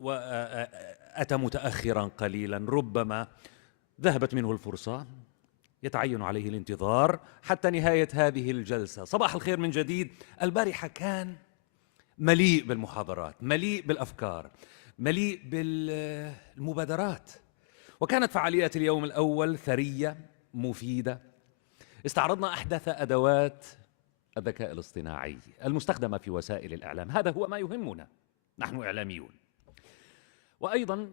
وأتى متأخرا قليلا، ربما ذهبت منه الفرصة، يتعين عليه الانتظار حتى نهاية هذه الجلسة. صباح الخير من جديد. البارحة كان مليء بالمحاضرات، مليء بالأفكار، مليء بالمبادرات، وكانت فعاليات اليوم الأول ثرية مفيدة. استعرضنا أحدث أدوات الذكاء الاصطناعي المستخدمة في وسائل الإعلام، هذا هو ما يهمنا نحن إعلاميون. وأيضا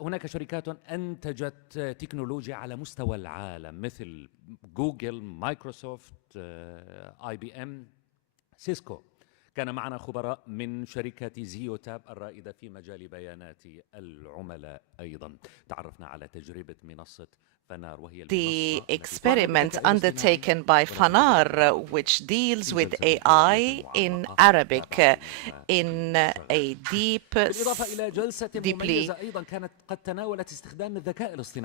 هناك شركات أنتجت تكنولوجيا على مستوى العالم مثل جوجل، مايكروسوفت، IBM، سيسكو. كان معنا خبراء من شركة زيوتاب الرائدة في مجال بيانات العملاء. أيضا تعرفنا على تجربة منصة the experiment undertaken by Fanar, which deals with AI in Arabic, in a deeply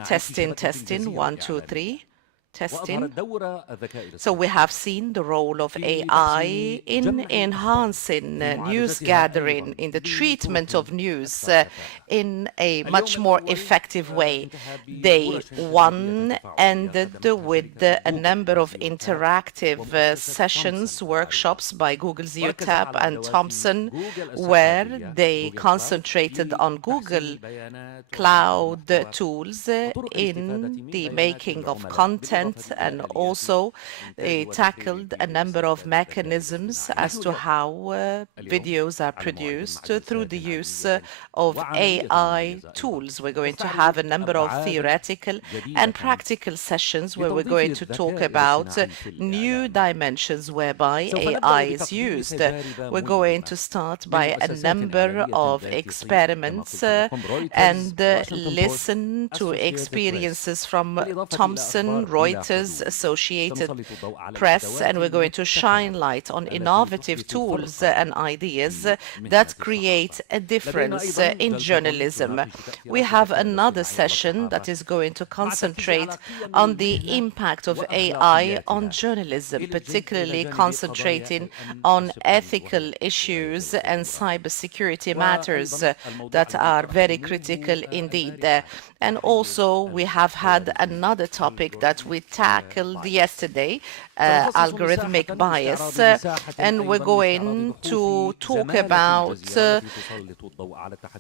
testing 1 2 3 testing. So we have seen the role of AI in enhancing news gathering, in the treatment of news in a much more effective way. Day one ended with a number of interactive sessions, workshops by Google Ziotab and Thomson, where they concentrated on Google Cloud tools in the making of content, and also they tackled a number of mechanisms as to how videos are produced through the use of AI tools. We're going to have a number of theoretical and practical sessions where we're going to talk about new dimensions whereby AI is used. We're going to start by a number of experiments and listen to experiences from Thomson, Reuters, Associated Press, and we're going to shine light on innovative tools and ideas that create a difference in journalism. We have another session that is going to concentrate on the impact of AI on journalism, particularly concentrating on ethical issues and cybersecurity matters that are very critical indeed. And also we have had another topic that we tackled yesterday, algorithmic bias, and we're going to talk about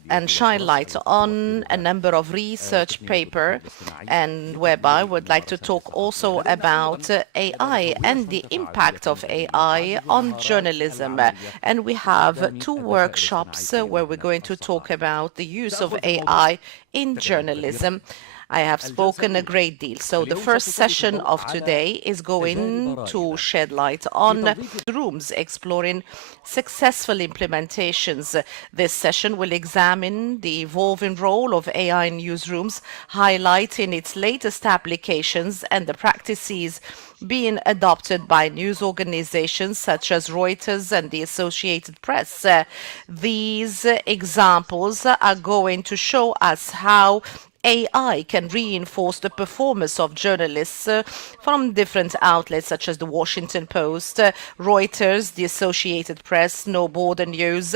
and shine light on a number of research papers, and whereby we'd like to talk also about AI and the impact of AI on journalism. And we have two workshops where we're going to talk about the use of AI in journalism. I have spoken a great deal. So the first session of today is going to shed light on newsrooms, exploring successful implementations. This session will examine the evolving role of AI in newsrooms, highlighting its latest applications and the practices being adopted by news organizations such as Reuters and the Associated Press. These examples are going to show us how AI can reinforce the performance of journalists from different outlets such as the Washington Post, Reuters, the Associated Press, No Border News.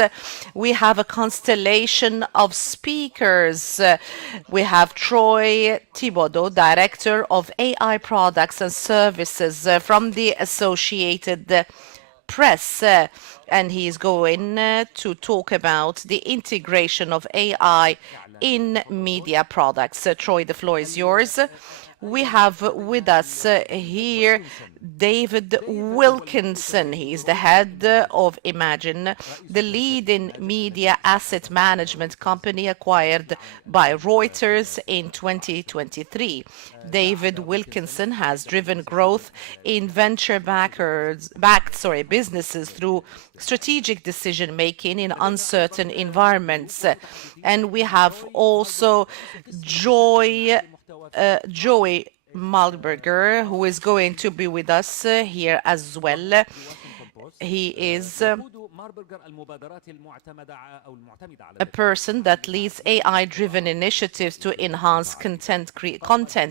We have a constellation of speakers. We have Troy Thibodeau, Director of AI Products and Services from the Associated Press, and he is going to talk about the integration of AI in media products. Troy, the floor is yours. We have with us here David Wilkinson. He is the head of Imagine, the leading media asset management company acquired by Reuters in 2023. David Wilkinson has driven growth in venture-backed businesses through strategic decision-making in uncertain environments. And we have also Joey Malberger, who is going to be with us here as well. He is a person that leads AI-driven initiatives to enhance content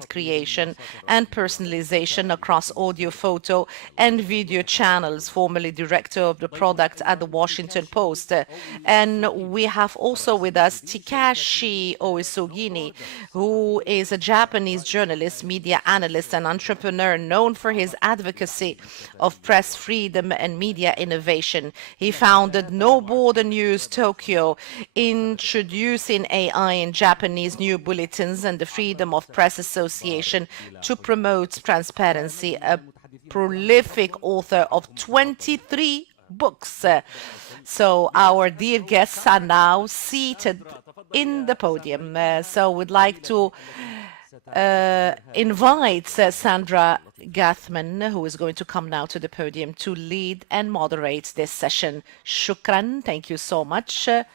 creation and personalization across audio, photo, and video channels, formerly director of the product at the Washington Post. And we have also with us Takashi Oisogini, who is a Japanese journalist, media analyst, and entrepreneur known for his advocacy of press freedom and media innovation. He founded No Border News Tokyo, introducing AI in Japanese news bulletins, and the Freedom of Press Association to promote transparency, a prolific author of 23 books. So our dear guests are now seated in the podium. So we'd like to invite Sandra Gathman, who is going to come now to the podium to lead and moderate this session. Shukran. Thank you so much. Good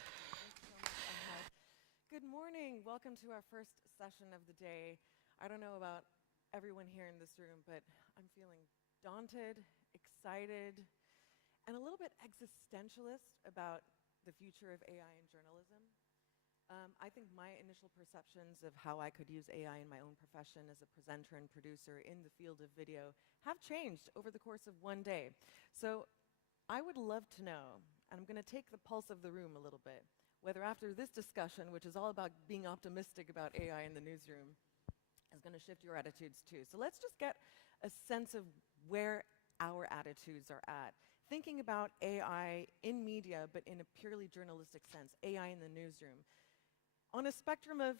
morning. Welcome to our first session of the day. I don't know about everyone here in this room, but I'm feeling daunted, excited, and a little bit existentialist about the future of AI in journalism. I think my initial perceptions of how I could use AI in my own profession as a presenter and producer in the field of video have changed over the course of one day. So I would love to know, and I'm going to take the pulse of the room a little bit, whether after this discussion, which is all about being optimistic about AI in the newsroom, is going to shift your attitudes too. So let's just get a sense of where our attitudes are at. Thinking about AI in media, but in a purely journalistic sense, AI in the newsroom. On a spectrum of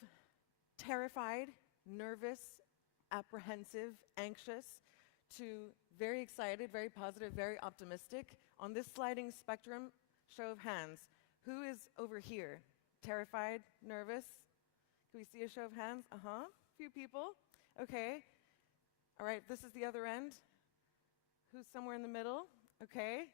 terrified, nervous, apprehensive, anxious, to very excited, very positive, very optimistic, on this sliding spectrum, show of hands, who is over here? Terrified, nervous? Can we see a show of hands? Few people. Okay. All right, this is the other end. Who's somewhere in the middle? Okay.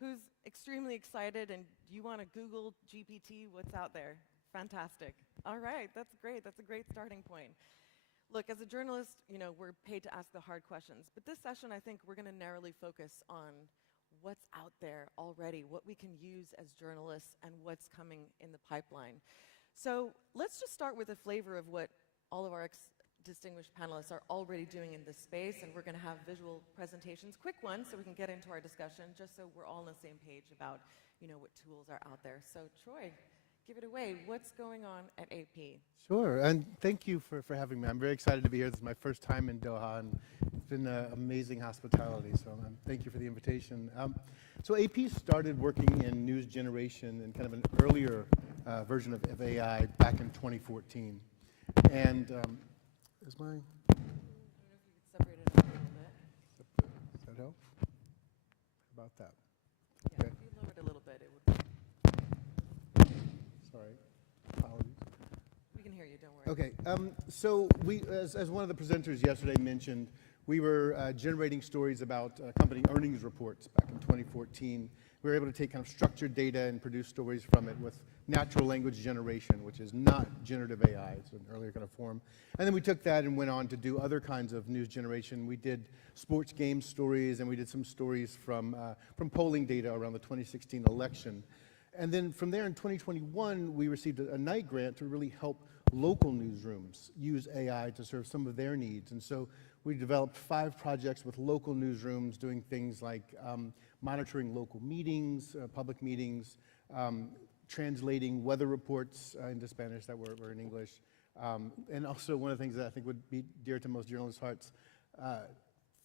Who's extremely excited and you want to Google GPT, what's out there? Fantastic. All right, that's great. That's a great starting point. Look, as a journalist, we're paid to ask the hard questions. But this session, I think we're going to narrowly focus on what's out there already, what we can use as journalists, and what's coming in the pipeline. So let's just start with a flavor of what all of our distinguished panelists are already doing in this space, and we're going to have visual presentations, quick ones, so we can get into our discussion, just so we're all on the same page about, what tools are out there. So Troy, give it away. What's going on at AP? Sure, and thank you for having me. I'm very excited to be here. This is my first time in Doha, and it's been amazing hospitality, so thank you for the invitation. So AP started working in news generation in kind of an earlier version of AI back in 2014. And is my... I don't know if you could separate it up a little bit. Does that help? How about that? Yeah, Okay. if you lower it a little bit, it would... Sorry, apologies. We can hear you, don't worry. Okay, so we, as one of the presenters yesterday mentioned, we were generating stories about company earnings reports back in 2014. We were able to take kind of structured data and produce stories from it with natural language generation, which is not generative AI, it's an earlier kind of form. And then we took that and went on to do other kinds of news generation. We did sports game stories, and we did some stories from polling data around the 2016 election. And then from there in 2021, we received a Knight grant to really help local newsrooms use AI to serve some of their needs. And so we developed 5 projects with local newsrooms doing things like monitoring local meetings, public meetings, translating weather reports into Spanish that were in English. And also one of the things that I think would be dear to most journalists' hearts,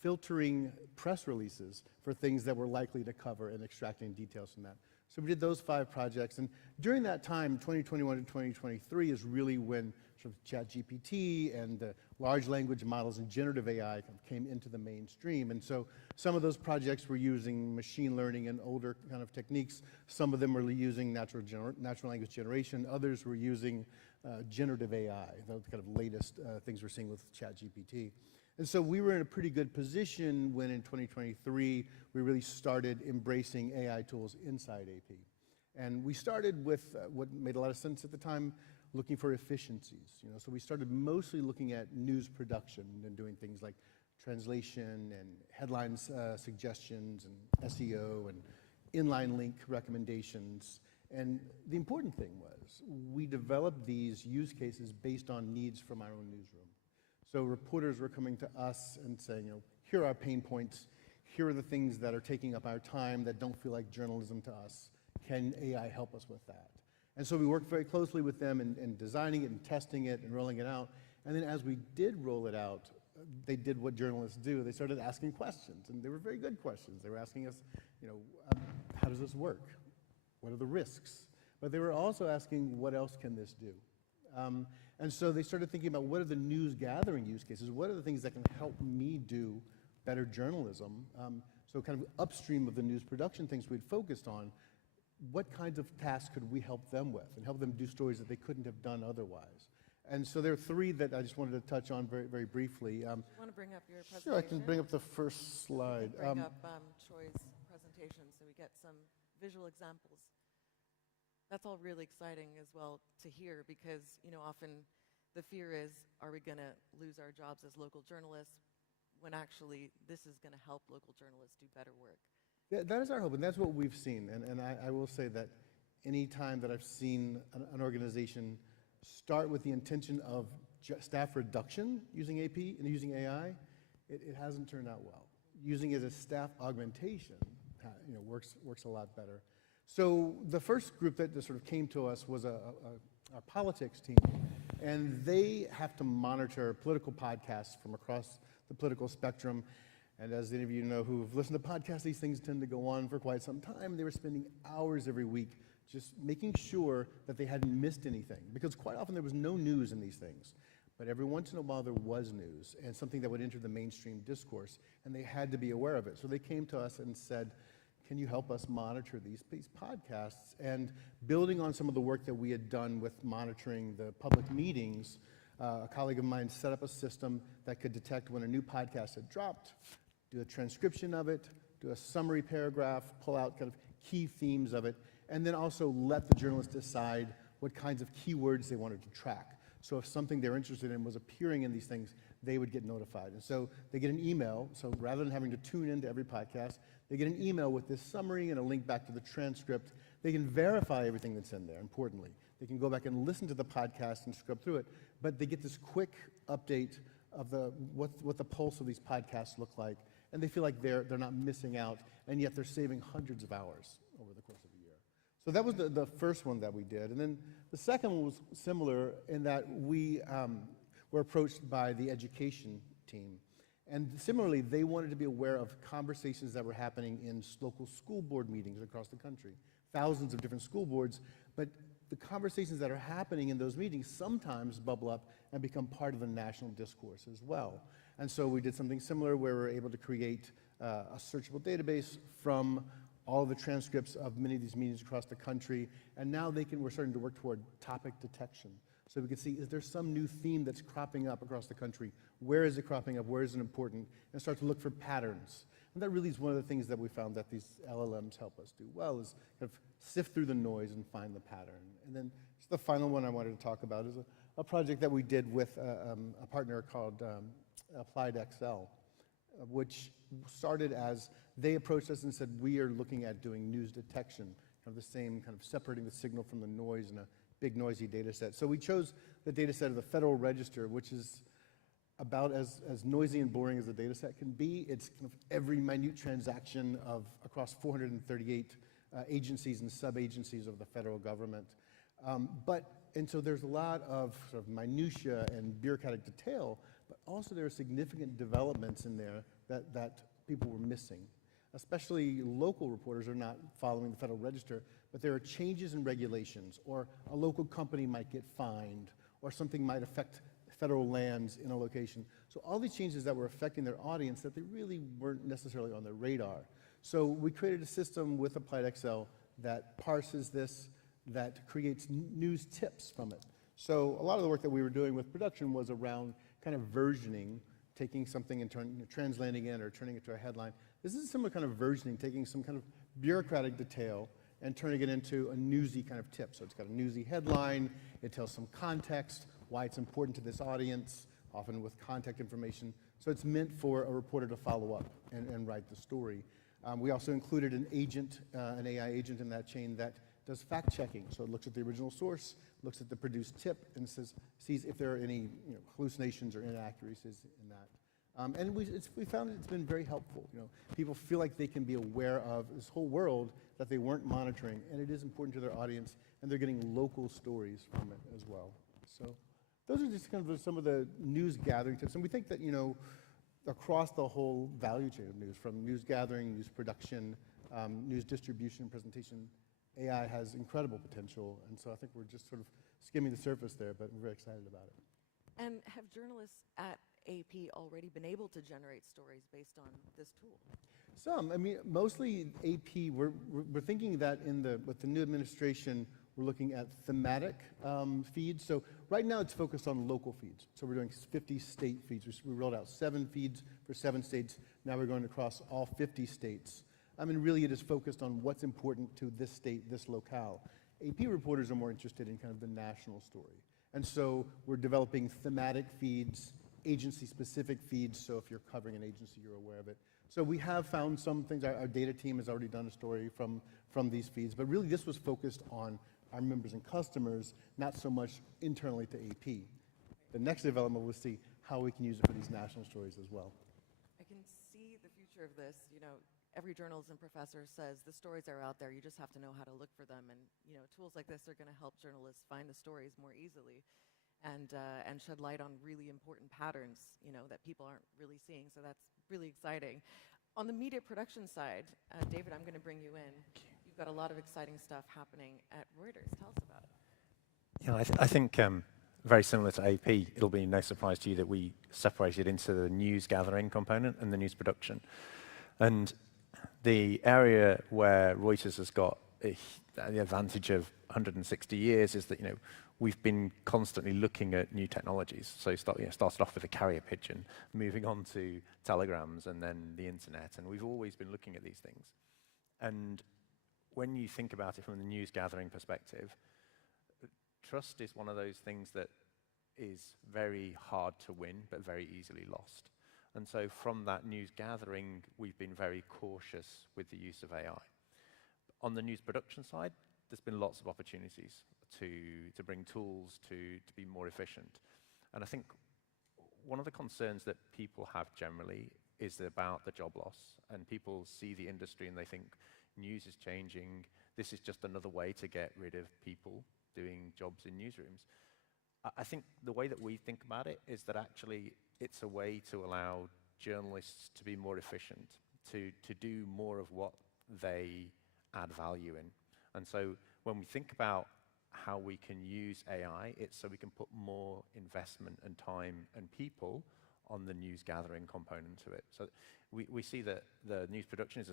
filtering press releases for things that we're likely to cover and extracting details from that. So we did those 5 projects, and during that time, 2021 to 2023 is really when sort of ChatGPT and large language models and generative AI kind of came into the mainstream. And so some of those projects were using machine learning and older kind of techniques. Some of them were using natural language generation. Others were using generative AI, the kind of latest things we're seeing with ChatGPT. And so we were in a pretty good position when in 2023, we really started embracing AI tools inside AP. And we started with what made a lot of sense at the time, looking for efficiencies. So we started mostly looking at news production and doing things like translation and headlines suggestions and SEO and inline link recommendations. And the important thing was we developed these use cases based on needs from our own newsroom. So reporters were coming to us and saying, you know, here are our pain points. Here are the things that are taking up our time that don't feel like journalism to us. Can AI help us with that? And so we worked very closely with them in designing it and testing it and rolling it out. And then as we did roll it out, they did what journalists do. They started asking questions, and they were very good questions. They were asking us, you know, how does this work? What are the risks? But they were also asking, what else can this do? And so they started thinking about what are the news gathering use cases? What are the things that can help me do better journalism? So kind of upstream of the news production things we'd focused on, what kinds of tasks could we help them with and help them do stories that they couldn't have done otherwise? And so there are three that I just wanted to touch on very, very briefly. You want to bring up your presentation? Sure, I can bring up the first slide. Bring up Troy's presentation so we get some visual examples. That's all really exciting as well to hear because, you know, often the fear is, are we going to lose our jobs as local journalists when actually this is going to help local journalists do better work? Yeah, that is our hope, and that's what we've seen. And I will say that any time that I've seen an organization start with the intention of staff reduction using AP and using AI, it hasn't turned out well. Using it as staff augmentation, you know, works a lot better. So the first group that sort of came to us was our politics team, and they have to monitor political podcasts from across the political spectrum. And as any of you know who've listened to podcasts, these things tend to go on for quite some time. They were spending hours every week just making sure that they hadn't missed anything, because quite often there was no news in these things. But every once in a while there was news and something that would enter the mainstream discourse, and they had to be aware of it. So they came to us and said, can you help us monitor these podcasts? And building on some of the work that we had done with monitoring the public meetings, a colleague of mine set up a system that could detect when a new podcast had dropped, do a transcription of it, do a summary paragraph, pull out kind of key themes of it, and then also let the journalist decide what kinds of keywords they wanted to track. So if something they're interested in was appearing in these things, they would get notified. And so they get an email, so rather than having to tune into every podcast, they get an email with this summary and a link back to the transcript. They can verify everything that's in there, importantly. They can go back and listen to the podcast and scrub through it, but they get this quick update of what the pulse of these podcasts look like, and they feel like they're not missing out, and yet they're saving hundreds of hours over the course of a year. So that was the first one that we did. And then the second one was similar in that we were approached by the education team. And similarly, they wanted to be aware of conversations that were happening in local school board meetings across the country. Thousands of different school boards, but the conversations that are happening in those meetings sometimes bubble up and become part of the national discourse as well. And so we did something similar where we're able to create a searchable database from all the transcripts of many of these meetings across the country, and now we're starting to work toward topic detection. So we can see, is there some new theme that's cropping up across the country? Where is it cropping up? Where is it important? And start to look for patterns. And that really is one of the things that we found that these LLMs help us do well, is kind of sift through the noise and find the pattern. And then just the final one I wanted to talk about is a project that we did with a partner called Applied XL, which started as they approached us and said, we are looking at doing news detection, kind of the same kind of separating the signal from the noise in a big noisy data set. So we chose the data set of the Federal Register, which is about as noisy and boring as a data set can be. It's kind of every minute transaction across 438 agencies and sub-agencies of the federal government. And so there's a lot of sort of minutia and bureaucratic detail, but also there are significant developments in there that people were missing. Especially local reporters are not following the Federal Register, but there are changes in regulations, or a local company might get fined, or something might affect federal lands in a location. So all these changes that were affecting their audience that they really weren't necessarily on their radar. So we created a system with Applied XL that parses this, that creates news tips from it. So a lot of the work that we were doing with production was around kind of versioning, taking something and translating it or turning it to a headline. This is a similar kind of versioning, taking some kind of bureaucratic detail and turning it into a newsy kind of tip. So it's got a newsy headline, it tells some context, why it's important to this audience, often with contact information, So it's meant for a reporter to follow up and write the story. We also included an agent, an AI agent in that chain that does fact checking. So it looks at the original source, looks at the produced tip, and sees if there are any hallucinations or inaccuracies in that. And we found it's been very helpful. People feel like they can be aware of this whole world that they weren't monitoring, and it is important to their audience, and they're getting local stories from it as well. So those are just kind of some of the news gathering tips, and we think that across the whole value chain of news, from news gathering, news production, news distribution, presentation, AI has incredible potential, and so I think we're just sort of skimming the surface there, but we're very excited about it. And have journalists at AP already been able to generate stories based on this tool? Some. I mean, mostly AP. We're thinking that with the new administration, we're looking at thematic feeds. So right now it's focused on local feeds. So we're doing 50 state feeds. We rolled out 7 feeds for 7 states. Now we're going across all 50 states. I mean, really it is focused on what's important to this state, this locale. AP reporters are more interested in kind of the national story. And so we're developing thematic feeds, agency-specific feeds, so if you're covering an agency, you're aware of it. So we have found some things. Our data team has already done a story from these feeds, but really this was focused on our members and customers, not so much internally to AP. The next development, we'll see how we can use it for these national stories as well. I can see the future of this. Every journalism professor says the stories are out there, you just have to know how to look for them, and tools like this are going to help journalists find the stories more easily and shed light on really important patterns that people aren't really seeing, so that's really exciting. On the media production side, David, I'm going to bring you in. You've got a lot of exciting stuff happening at Reuters. Tell us about it. Yeah, I think very similar to AP, it'll be no surprise to you that we separated into the news gathering component and the news production. And the area where Reuters has got the advantage of 160 years is that we've been constantly looking at new technologies. So started off with a carrier pigeon, moving on to telegrams and then the internet, and we've always been looking at these things. And when you think about it from the news gathering perspective, trust is one of those things that is very hard to win, but very easily lost. And so from that news gathering, we've been very cautious with the use of AI. On the news production side, there's been lots of opportunities to bring tools to be more efficient. And I think one of the concerns that people have generally is about the job loss. And people see the industry and they think news is changing. This is just another way to get rid of people doing jobs in newsrooms. I think the way that we think about it is that actually it's a way to allow journalists to be more efficient, to do more of what they add value in. And so when we think about how we can use AI, it's so we can put more investment and time and people on the news gathering component to it. So we see that the news production is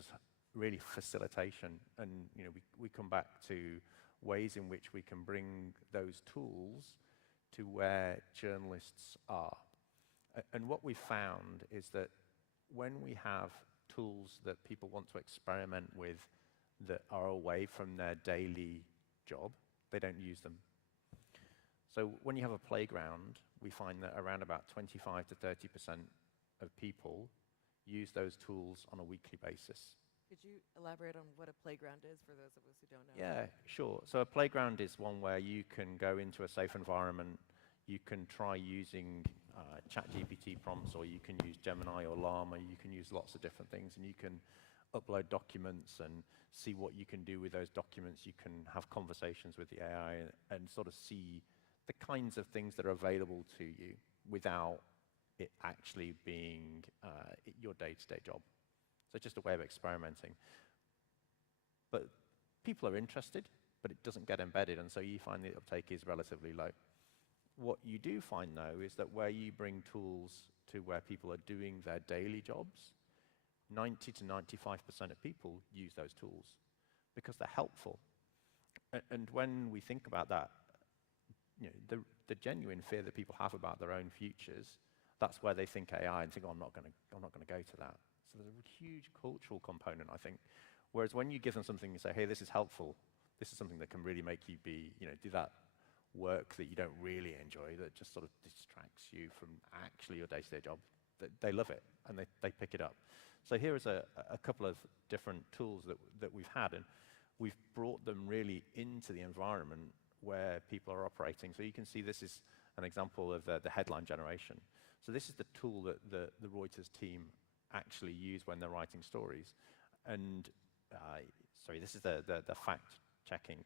really facilitation, and we come back to ways in which we can bring those tools to where journalists are. And what we found is that when we have tools that people want to experiment with that are away from their daily job, they don't use them. So when you have a playground, we find that around about 25 to 30% of people use those tools on a weekly basis. Could you elaborate on what a playground is for those of us who don't know? Yeah, sure. So a playground is one where you can go into a safe environment, you can try using ChatGPT prompts, or you can use Gemini or Llama, you can use lots of different things, and you can upload documents and see what you can do with those documents. You can have conversations with the AI and sort of see the kinds of things that are available to you without it actually being your day-to-day job. So it's just a way of experimenting. But people are interested, but it doesn't get embedded, and so you find the uptake is relatively low. What you do find, though, is that where you bring tools to where people are doing their daily jobs, 90 to 95% of people use those tools because they're helpful. And when we think about that, the genuine fear that people have about their own futures, that's where they think AI and think, oh, I'm not going to go to that. So there's a huge cultural component, I think. Whereas when you give them something and say, hey, this is helpful, this is something that can really make you do that work that you don't really enjoy, that just sort of distracts you from actually your day-to-day job, they love it, and they pick it up. So here is a couple of different tools that we've had, and we've brought them really into the environment where people are operating. So you can see this is an example of the headline generation. So this is the tool that the Reuters team actually use when they're writing stories. And sorry, this is the fact checking.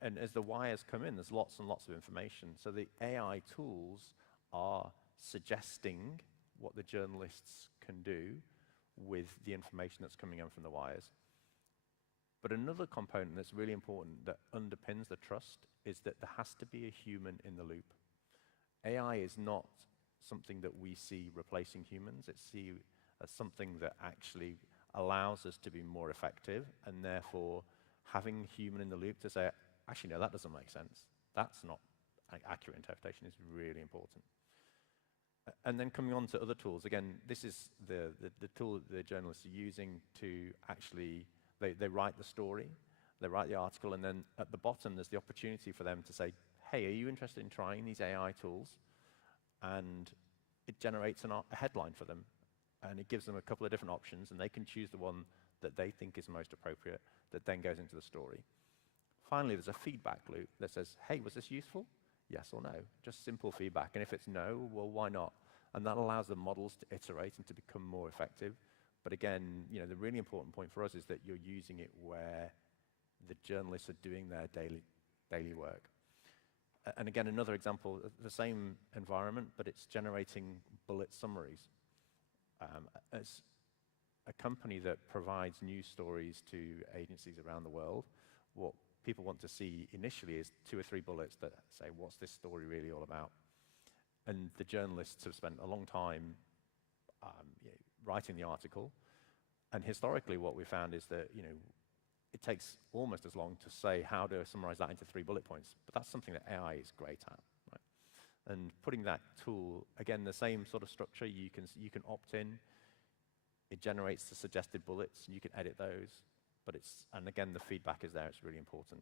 And as the wires come in, there's lots and lots of information. So the AI tools are suggesting what the journalists can do with the information that's coming in from the wires. But another component that's really important that underpins the trust is that there has to be a human in the loop. AI is not something that we see replacing humans. It's seen as something that actually allows us to be more effective, and therefore having human in the loop to say, actually, no, that doesn't make sense. That's not an accurate interpretation is really important. And then coming on to other tools, again, this is the tool that the journalists are using to actually, they write the story, they write the article, and then at the bottom there's the opportunity for them to say, hey, are you interested in trying these AI tools? And it generates a headline for them. And it gives them a couple of different options, and they can choose the one that they think is most appropriate that then goes into the story. Finally, there's a feedback loop that says, hey, was this useful? Yes or no, just simple feedback. And if it's no, well, why not? And that allows the models to iterate and to become more effective. But again, the really important point for us is that you're using it where the journalists are doing their daily work. And again, another example, the same environment, but it's generating bullet summaries. As a company that provides news stories to agencies around the world, what people want to see initially is 2 or 3 bullets that say, what's this story really all about? And the journalists have spent a long time writing the article. And historically, what we found is that it takes almost as long to say how to summarize that into 3 bullet points. But that's something that AI is great at. Right? And putting that tool, again, the same sort of structure, you can opt in. It generates the suggested bullets, and you can edit those. And again, the feedback is there. It's really important.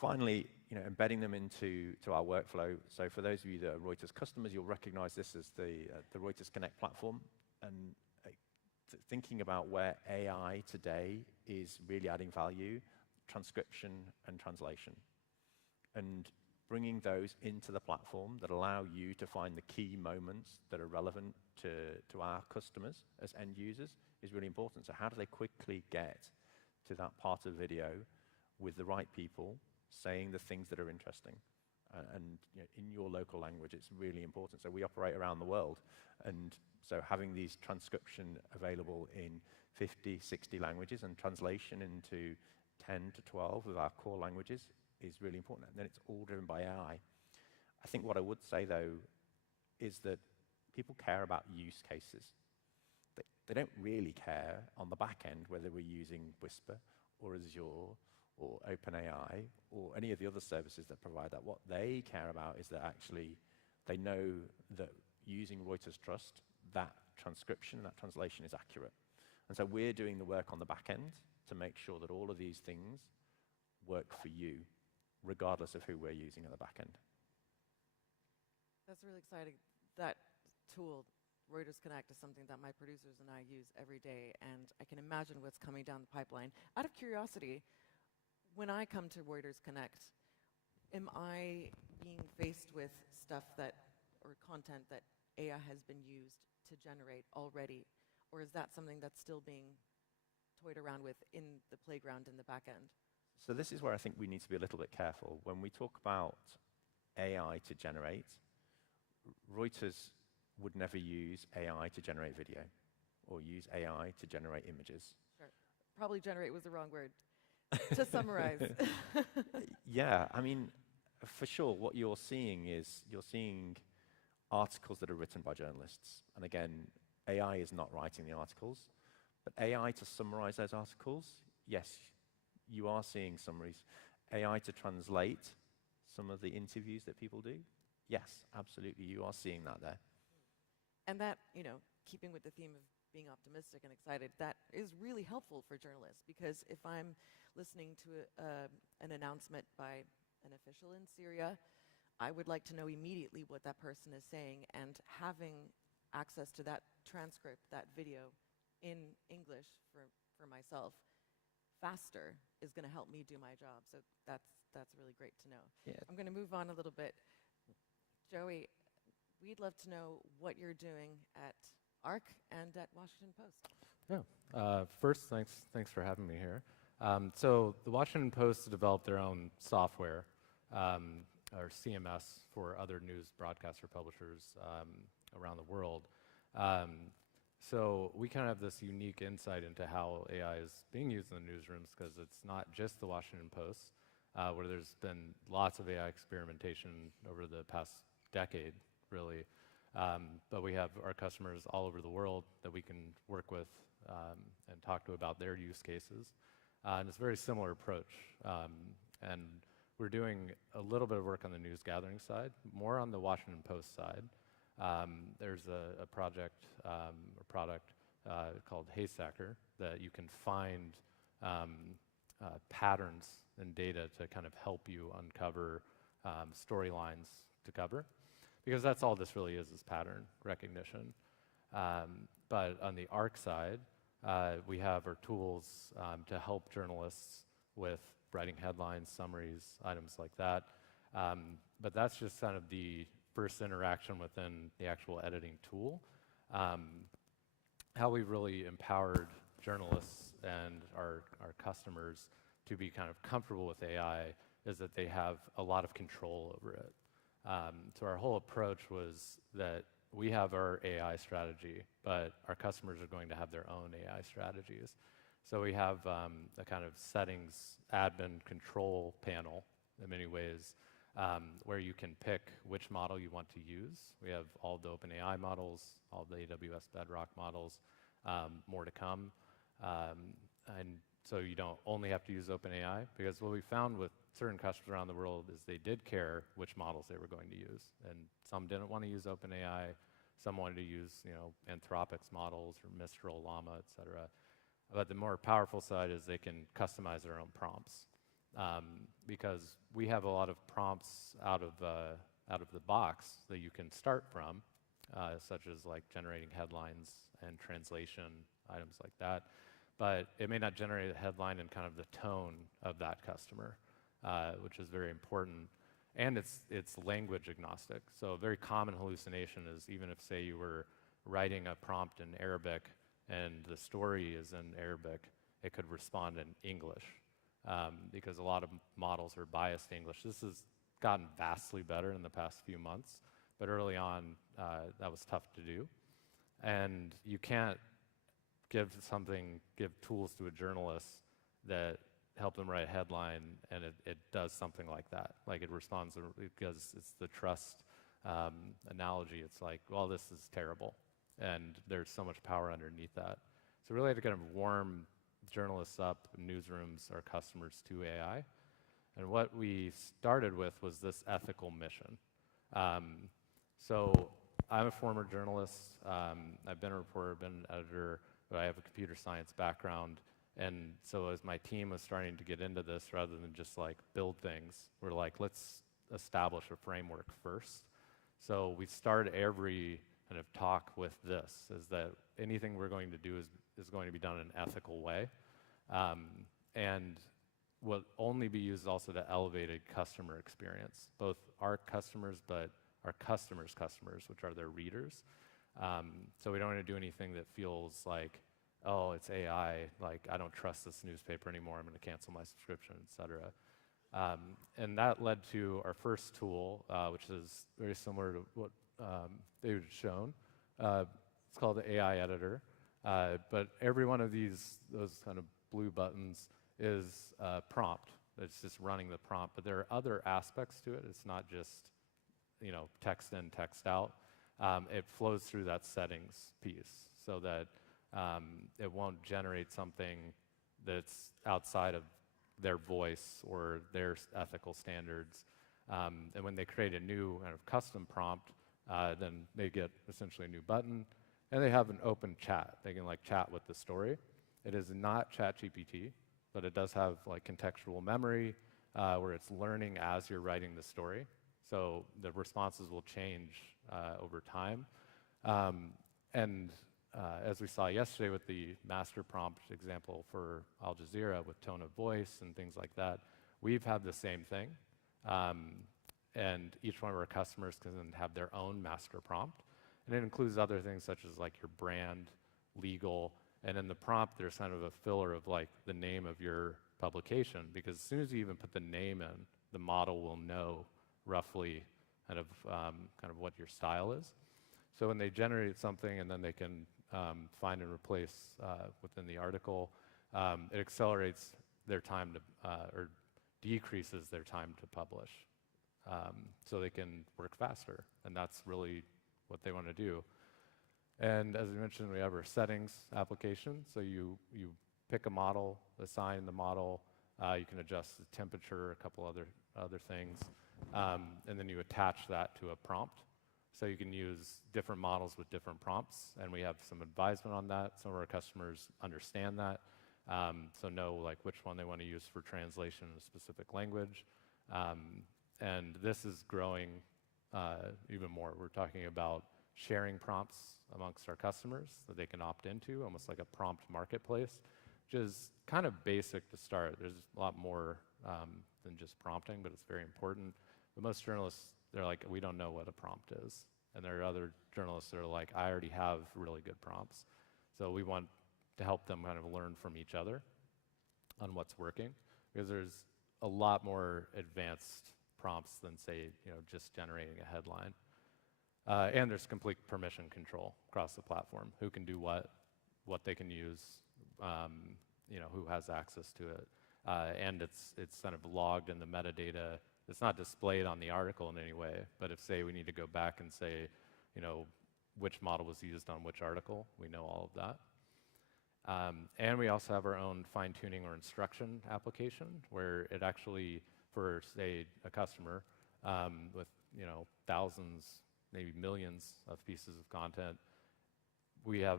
Finally, embedding them into our workflow. So for those of you that are Reuters customers, you'll recognize this as the Reuters Connect platform. And thinking about where AI today is really adding value, transcription and translation. And bringing those into the platform that allow you to find the key moments that are relevant to our customers as end users is really important. So how do they quickly get to that part of video with the right people saying the things that are interesting? And in your local language, it's really important. So we operate around the world. And so having these transcription available in 50, 60 languages and translation into 10 to 12 of our core languages is really important. And then it's all driven by AI. I think what I would say, though, is that people care about use cases. They don't really care on the back end whether we're using Whisper or Azure or OpenAI or any of the other services that provide that. What they care about is that actually they know that using Reuters Trust, that transcription, that translation is accurate. And so we're doing the work on the back end to make sure that all of these things work for you, regardless of who we're using at the back end. That's really exciting. That tool, Reuters Connect, is something that my producers and I use every day, and I can imagine what's coming down the pipeline. Out of curiosity, when I come to Reuters Connect, am I being faced with stuff or content that AI has been used to generate already, or is that something that's still being toyed around with in the playground in the back end? So this is where I think we need to be a little bit careful. When we talk about AI to generate, Reuters would never use AI to generate video or use AI to generate images. Sure. Probably generate was the wrong word. To summarize. Yeah, I mean, for sure, what you're seeing is articles that are written by journalists. And again, AI is not writing the articles, but AI to summarize those articles, yes, you are seeing summaries. AI to translate some of the interviews that people do, yes, absolutely, you are seeing that there. And that, keeping with the theme of being optimistic and excited, that is really helpful for journalists, because if I'm listening to an announcement by an official in Syria, I would like to know immediately what that person is saying, and having access to that transcript, that video in English for myself faster is going to help me do my job. So that's really great to know. Yeah. I'm going to move on a little bit. Joey, we'd love to know what you're doing at ARC and at Washington Post. Yeah. First, thanks for having me here. So the Washington Post developed their own software, or CMS, for other news broadcaster publishers around the world. So we kind of have this unique insight into how AI is being used in the newsrooms, because it's not just the Washington Post, where there's been lots of AI experimentation over the past decade, really. But we have our customers all over the world that we can work with and talk to about their use cases. And it's a very similar approach. And we're doing a little bit of work on the news gathering side, more on the Washington Post side. There's a project or product called Haystacker that you can find patterns in data to kind of help you uncover storylines to cover, because that's all this really is pattern recognition. But on the ARC side, we have our tools to help journalists with writing headlines, summaries, items like that. But that's just kind of the first interaction within the actual editing tool. How we've really empowered journalists and our customers to be kind of comfortable with AI is that they have a lot of control over it. So our whole approach was that we have our AI strategy, but our customers are going to have their own AI strategies. So we have a kind of settings admin control panel in many ways, where you can pick which model you want to use. We have all the OpenAI models, all the AWS Bedrock models, more to come. And so you don't only have to use OpenAI, because what we found with certain customers around the world is they did care which models they were going to use. And some didn't want to use OpenAI, some wanted to use, Anthropic's models or Mistral, Llama, et cetera. But the more powerful side is they can customize their own prompts. Because we have a lot of prompts out of the box that you can start from, such as like generating headlines and translation, items like that. But it may not generate a headline in kind of the tone of that customer, which is very important. And it's language agnostic. So a very common hallucination is, even if, say, you were writing a prompt in Arabic and the story is in Arabic, it could respond in English, because a lot of models are biased to English. This has gotten vastly better in the past few months, but early on, that was tough to do. And you can't give tools to a journalist that help them write a headline and it does something like that. Like, it responds, because it's the trust analogy. It's like, well, this is terrible. And there's so much power underneath that. So really had to kind of warm journalists up, newsrooms, our customers, to AI. And what we started with was this ethical mission. So I'm a former journalist. I've been a reporter, been an editor, but I have a computer science background. And so as my team was starting to get into this, rather than just like build things, we're like, let's establish a framework first. So we start every kind of talk with this, is that anything we're going to do is going to be done in an ethical way. And will only be used also to elevate a customer experience, both our customers, but our customers' customers, which are their readers. So we don't want to do anything that feels like, oh, it's AI, like, I don't trust this newspaper anymore, I'm going to cancel my subscription, et cetera. And that led to our first tool, which is very similar to what David had shown. It's called the AI editor. But every one of those kind of blue buttons is a prompt. It's just running the prompt. But there are other aspects to it. It's not just, text in, text out. It flows through that settings piece, so that it won't generate something that's outside of their voice or their ethical standards. And when they create a new kind of custom prompt, then they get essentially a new button, and they have an open chat. They can chat with the story. It is not ChatGPT, but it does have contextual memory, where it's learning as you're writing the story. So the responses will change over time. As we saw yesterday with the master prompt example for Al Jazeera with tone of voice and things like that, we've had the same thing. And each one of our customers can have their own master prompt. And it includes other things such as like your brand, legal, and in the prompt there's kind of a filler of like the name of your publication, because as soon as you even put the name in, the model will know roughly kind of what your style is. So when they generate something and then they can find and replace within the article, it accelerates their time to, or decreases their time to publish. So they can work faster, and that's really what they want to do. And as we mentioned, we have our settings application. So you pick a model, assign the model, you can adjust the temperature, a couple other things, and then you attach that to a prompt. So you can use different models with different prompts, and we have some advisement on that. Some of our customers understand that, so know like which one they want to use for translation in a specific language. And this is growing even more. We're talking about sharing prompts amongst our customers that they can opt into, almost like a prompt marketplace, which is kind of basic to start. There's a lot more than just prompting, but it's very important. But most journalists, they're like, we don't know what a prompt is. And there are other journalists that are like, I already have really good prompts. So we want to help them kind of learn from each other on what's working, because there's a lot more advanced prompts than, say, just generating a headline. And there's complete permission control across the platform. Who can do what they can use, who has access to it. And it's kind of logged in the metadata. It's not displayed on the article in any way, but if, say, we need to go back and say, which model was used on which article, we know all of that. And we also have our own fine-tuning or instruction application, where it actually, for, say, a customer with, thousands, maybe millions of pieces of content, we have,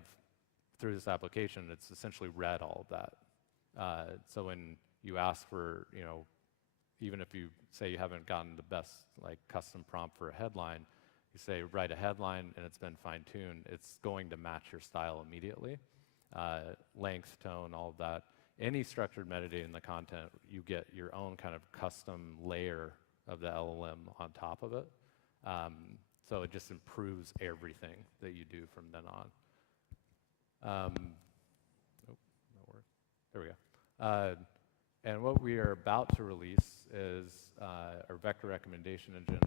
through this application, it's essentially read all of that. So when you ask for, even if you say you haven't gotten the best like custom prompt for a headline, you say write a headline and it's been fine-tuned, it's going to match your style immediately. Length, tone, all of that. Any structured metadata in the content, you get your own kind of custom layer of the LLM on top of it. So it just improves everything that you do from then on. There we go. And what we are about to release is our vector recommendation engine.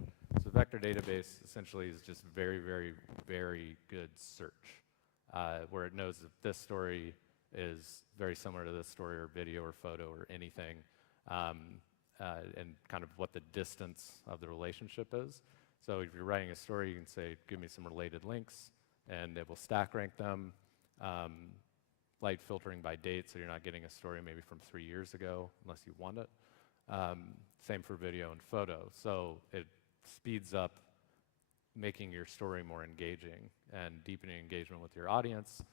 So vector database essentially is just very, very, very good search, where it knows if this story is very similar to this story or video or photo or anything, and kind of what the distance of the relationship is. So if you're writing a story, you can say, give me some related links, and it will stack rank them. Light filtering by date, so you're not getting a story maybe from 3 years ago, unless you want it. Same for video and photo. So it speeds up making your story more engaging and deepening engagement with your audience,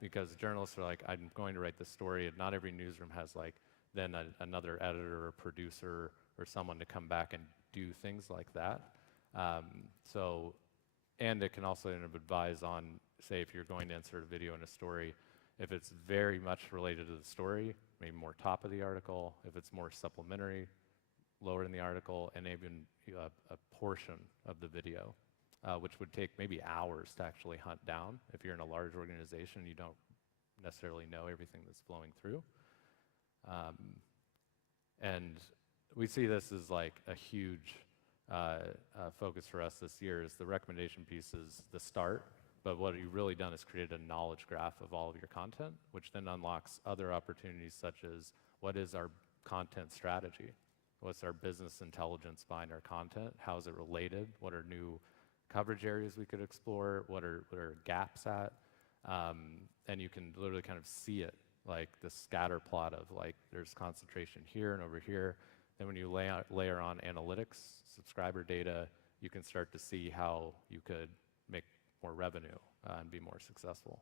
because journalists are like, I'm going to write this story, and not every newsroom has like then another editor or producer or someone to come back and do things like that. And it can also advise on, say, if you're going to insert a video in a story, if it's very much related to the story, maybe more top of the article. If it's more supplementary, lower in the article, and even a portion of the video, which would take maybe hours to actually hunt down. If you're in a large organization, you don't necessarily know everything that's flowing through. And we see this as like a huge focus for us this year. Is the recommendation piece is the start. But what you've really done is created a knowledge graph of all of your content, which then unlocks other opportunities, such as what is our content strategy? What's our business intelligence behind our content? How is it related? What are new coverage areas we could explore? What are gaps at? And you can literally kind of see it, like the scatter plot of like there's concentration here and over here. Then when you layer on analytics, subscriber data, you can start to see how you could make more revenue and be more successful.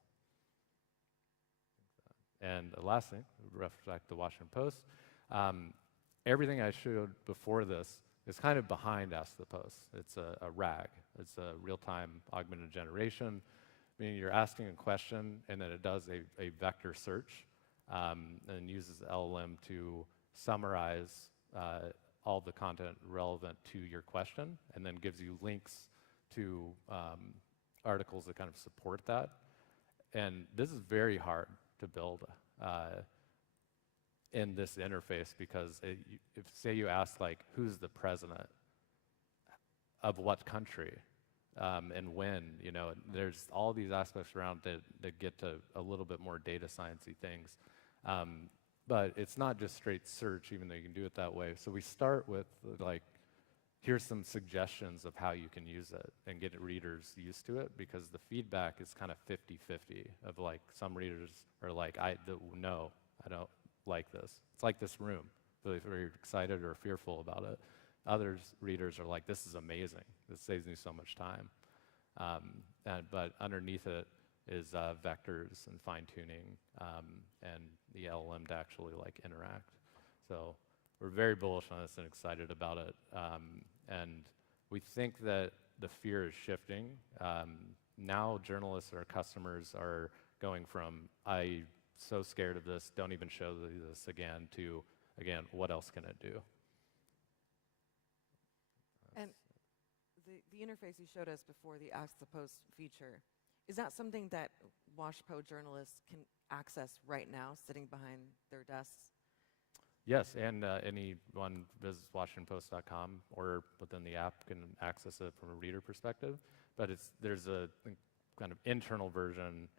And the last thing, reflect the Washington Post. Everything I showed before this is kind of behind Ask the Post. It's a RAG. It's a real-time augmented generation, meaning you're asking a question and then it does a vector search and uses the LLM to summarize all the content relevant to your question and then gives you links to articles that kind of support that. And this is very hard to build in this interface because if say you ask like, who's the president of what country and when, you know, there's all these aspects around that get to a little bit more data science-y things. But it's not just straight search, even though you can do it that way. So we start with like, here's some suggestions of how you can use it and get readers used to it, because the feedback is kind of 50-50 of like, some readers are like, no, I don't like this. It's like this room, really very excited or fearful about it. Others readers are like, this is amazing. This saves me so much time. But underneath it is vectors and fine tuning and the LLM to actually like interact. So we're very bullish on this and excited about it. And we think that the fear is shifting. Now journalists or customers are going from, I'm so scared of this, don't even show this again, to, again, what else can it do? And the interface you showed us before, the Ask the Post feature, is that something that WashPo journalists can access right now, sitting behind their desks? Yes, and anyone visits WashingtonPost.com or within the app can access it from a reader perspective. But there's a kind of internal version,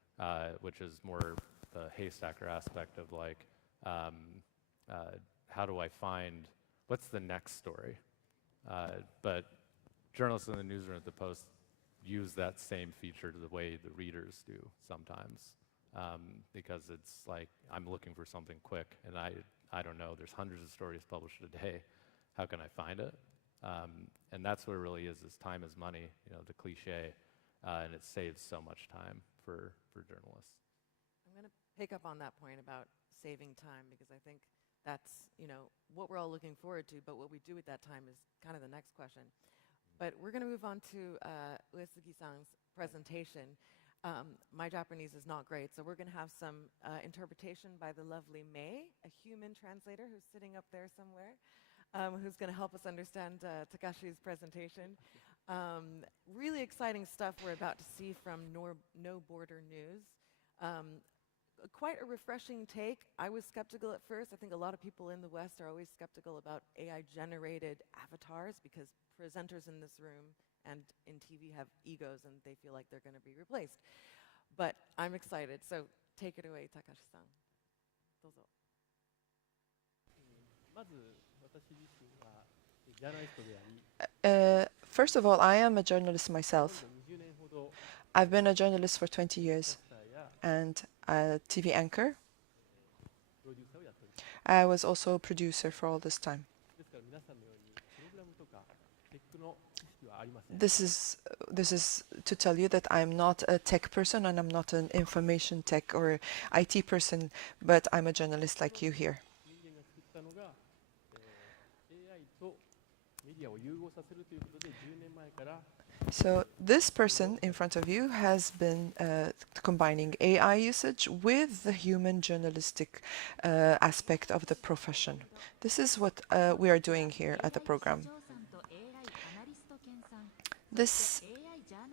which is more the haystacker aspect of like, how do I find, what's the next story? But journalists in the newsroom at the Post use that same feature to the way the readers do sometimes, because it's like, I'm looking for something quick, and I don't know, there's hundreds of stories published a day. How can I find it? And that's what it really is time is money, you know, the cliche, and it saves so much time for journalists. I'm going to pick up on that point about saving time, because I think that's, you know, what we're all looking forward to, but what we do with that time is kind of the next question. But we're going to move on to Uesugi-san's presentation. My Japanese is not great, so we're going to have some interpretation by the lovely Mei, a human translator who's sitting up there somewhere, who's going to help us understand Takashi's presentation. Really exciting stuff we're about to see from No Border News. Quite a refreshing take. I was skeptical at first. I think a lot of people in the West are always skeptical about AI-generated avatars because presenters in this room and in TV have egos and they feel like they're going to be replaced. But I'm excited. So take it away, Takashi-san. Dozo. First of all, I am a journalist myself. I've been a journalist for 20 years and a TV anchor. I was also a producer for all this time. This is to tell you that I'm not a tech person and I'm not an information tech or IT person, but I'm a journalist like you here. So this person in front of you has been combining AI usage with the human journalistic aspect of the profession. This is what we are doing here at the program. This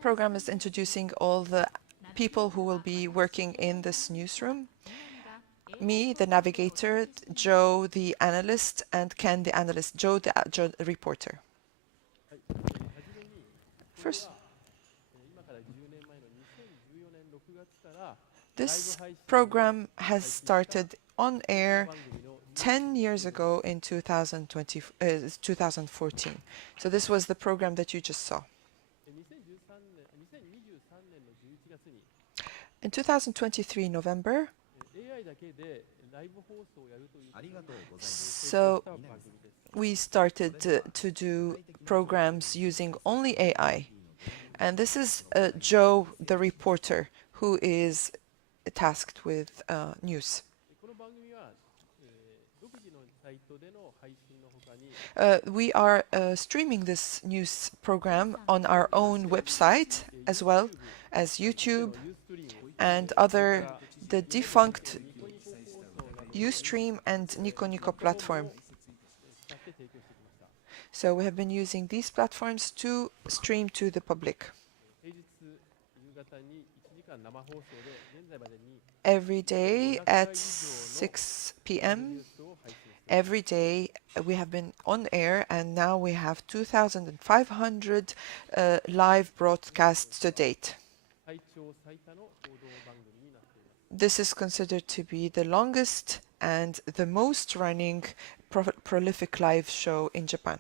program is introducing all the people who will be working in this newsroom. Me, the navigator, Joe, the analyst, and Ken, the analyst, Joe, the reporter. First, this program has started on air 10 years ago in 2014. So this was the program that you just saw. In 2023, November, so we started to do programs using only AI. And this is Joe, the reporter, who is tasked with news. We are streaming this news program on our own website as well as YouTube and the defunct Ustream and Nico Nico platform. So we have been using these platforms to stream to the public. Every day at 6 p.m. Every day we have been on air, and now we have 2,500 live broadcasts to date. This is considered to be the longest and the most running prolific live show in Japan.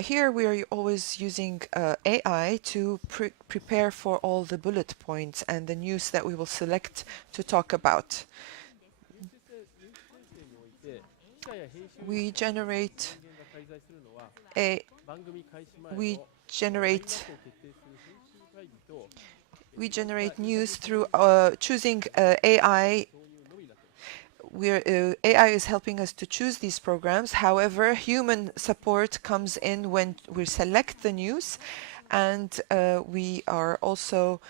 Here we are always using AI to prepare for all the bullet points and the news that we will select to talk about. We generate news through choosing AI. AI is helping us to choose these programs. However, human support comes in when we select the news, and we are also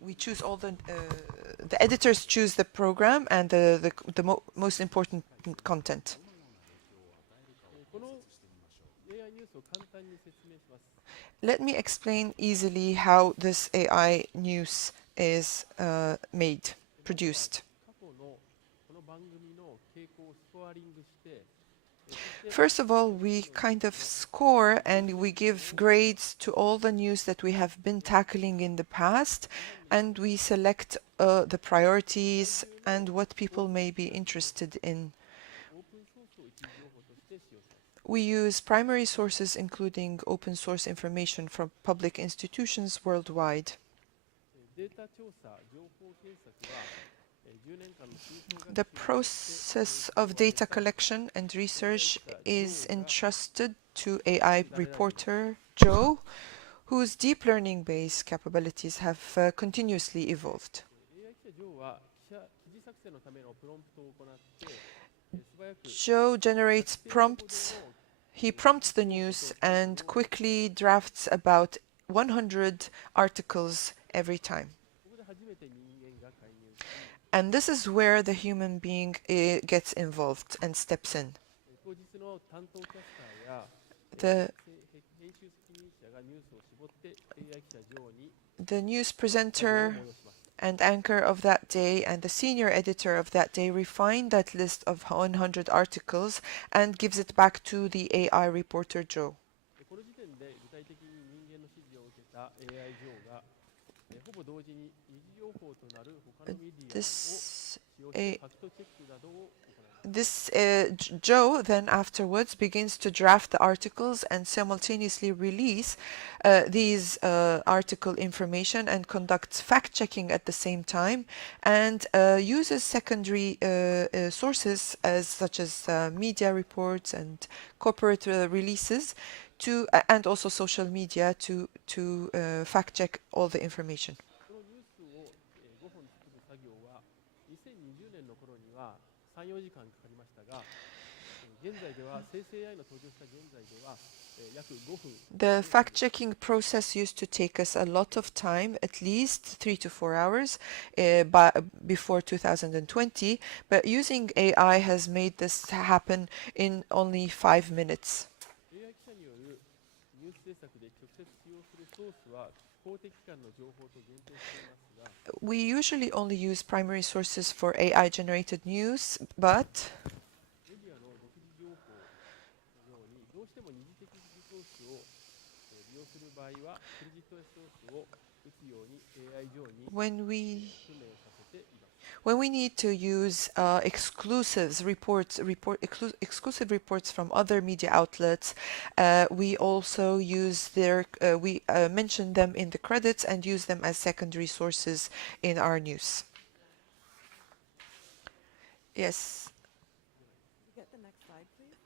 we choose all the editors choose the program and the most important content. Let me explain easily how this AI news is produced. First of all, we kind of score and we give grades to all the news that we have been tackling in the past, and we select the priorities and what people may be interested in. We use primary sources, including open source information from public institutions worldwide. The process of data collection and research is entrusted to AI reporter Joe, whose deep learning-based capabilities have continuously evolved. Joe generates prompts. He prompts the news and quickly drafts about 100 articles every time. And this is where the human being gets involved and steps in. The news presenter and anchor of that day and the senior editor of that day refine that list of 100 articles and gives it back to the AI reporter Joe. Joe then afterwards begins to draft the articles and simultaneously release these article information and conducts fact-checking at the same time, and uses secondary sources such as media reports and corporate releases and also social media to fact-check all the information. The fact-checking process used to take us a lot of time, at least 3 to 4 hours before 2020, but using AI has made this happen in only 5 minutes. We usually only use primary sources for AI-generated news, but when we need to use exclusive reports from other media outlets, we also use we mention them in the credits and use them as secondary sources in our news. Yes. Get the next slide, please.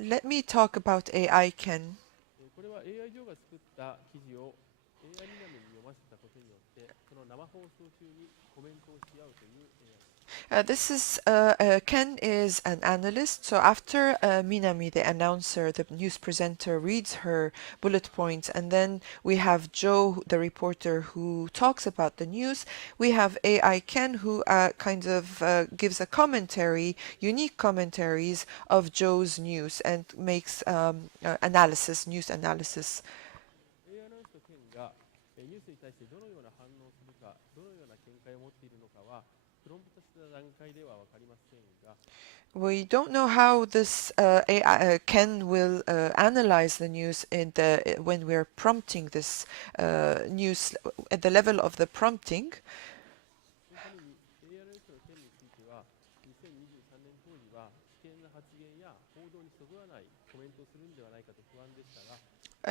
Let me talk about AI, Ken. これは AI 上が作った記事を AI に読ませたことによってその生放送中にコメントをし合うという AI This is Ken is an analyst. So after Minami, the announcer, the news presenter, reads her bullet points, and then we have Joe, the reporter, who talks about the news. We have AI Ken, who kind of gives a commentary, unique commentaries of Joe's news and makes analysis, news analysis. AI アナウンスと県がニュースに対してどのような反応をするか、どのような見解を持っているのかはプロンプトした段階では分かりませんが。We don't know how this AI, Ken will analyze the news in when we're prompting this news at the level of the prompting. そのために AI アナウンスの件については2023年当時は危険な発言や報道にそぐわないコメントをするんではないかと不安でしたが、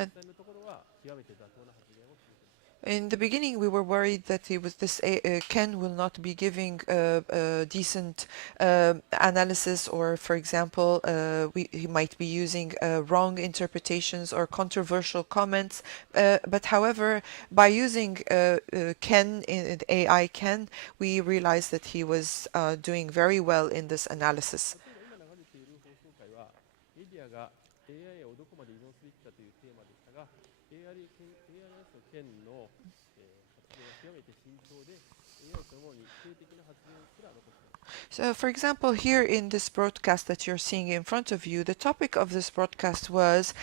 実際のところは極めて妥当な発言を続けています。In the beginning, we were worried that Ken will not be giving decent analysis, or, for example, he might be using wrong interpretations or controversial comments. But however, by using Ken, in AI Ken, we realized that he was doing very well in this analysis. 今流れている放送回はメディアが AI をどこまで依存すべきかというテーマでしたが、AI アナウンスの件の発言は極めて慎重で AI そのものに否定的な発言すら残しています。So, for example, here in this broadcast that you're seeing in front of you, the topic of this broadcast was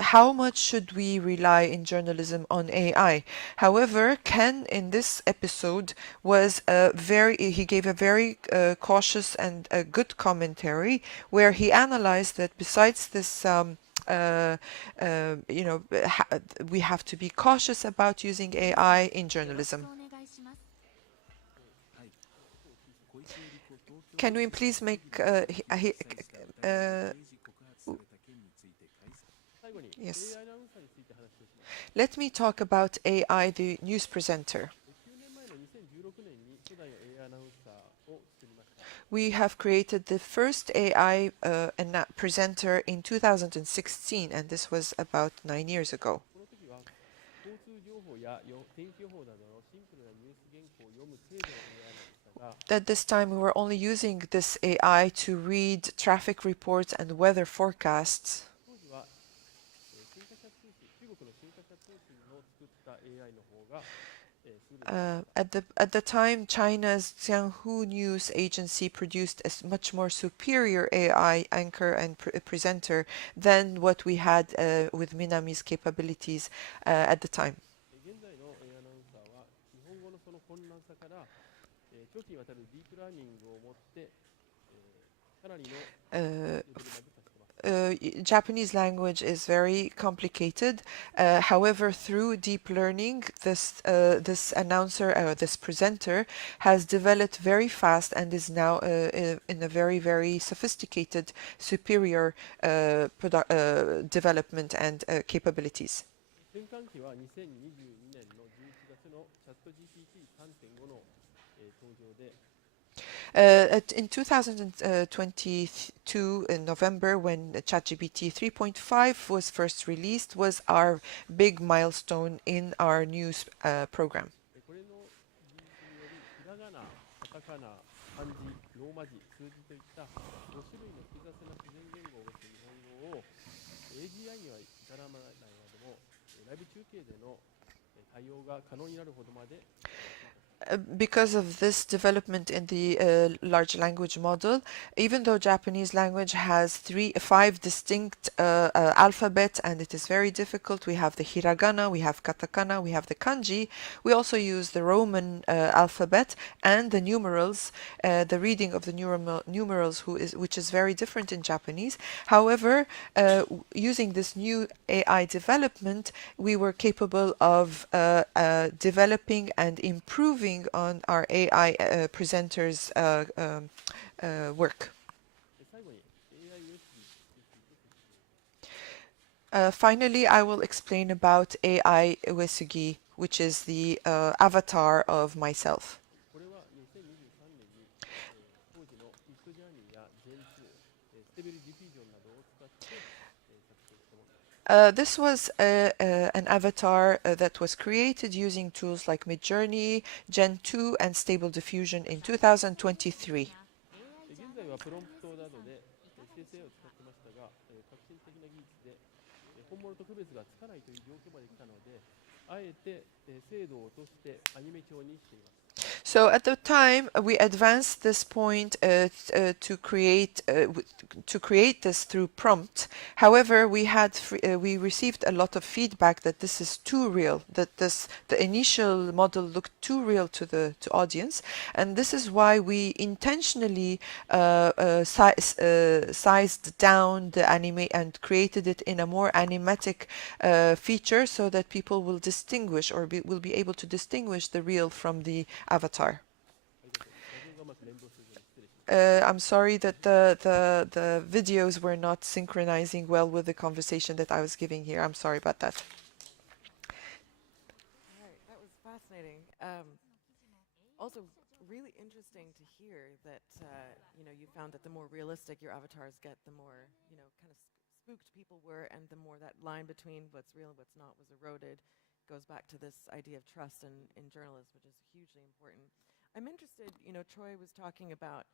how much should we rely in journalism on AI? However, Ken in this episode was he gave a very cautious and a good commentary where he analyzed that besides this we have to be cautious about using AI in journalism. Can we please make yes. Let me talk about AI, the news presenter. 9年前の2016年に初代の AI アナウンサーを作りました。 We have created the first AI presenter in 2016, and this was about 9 years ago. この時は交通情報や天気予報などのシンプルなニュース原稿を読む程度の AI でしたが、 At this time, we were only using this AI to read traffic reports and weather forecasts. 当時は中国の新華社通信の作った AI の方が優れていました。 At the time, China's Xianhu News Agency produced a much more superior AI anchor and presenter than what we had with Minami's capabilities at the time. 現在の AI アナウンサーは日本語のその困難さから長期にわたるディープラーニングをもってかなりのレベルまで達しています。 Japanese language is very complicated. However, through deep learning, this announcer, this presenter, has developed very fast and is now in a very, very sophisticated, superior development and capabilities. 転換期は2022年の11月のチャット GPT3.5 の登場で In 2022, in November, when ChatGPT 3.5 was first released, was our big milestone in our news program. これの技術によりひらがな、カタカナ、漢字、ローマ字、数字といった5種類の複雑な自然言語を持つ日本語を AGI には至らないまでもライブ中継での対応が可能になるほどまで Because of this development in the large language model, even though Japanese language has 5 distinct alphabets and it is very difficult, we have the hiragana, we have katakana, we have the kanji, we also use the Roman alphabet and the numerals, the reading of the numerals which is very different in Japanese. However, using this new AI development, we were capable of developing and improving on our AI presenters' work. 最後に AI ウエスギについて Finally, I will explain about AI Uesugi, which is the avatar of myself. これは2023年に当時のミッドジャーニーやジェン2、ステーブルディフュージョンなどを使って This was an avatar that was created using tools like Midjourney, Gen 2, and Stable Diffusion in 2023. 現在はプロンプトなどで生成 AI を使ってましたが、革新的な技術で本物と区別がつかないという状況まで来たので、あえて精度を落としてアニメ調にしています。 So at the time, we advanced this point to create this through prompt. However, we received a lot of feedback that this is too real, that the initial model looked too real to the audience, and this is why we intentionally sized down the anime and created it in a more animatic feature, so that people will distinguish or will be able to distinguish the real from the avatar. I'm sorry that the videos were not synchronizing well with the conversation that I was giving here. I'm sorry about that. All right, that was fascinating. Also, really interesting to hear that you found that the more realistic your avatars get, the more kind of spooked people were, and the more that line between what's real and what's not was eroded. Goes back to this idea of trust in journalists, which is hugely important. I'm interested, Troy was talking about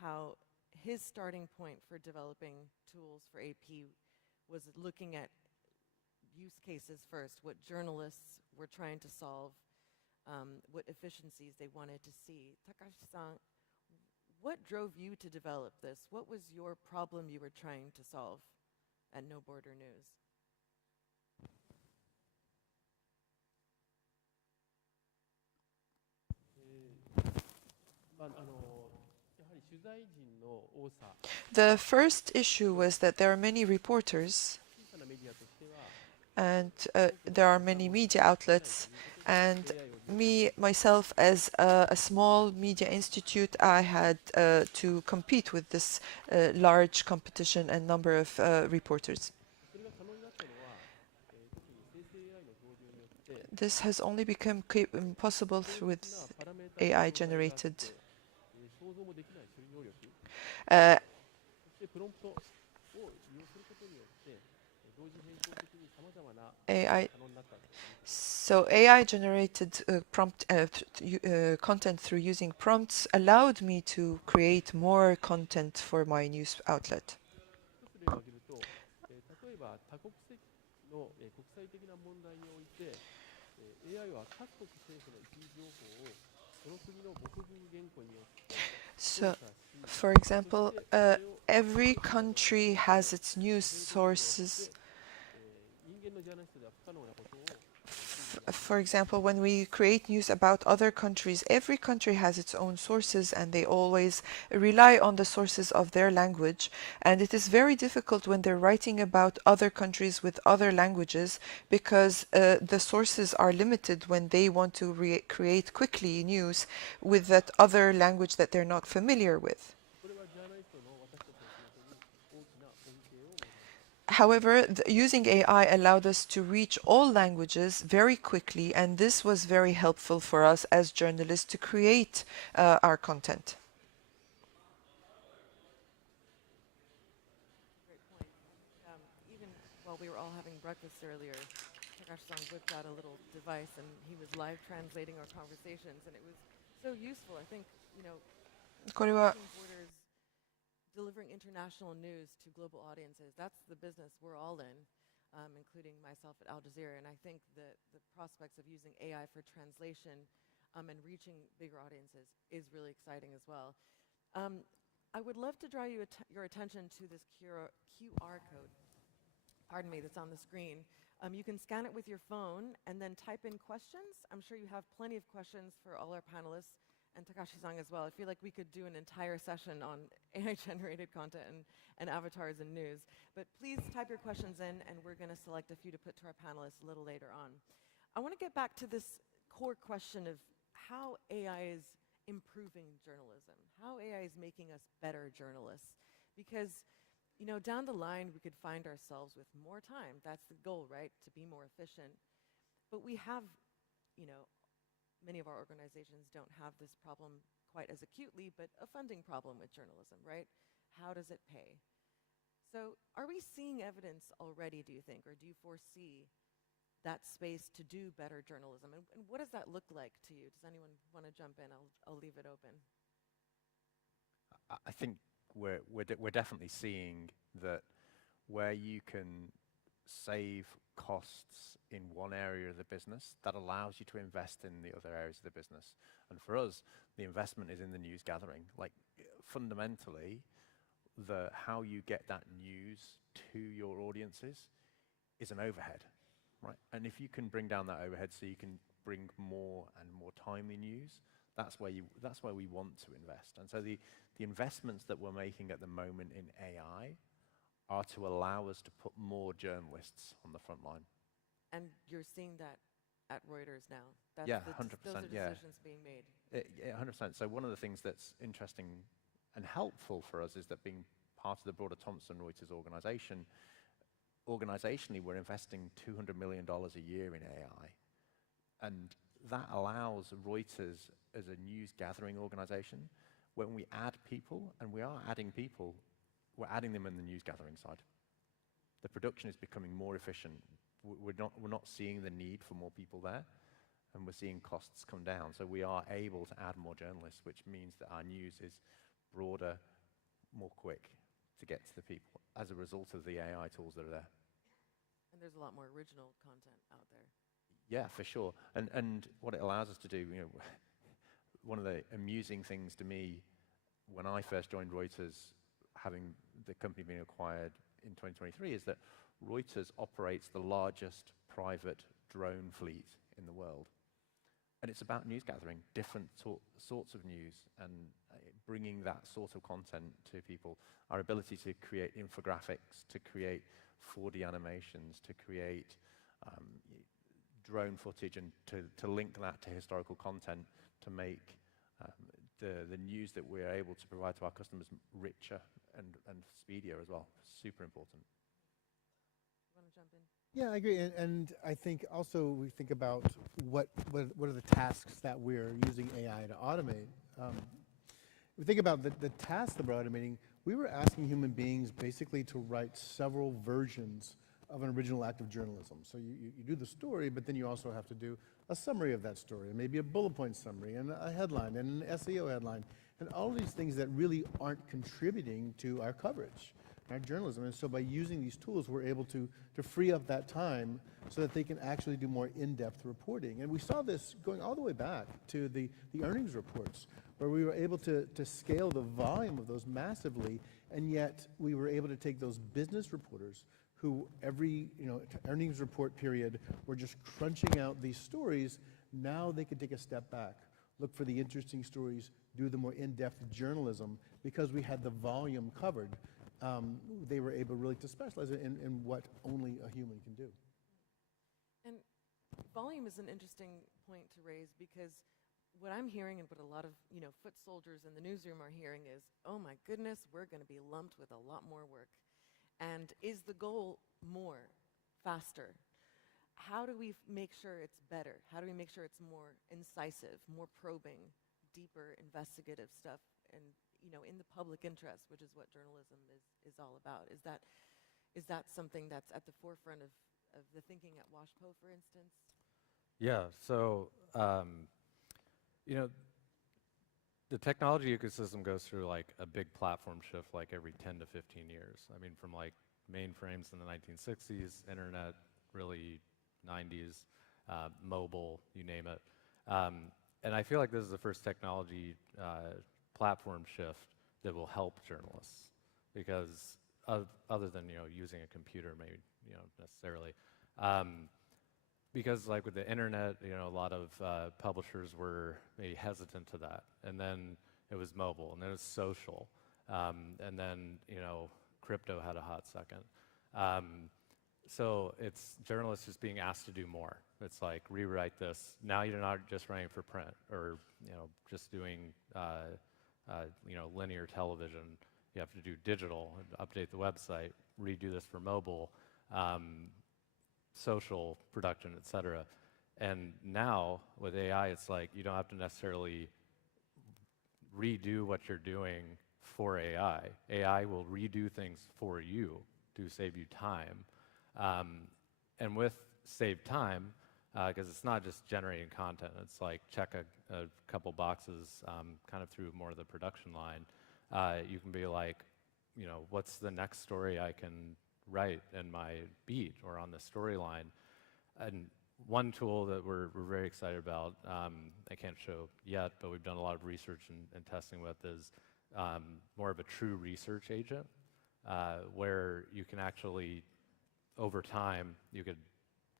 how his starting point for developing tools for AP was looking at use cases first, what journalists were trying to solve, what efficiencies they wanted to see. Takashi-san, what drove you to develop this? What was your problem you were trying to solve at No Border News? The first issue was that there are many reporters and there are many media outlets, and myself as a small media institute, I had to compete with this large competition and number of reporters. This has only become possible with AI-generated AI-generated prompt content through using prompts allowed me to create more content for my news outlet. So, for example, every country has its news sources. For example, when we create news about other countries, every country has its own sources and they always rely on the sources of their language. And it is very difficult when they're writing about other countries with other languages, because the sources are limited when they want to create quickly news with that other language that they're not familiar with. However, using AI allowed us to reach all languages very quickly, and this was very helpful for us as journalists to create our content. Great point. Even while we were all having breakfast earlier, Takashi-san whipped out a little device and he was live translating our conversations, and it was so useful. I think, crossing borders, delivering international news to global audiences, that's the business we're all in, including myself at Al Jazeera. And I think the prospects of using AI for translation and reaching bigger audiences is really exciting as well. I would love to draw your attention to this QR code, that's on the screen. You can scan it with your phone and then type in questions. I'm sure you have plenty of questions for all our panelists, and Takashi-san as well. I feel like we could do an entire session on AI-generated content and avatars and news. But please type your questions in, and we're going to select a few to put to our panelists a little later on. I want to get back to this core question of how AI is improving journalism, how AI is making us better journalists. Because, down the line, we could find ourselves with more time. That's the goal, right? To be more efficient. But we have, many of our organizations don't have this problem quite as acutely, but a funding problem with journalism, right? How does it pay? So are we seeing evidence already, do you think, or do you foresee that space to do better journalism? And what does that look like to you? Does anyone want to jump in? I'll leave it open. I think we're definitely seeing that where you can save costs in one area of the business, that allows you to invest in the other areas of the business. And for us, the investment is in the news gathering. Like fundamentally, how you get that news to your audiences is an overhead, right? And if you can bring down that overhead so you can bring more and more timely news, that's where we want to invest. And so the investments that we're making at the moment in AI are to allow us to put more journalists on the front line. And you're seeing that at Reuters now? That's Yeah, 100%. Those are decisions being made. Yeah, 100%. So one of the things that's interesting and helpful for us is that being part of the broader Thomson Reuters organization, organizationally, we're investing $200 million a year in AI. And that allows Reuters as a news gathering organization, when we add people, and we are adding people, we're adding them in the news gathering side. The production is becoming more efficient. We're not seeing the need for more people there, and we're seeing costs come down. So we are able to add more journalists, which means that our news is broader, more quick to get to the people as a result of the AI tools that are there. And there's a lot more original content out there. Yeah, for sure. And what it allows us to do, you know, one of the amusing things to me when I first joined Reuters, having the company being acquired in 2023, is that Reuters operates the largest private drone fleet in the world. And it's about news gathering, different sorts of news, and bringing that sort of content to people. Our ability to create infographics, to create 4D animations, to create drone footage, and to link that to historical content to make the news that we're able to provide to our customers richer and speedier as well. Super important. You want to jump in? Yeah, I agree. And I think also we think about what are the tasks that we're using AI to automate. We think about the tasks that we're automating. We were asking human beings basically to write several versions of an original act of journalism. So you do the story, but then you also have to do a summary of that story, and maybe a bullet point summary, and a headline, and an SEO headline, and all of these things that really aren't contributing to our coverage, our journalism. And so by using these tools, we're able to free up that time so that they can actually do more in-depth reporting. And we saw this going all the way back to the earnings reports, where we were able to scale the volume of those massively, and yet we were able to take those business reporters who every earnings report period were just crunching out these stories. Now they could take a step back, look for the interesting stories, do the more in-depth journalism. Because we had the volume covered, they were able really to specialize in what only a human can do. And volume is an interesting point to raise, because what I'm hearing and what a lot of foot soldiers in the newsroom are hearing is, oh my goodness, we're going to be lumped with a lot more work. And is the goal more, faster? How do we make sure it's better? How do we make sure it's more incisive, more probing, deeper investigative stuff, and in the public interest, which is what journalism is all about? Is that something that's at the forefront of the thinking at WashPo, for instance? Yeah. So the technology ecosystem goes through like a big platform shift like every 10 to 15 years. I mean, from like mainframes in the 1960s, internet, really 90s, mobile, you name it. And I feel like this is the first technology platform shift that will help journalists, because other than using a computer, maybe necessarily. Because like with the internet, a lot of publishers were maybe hesitant to that. And then it was mobile, and then it was social. And then, crypto had a hot second. So it's journalists just being asked to do more. It's like, rewrite this. Now you're not just writing for print or, just doing, linear television. You have to do digital, update the website, redo this for mobile. Social production, et cetera. And now with AI, it's like you don't have to necessarily redo what you're doing for AI. AI will redo things for you to save you time. And with save time, because it's not just generating content, it's like check a couple boxes kind of through more of the production line. You can be like, you know, what's the next story I can write in my beat or on the storyline? And one tool that we're very excited about, I can't show yet, but we've done a lot of research and testing with is more of a true research agent, where you can actually, over time, you could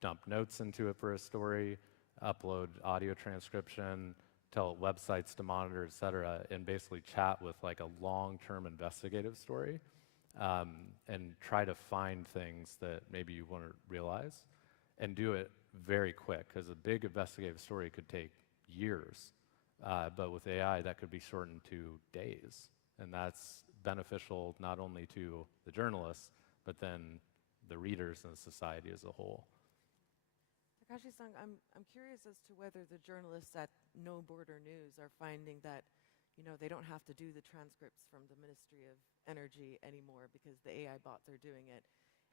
dump notes into it for a story, upload audio transcription, tell websites to monitor, et cetera, and basically chat with like a long-term investigative story and try to find things that maybe you wouldn't realize and do it very quick, because a big investigative story could take years, but with AI that could be shortened to days, and that's beneficial not only to the journalists, but then the readers and society as a whole. Takashi-san, I'm curious as to whether the journalists at No Border News are finding that, you know, they don't have to do the transcripts from the Ministry of Energy anymore because the AI bots are doing it.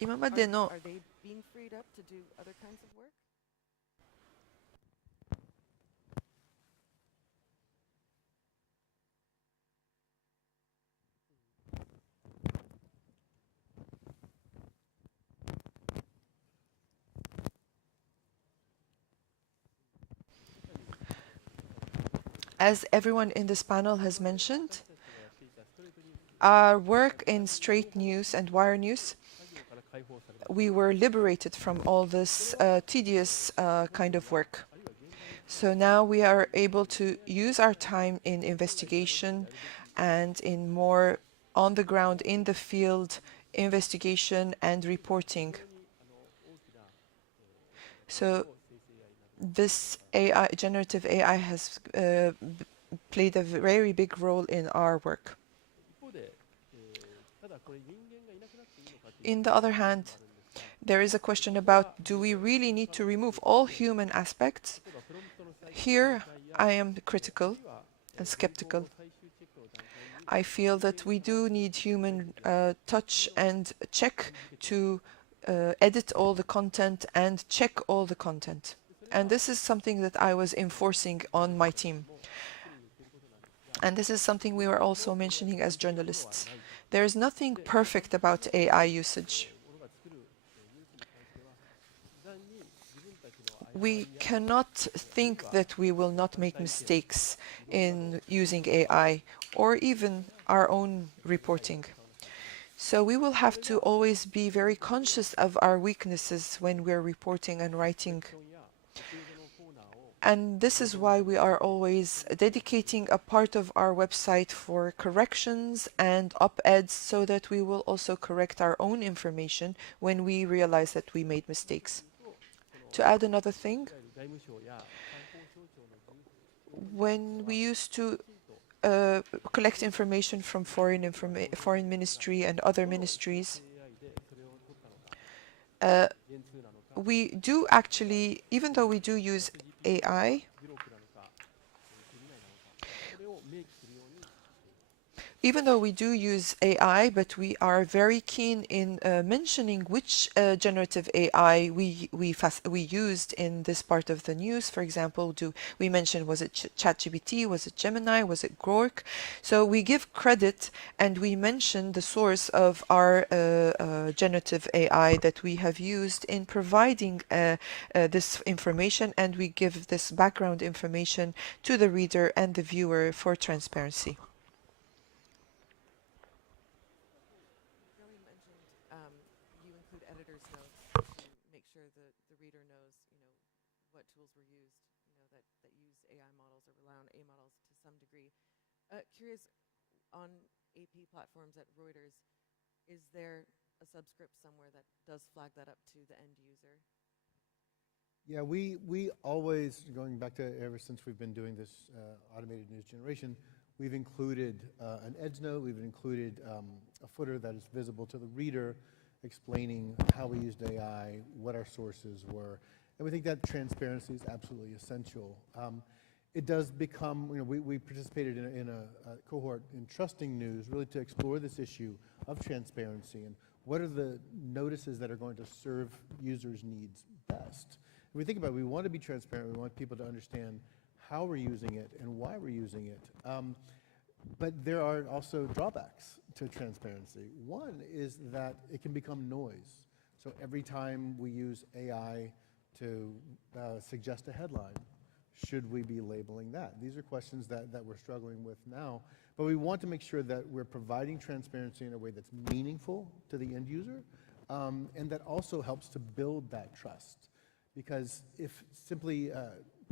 今までの Are they being freed up to do other kinds of work? As everyone in this panel has mentioned, our work in straight news and wire news, we were liberated from all this tedious kind of work. So now we are able to use our time in investigation and in more on the ground, in the field investigation and reporting. So this AI, generative AI, has played a very big role in our work. In the other hand, there is a question about, do we really need to remove all human aspects? Here, I am critical and skeptical. I feel that we do need human touch and check to edit all the content and check all the content. And this is something that I was enforcing on my team. And this is something we were also mentioning as journalists. There is nothing perfect about AI usage. We cannot think that we will not make mistakes in using AI or even our own reporting. So we will have to always be very conscious of our weaknesses when we're reporting and writing. And this is why we are always dedicating a part of our website for corrections and op-eds, so that we will also correct our own information when we realize that we made mistakes. To add another thing, when we used to collect information from foreign ministry and other ministries, we do actually, even though we do use AI, but we are very keen in mentioning which generative AI we used in this part of the news. For example, we mention, was it ChatGPT, was it Gemini, was it Grok? So we give credit and we mention the source of our generative AI that we have used in providing this information, and we give this background information to the reader and the viewer for transparency. Curious, on AP platforms at Reuters, is there a subscript somewhere that does flag that up to the end user? Yeah, we always, going back to ever since we've been doing this automated news generation, we've included an EDS note, we've included a footer that is visible to the reader explaining how we used AI, what our sources were, and we think that transparency is absolutely essential. it does become, we participated in a cohort in Trusting News, really to explore this issue of transparency and what are the notices that are going to serve users' needs best. If we think about it, we want to be transparent, we want people to understand how we're using it and why we're using it. But there are also drawbacks to transparency. One is that it can become noise. So every time we use AI to suggest a headline, should we be labeling that? These are questions that we're struggling with now, but we want to make sure that we're providing transparency in a way that's meaningful to the end user, and that also helps to build that trust. Because if simply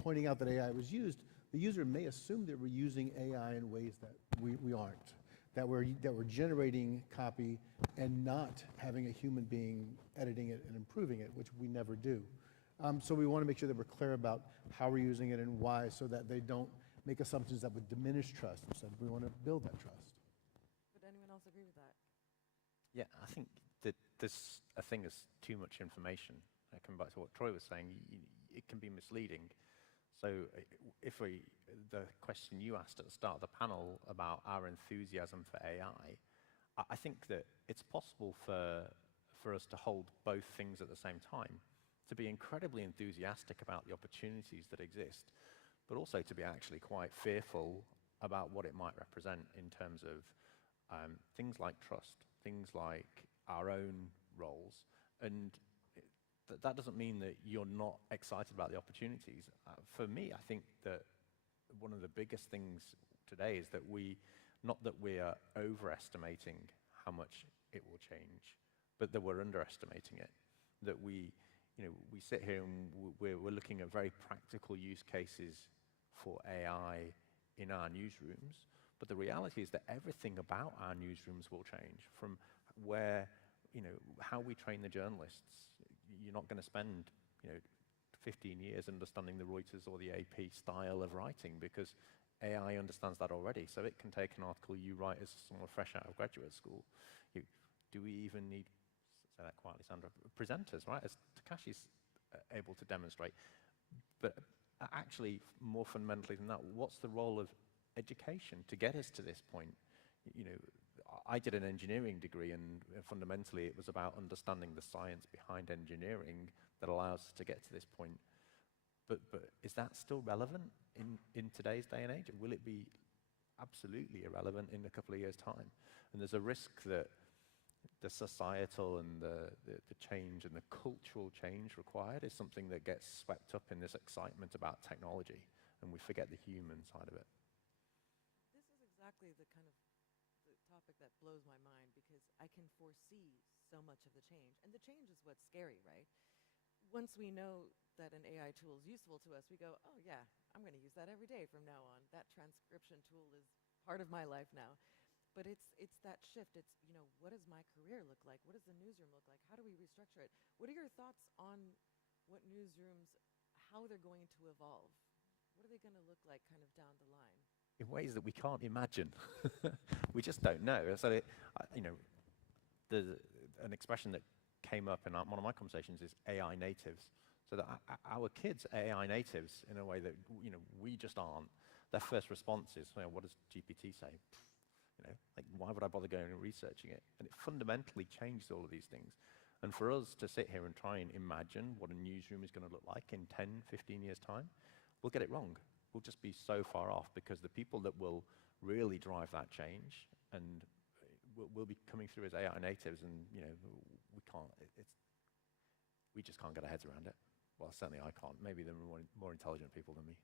pointing out that AI was used, the user may assume that we're using AI in ways that we aren't, that we're generating copy and not having a human being editing it and improving it, which we never do. So we want to make sure that we're clear about how we're using it and why, so that they don't make assumptions that would diminish trust. Instead, we want to build that trust. Would anyone else agree with that? Yeah, I think that there's a thing as too much information. Coming back to what Troy was saying, it can be misleading. So if the question you asked at the start of the panel about our enthusiasm for AI, I think that it's possible for us to hold both things at the same time, to be incredibly enthusiastic about the opportunities that exist, but also to be actually quite fearful about what it might represent in terms of things like trust, things like our own roles. And that doesn't mean that you're not excited about the opportunities. For me, I think that one of the biggest things today is that not that we are overestimating how much it will change, but that we're underestimating it. That we sit here and we're looking at very practical use cases for AI in our newsrooms, but the reality is that everything about our newsrooms will change, from how we train the journalists. You're not going to spend 15 years understanding the Reuters or the AP style of writing, because AI understands that already. So it can take an article you write as someone fresh out of graduate school. Do we even need, say that quietly, Sandra, presenters, right? As Takashi's able to demonstrate. But actually, more fundamentally than that, what's the role of education to get us to this point? I did an engineering degree, and fundamentally it was about understanding the science behind engineering that allows us to get to this point. But is that still relevant in today's day and age? Will it be absolutely irrelevant in a couple of years' time? And there's a risk that the societal and the change and the cultural change required is something that gets swept up in this excitement about technology, and we forget the human side of it. This is exactly the kind of topic that blows my mind, because I can foresee so much of the change. And the change is what's scary, right? Once we know that an AI tool is useful to us, we go, oh yeah, I'm going to use that every day from now on. That transcription tool is part of my life now. But it's that shift. It's, what does my career look like? What does the newsroom look like? How do we restructure it? What are your thoughts on what newsrooms, how they're going to evolve? What are they going to look like kind of down the line? In ways that we can't imagine. We just don't know. So, there's an expression that came up in one of my conversations is AI natives. So that our kids are AI natives in a way that we just aren't. Their first response is, what does GPT say? Why would I bother going and researching it? And it fundamentally changes all of these things. And for us to sit here and try and imagine what a newsroom is going to look like in 10, 15 years' time, we'll get it wrong. We'll just be so far off, because the people that will really drive that change and will be coming through as AI natives, and we just can't get our heads around it. Well, certainly I can't. Maybe there are more intelligent people than me.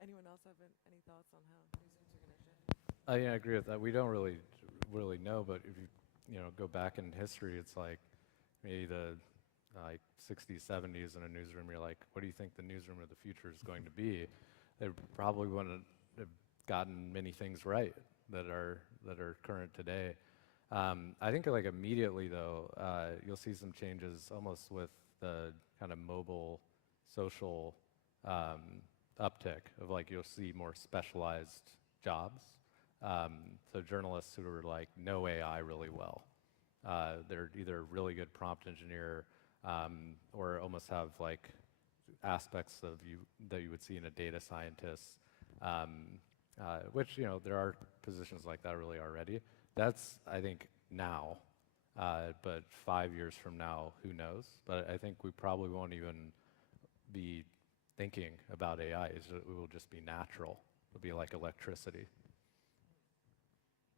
Anyone else have any thoughts on how newsrooms are going to shift? I agree with that. We don't really know, but if you go back in history, it's like maybe the 60s, 70s in a newsroom, you're like, what do you think the newsroom of the future is going to be? They probably wouldn't have gotten many things right that are current today. I think immediately though, you'll see some changes almost with the kind of mobile social uptick of you'll see more specialized jobs. So journalists who are know AI really well. They're either a really good prompt engineer or almost have aspects of that you would see in a data scientist, which, you know, there are positions like that really already. That's, I think, now. But 5 years from now, who knows? But I think we probably won't even be thinking about AI. It will just be natural. It'll be like electricity.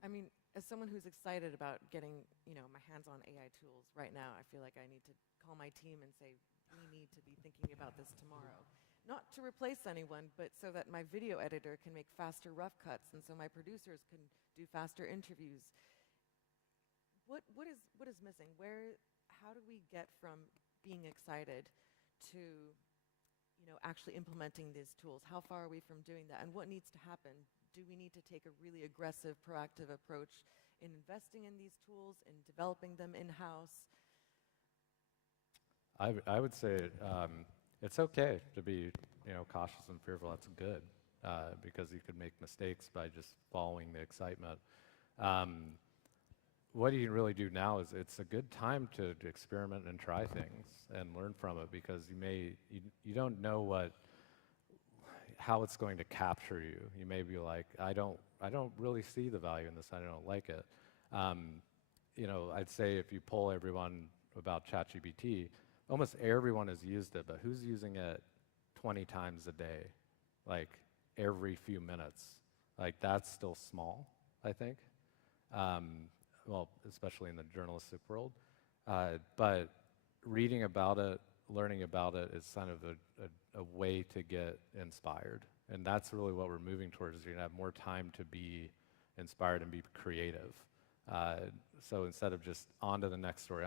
I mean, as someone who's excited about getting, you know, my hands on AI tools right now, I feel like I need to call my team and say, we need to be thinking about this tomorrow. Not to replace anyone, but so that my video editor can make faster rough cuts, and so my producers can do faster interviews. What is missing? How do we get from being excited to, you know, actually implementing these tools? How far are we from doing that? And what needs to happen? Do we need to take a really aggressive, proactive approach in investing in these tools, in developing them in-house? I would say it's okay to be, you know, cautious and fearful. That's good, because you could make mistakes by just following the excitement. What you can really do now is it's a good time to experiment and try things and learn from it, because you don't know how it's going to capture you. You may be like, I don't really see the value in this. I don't like it. You know, I'd say if you poll everyone about ChatGPT, almost everyone has used it, but who's using it 20 times a day, like every few minutes? Like, that's still small, I think. Well, especially in the journalistic world. But reading about it, learning about it is kind of a way to get inspired. And that's really what we're moving towards, is you're gonna have more time to be inspired and be creative. So instead of just on to the next story,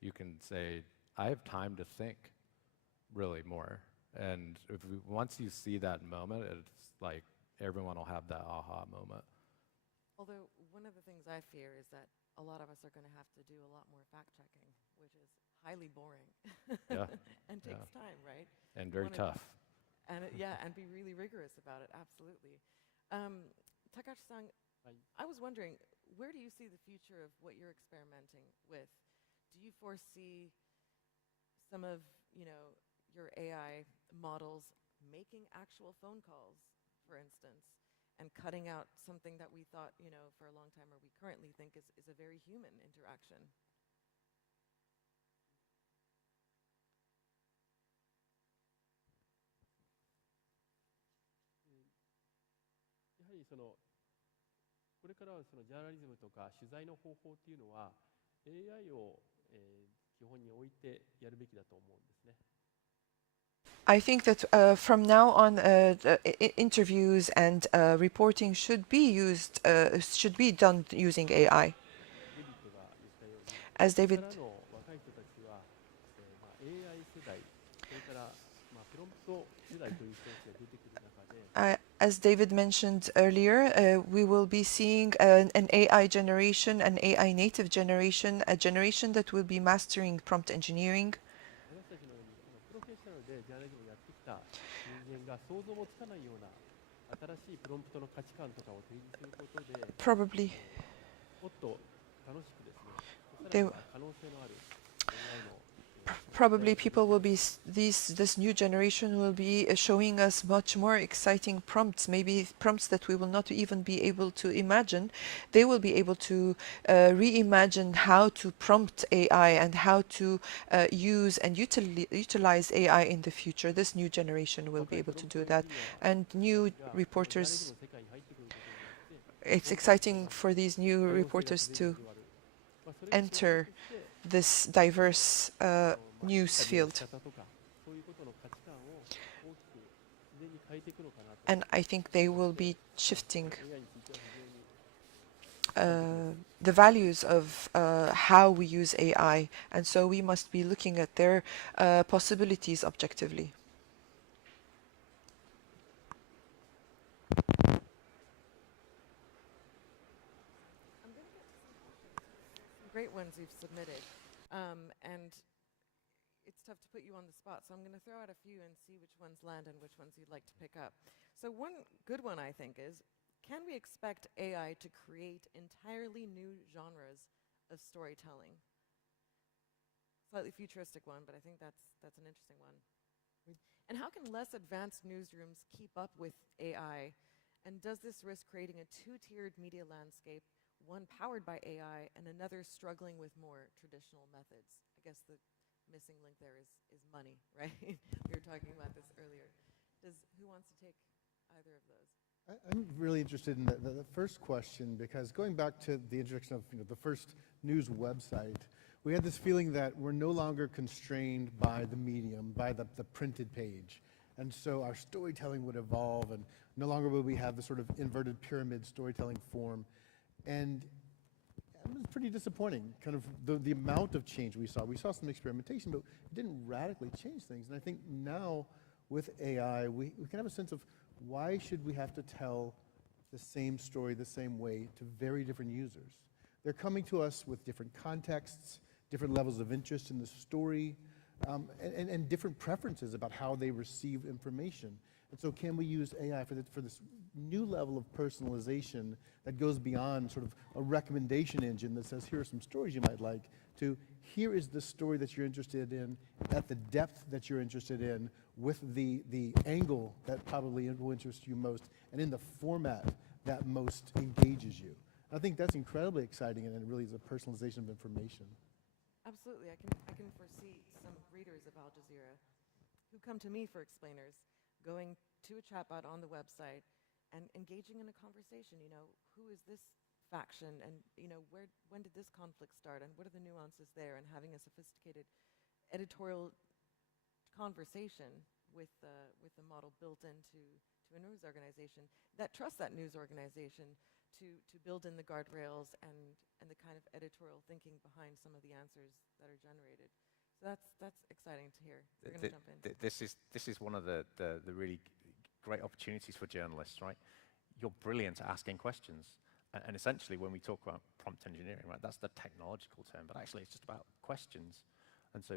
you can say, I have time to think really more. And once you see that moment, it's like everyone will have that aha moment. Although one of the things I fear is that a lot of us are going to have to do a lot more fact-checking, which is highly boring. Yeah. And takes time, right? And very tough. And and be really rigorous about it, absolutely. Takashi-san, I was wondering, where do you see the future of what you're experimenting with? Do you foresee some of, you know, your AI models making actual phone calls, for instance, and cutting out something that we thought, you know, for a long time, or we currently think is a very human interaction? I think that from now on, interviews and reporting should be done using AI. As David mentioned earlier, we will be seeing an AI generation, an AI native generation, a generation that will be mastering prompt engineering. Probably people will be, this new generation will be showing us much more exciting prompts, maybe prompts that we will not even be able to imagine. They will be able to reimagine how to prompt AI and how to use and utilize AI in the future. This new generation will be able to do that. And new reporters, it's exciting for these new reporters to enter this diverse news field. And I think they will be shifting the values of how we use AI, and so we must be looking at their possibilities objectively. I'm going to get to some questions. Some great ones you've submitted. And it's tough to put you on the spot, so I'm going to throw out a few and see which ones land and which ones you'd like to pick up. So one good one, I think, is, can we expect AI to create entirely new genres of storytelling? Slightly futuristic one, but I think that's an interesting one. And how can less advanced newsrooms keep up with AI? And does this risk creating a two-tiered media landscape, one powered by AI and another struggling with more traditional methods? I guess the missing link there is money, right? We were talking about this earlier. Who wants to take either of those? I'm really interested in the first question, because going back to the introduction of the first news website, we had this feeling that we're no longer constrained by the medium, by the printed page. And so our storytelling would evolve, and no longer will we have the sort of inverted pyramid storytelling form. And it was pretty disappointing, kind of the amount of change we saw. We saw some experimentation, but it didn't radically change things. And I think now with AI, we can have a sense of why should we have to tell the same story the same way to very different users. They're coming to us with different contexts, different levels of interest in the story, and different preferences about how they receive information. And so can we use AI for this new level of personalization that goes beyond sort of a recommendation engine that says, here are some stories you might like, to here is the story that you're interested in, at the depth that you're interested in, with the angle that probably will interest you most, and in the format that most engages you. I think that's incredibly exciting, and it really is a personalization of information. Absolutely. I can foresee some readers of Al Jazeera who come to me for explainers, going to a chatbot on the website and engaging in a conversation. Who is this faction, and when did this conflict start, and what are the nuances there, and having a sophisticated editorial conversation with the model built into a news organization that trusts that news organization to build in the guardrails and the kind of editorial thinking behind some of the answers that are generated. So that's exciting to hear. We're going to jump in. This is one of the really great opportunities for journalists, right? You're brilliant at asking questions. And essentially, when we talk about prompt engineering, right, that's the technological term, but actually it's just about questions. And so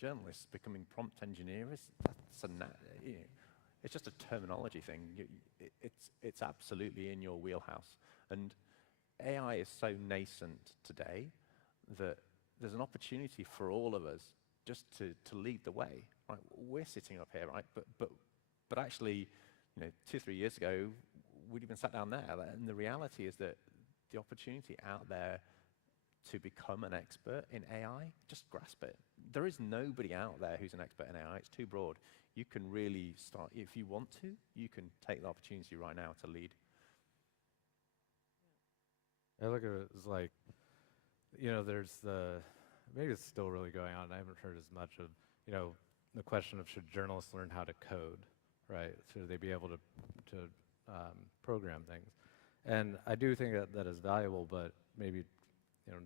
journalists becoming prompt engineers, it's just a terminology thing. It's absolutely in your wheelhouse. And AI is so nascent today that there's an opportunity for all of us just to lead the way. Right? We're sitting up here, right? But actually, 2-3 years ago, we'd even sat down there. And the reality is that the opportunity out there to become an expert in AI, just grasp it. There is nobody out there who's an expert in AI. It's too broad. You can really start, if you want to, you can take the opportunity right now to lead. I look at it as like, there's maybe it's still really going on. I haven't heard as much of, the question of should journalists learn how to code, right? Should they be able to program things? And I do think that is valuable, but maybe,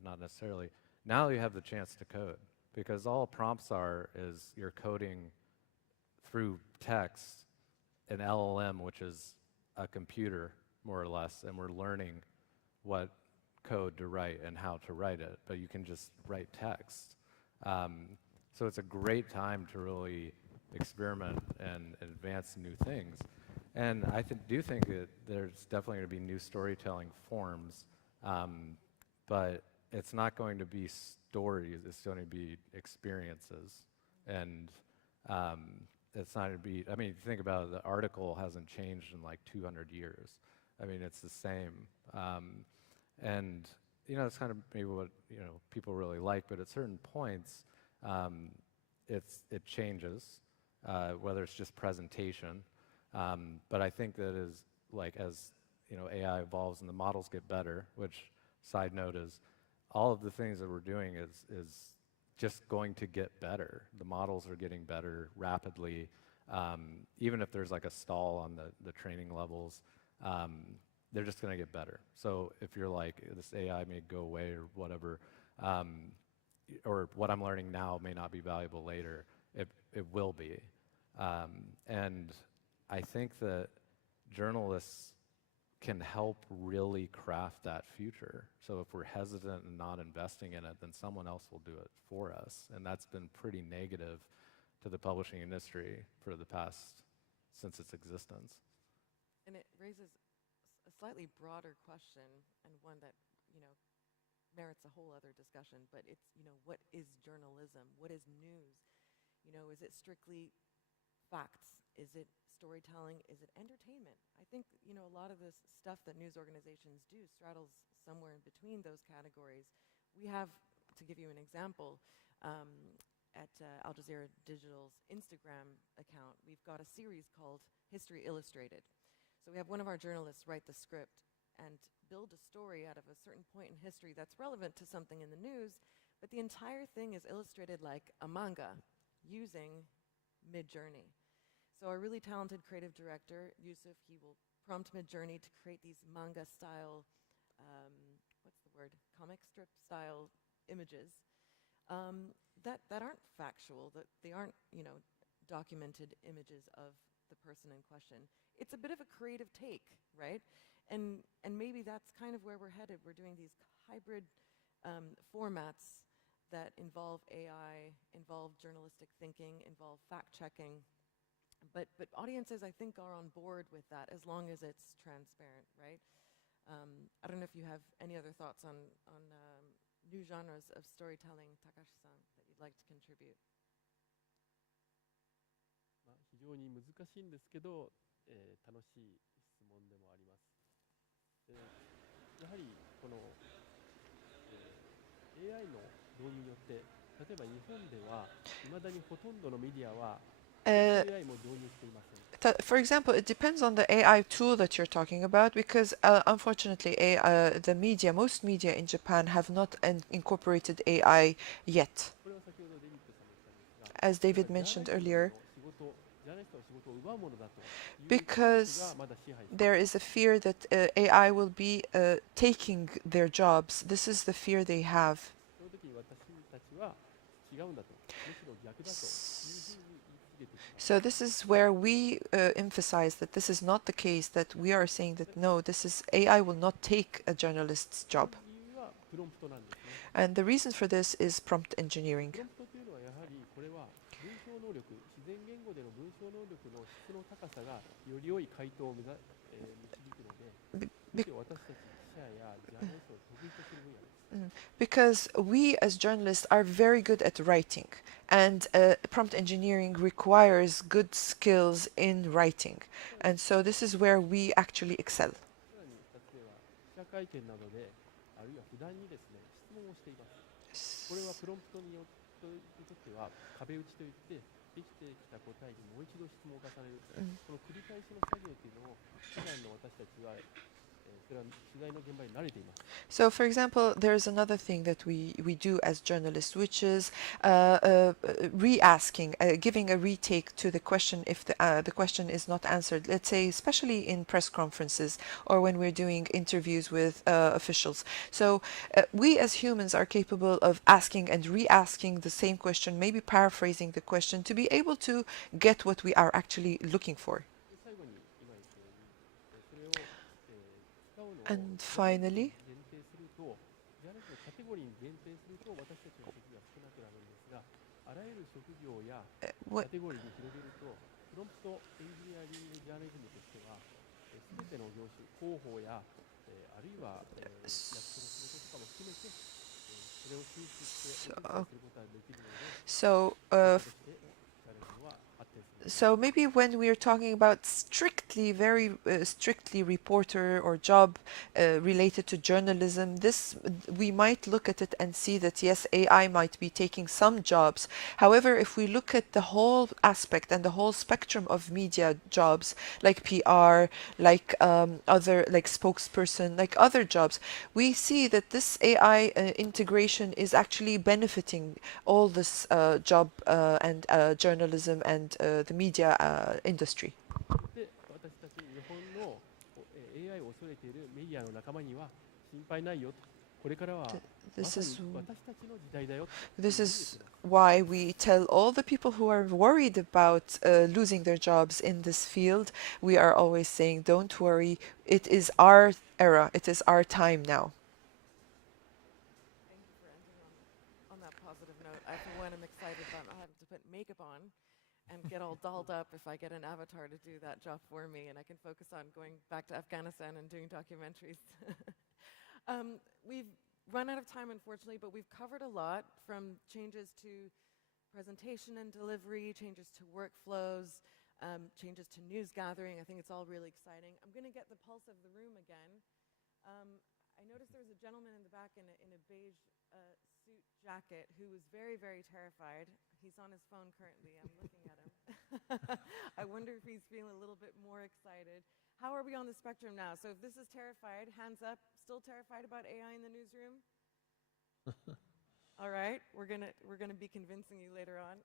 not necessarily. Now you have the chance to code, because all prompts are is you're coding through text an LLM, which is a computer, more or less, and we're learning what code to write and how to write it, but you can just write text. So it's a great time to really experiment and advance new things. And I do think that there's definitely going to be new storytelling forms, but it's not going to be stories, it's going to be experiences. And it's not going to be, if you think about it, the article hasn't changed in like 200 years. It's the same. And it's kind of maybe what people really like, but at certain points, it changes, whether it's just presentation. But I think that is like as AI evolves and the models get better, which side note is all of the things that we're doing is just going to get better. The models are getting better rapidly. Even if there's like a stall on the training levels, they're just going to get better. So if you're like, this AI may go away or whatever, or what I'm learning now may not be valuable later, it will be. And I think that journalists can help really craft that future. So if we're hesitant and not investing in it, then someone else will do it for us. And that's been pretty negative to the publishing industry for the past, since its existence. And it raises a slightly broader question, and one that, merits a whole other discussion, but it's, what is journalism? What is news? Is it strictly facts? Is it storytelling? Is it entertainment? I think, you know, a lot of this stuff that news organizations do straddles somewhere in between those categories. We have, to give you an example, at Al Jazeera Digital's Instagram account, we've got a series called History Illustrated. So we have one of our journalists write the script and build a story out of a certain point in history that's relevant to something in the news, but the entire thing is illustrated like a manga using Midjourney. So our really talented creative director, Yusuf, he will prompt Midjourney to create these manga-style, what's the word, comic strip style images that aren't factual, that they aren't, you know, documented images of the person in question. It's a bit of a creative take, right? And maybe that's kind of where we're headed. We're doing these hybrid formats that involve AI, involve journalistic thinking, involve fact-checking. But audiences, I think, are on board with that as long as it's transparent, right? I don't know if you have any other thoughts on new genres of storytelling, Takashi-san, that you'd like to contribute. 非常に難しいんですけど、楽しい質問でもあります。やはりこの、AI の導入によって、例えば日本では未だにほとんどのメディアは AI も導入していません。For example, it depends on the AI tool that you're talking about, because unfortunately, the media, most media in Japan have not incorporated AI yet. As David mentioned earlier, because there is a fear that AI will be taking their jobs. This is the fear they have. So this is where we emphasize that this is not the case, that we are saying that no, this is AI will not take a journalist's job. And the reason for this is prompt engineering. Because we as journalists are very good at writing, and prompt engineering requires good skills in writing, and so this is where we actually excel. So, for example, there's another thing that we do as journalists, which is re-asking, giving a retake to the question if the question is not answered. Let's say, especially in press conferences or when we're doing interviews with officials. So we as humans are capable of asking and re-asking the same question, maybe paraphrasing the question to be able to get what we are actually looking for. And finally, so maybe when we're talking about strictly, very strictly reporter or job related to journalism, this we might look at it and see that yes, AI might be taking some jobs. However, if we look at the whole aspect and the whole spectrum of media jobs, like PR, like other, like spokesperson, like other jobs, we see that this AI integration is actually benefiting all this job and journalism and the media industry. This is why we tell all the people who are worried about losing their jobs in this field, we are always saying, don't worry, it is our era, it is our time now. Thank you for ending on that positive note. I, for one, am excited about not having to put makeup on and get all dolled up if I get an avatar to do that job for me, and I can focus on going back to Afghanistan and doing documentaries. We've run out of time, unfortunately, but we've covered a lot, from changes to presentation and delivery, changes to workflows, changes to news gathering. I think it's all really exciting. I'm going to get the pulse of the room again. I noticed there was a gentleman in the back in a beige suit jacket who was very, very terrified. He's on his phone currently. I'm looking at him. I wonder if he's feeling a little bit more excited. How are we on the spectrum now? So if this is terrified, hands up. Still terrified about AI in the newsroom? All right, we're gonna be convincing you later on.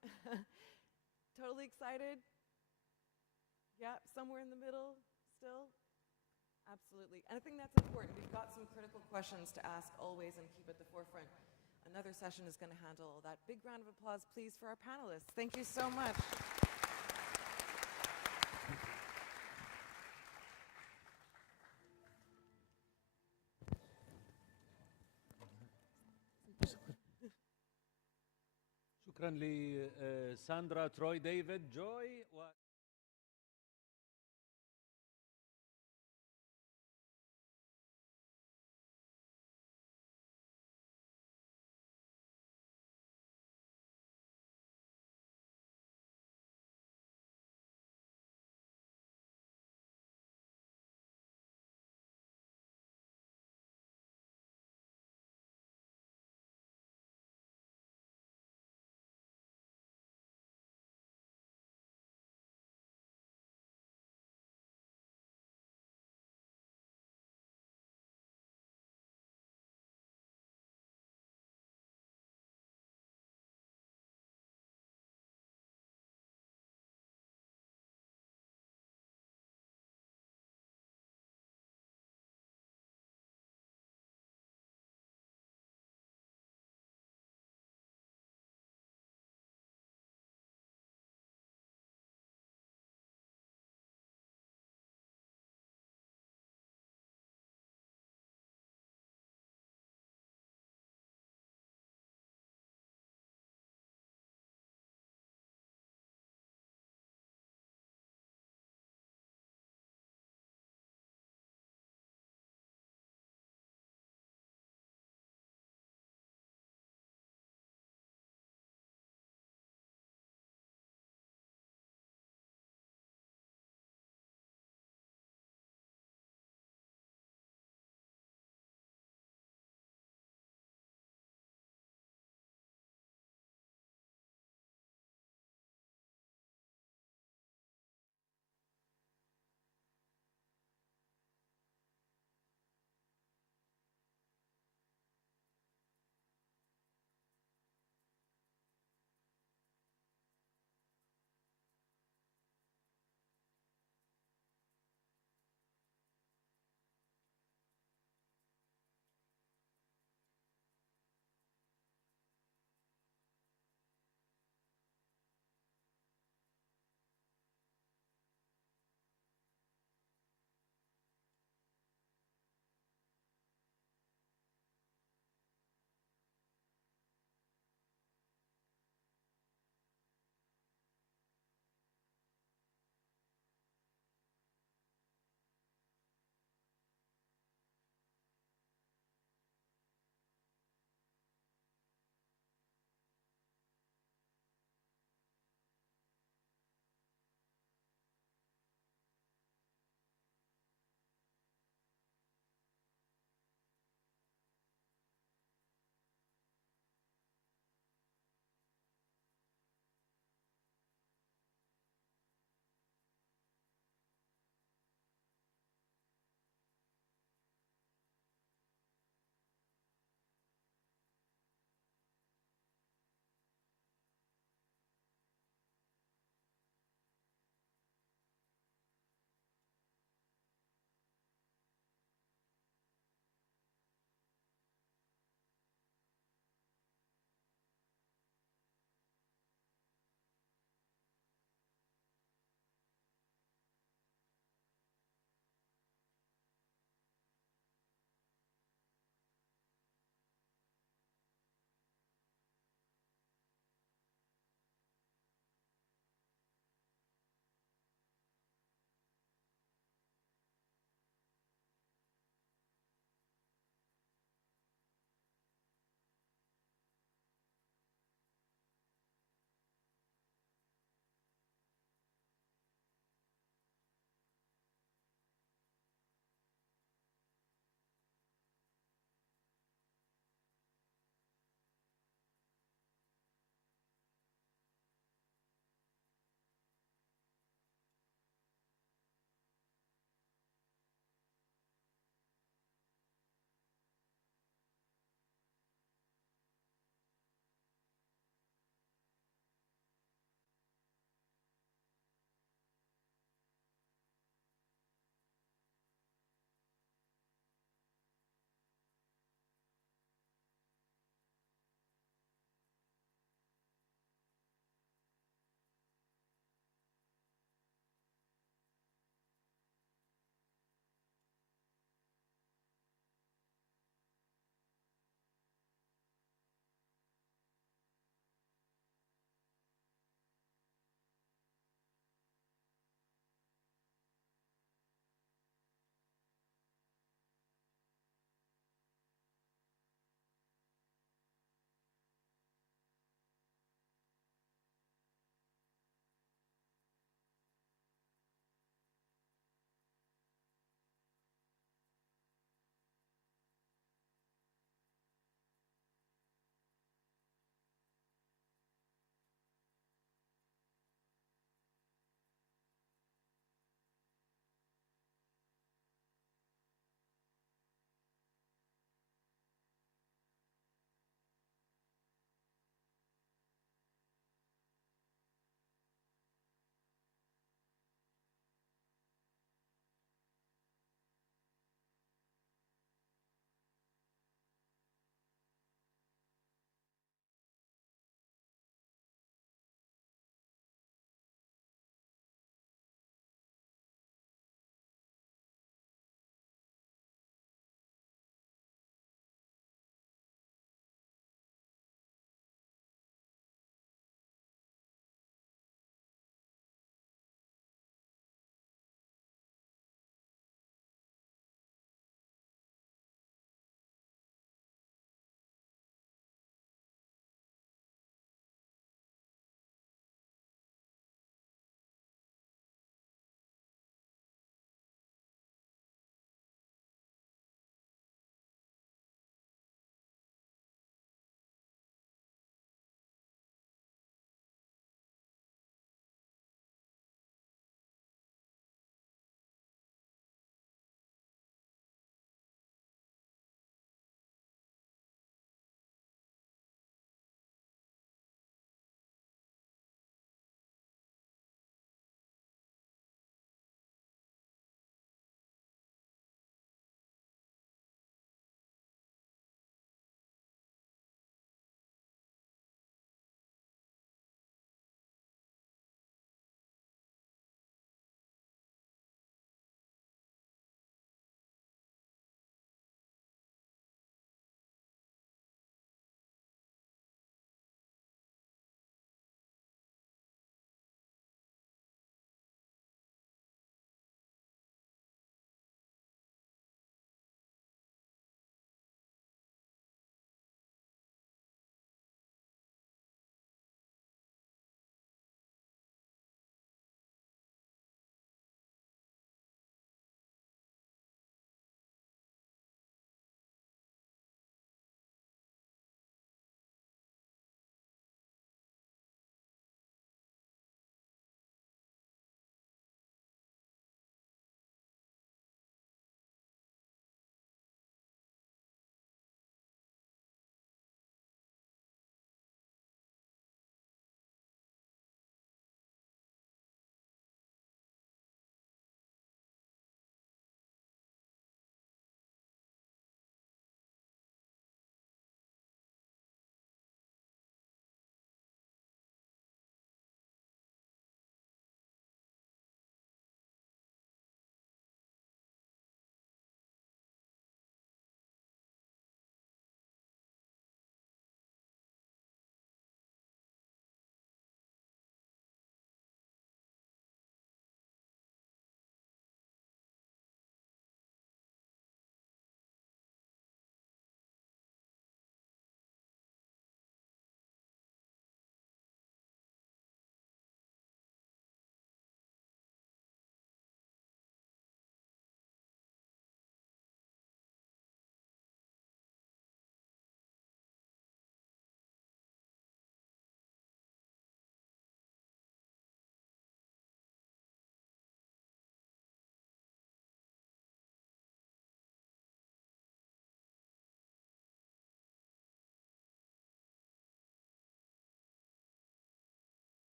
Totally excited? Yeah, somewhere in the middle still? Absolutely. And I think that's important. We've got some critical questions to ask always and keep at the forefront. Another session is going to handle all that. Big round of applause, please, for our panelists. Thank you so much. شكرا لساندرا تروي ديفيد جوي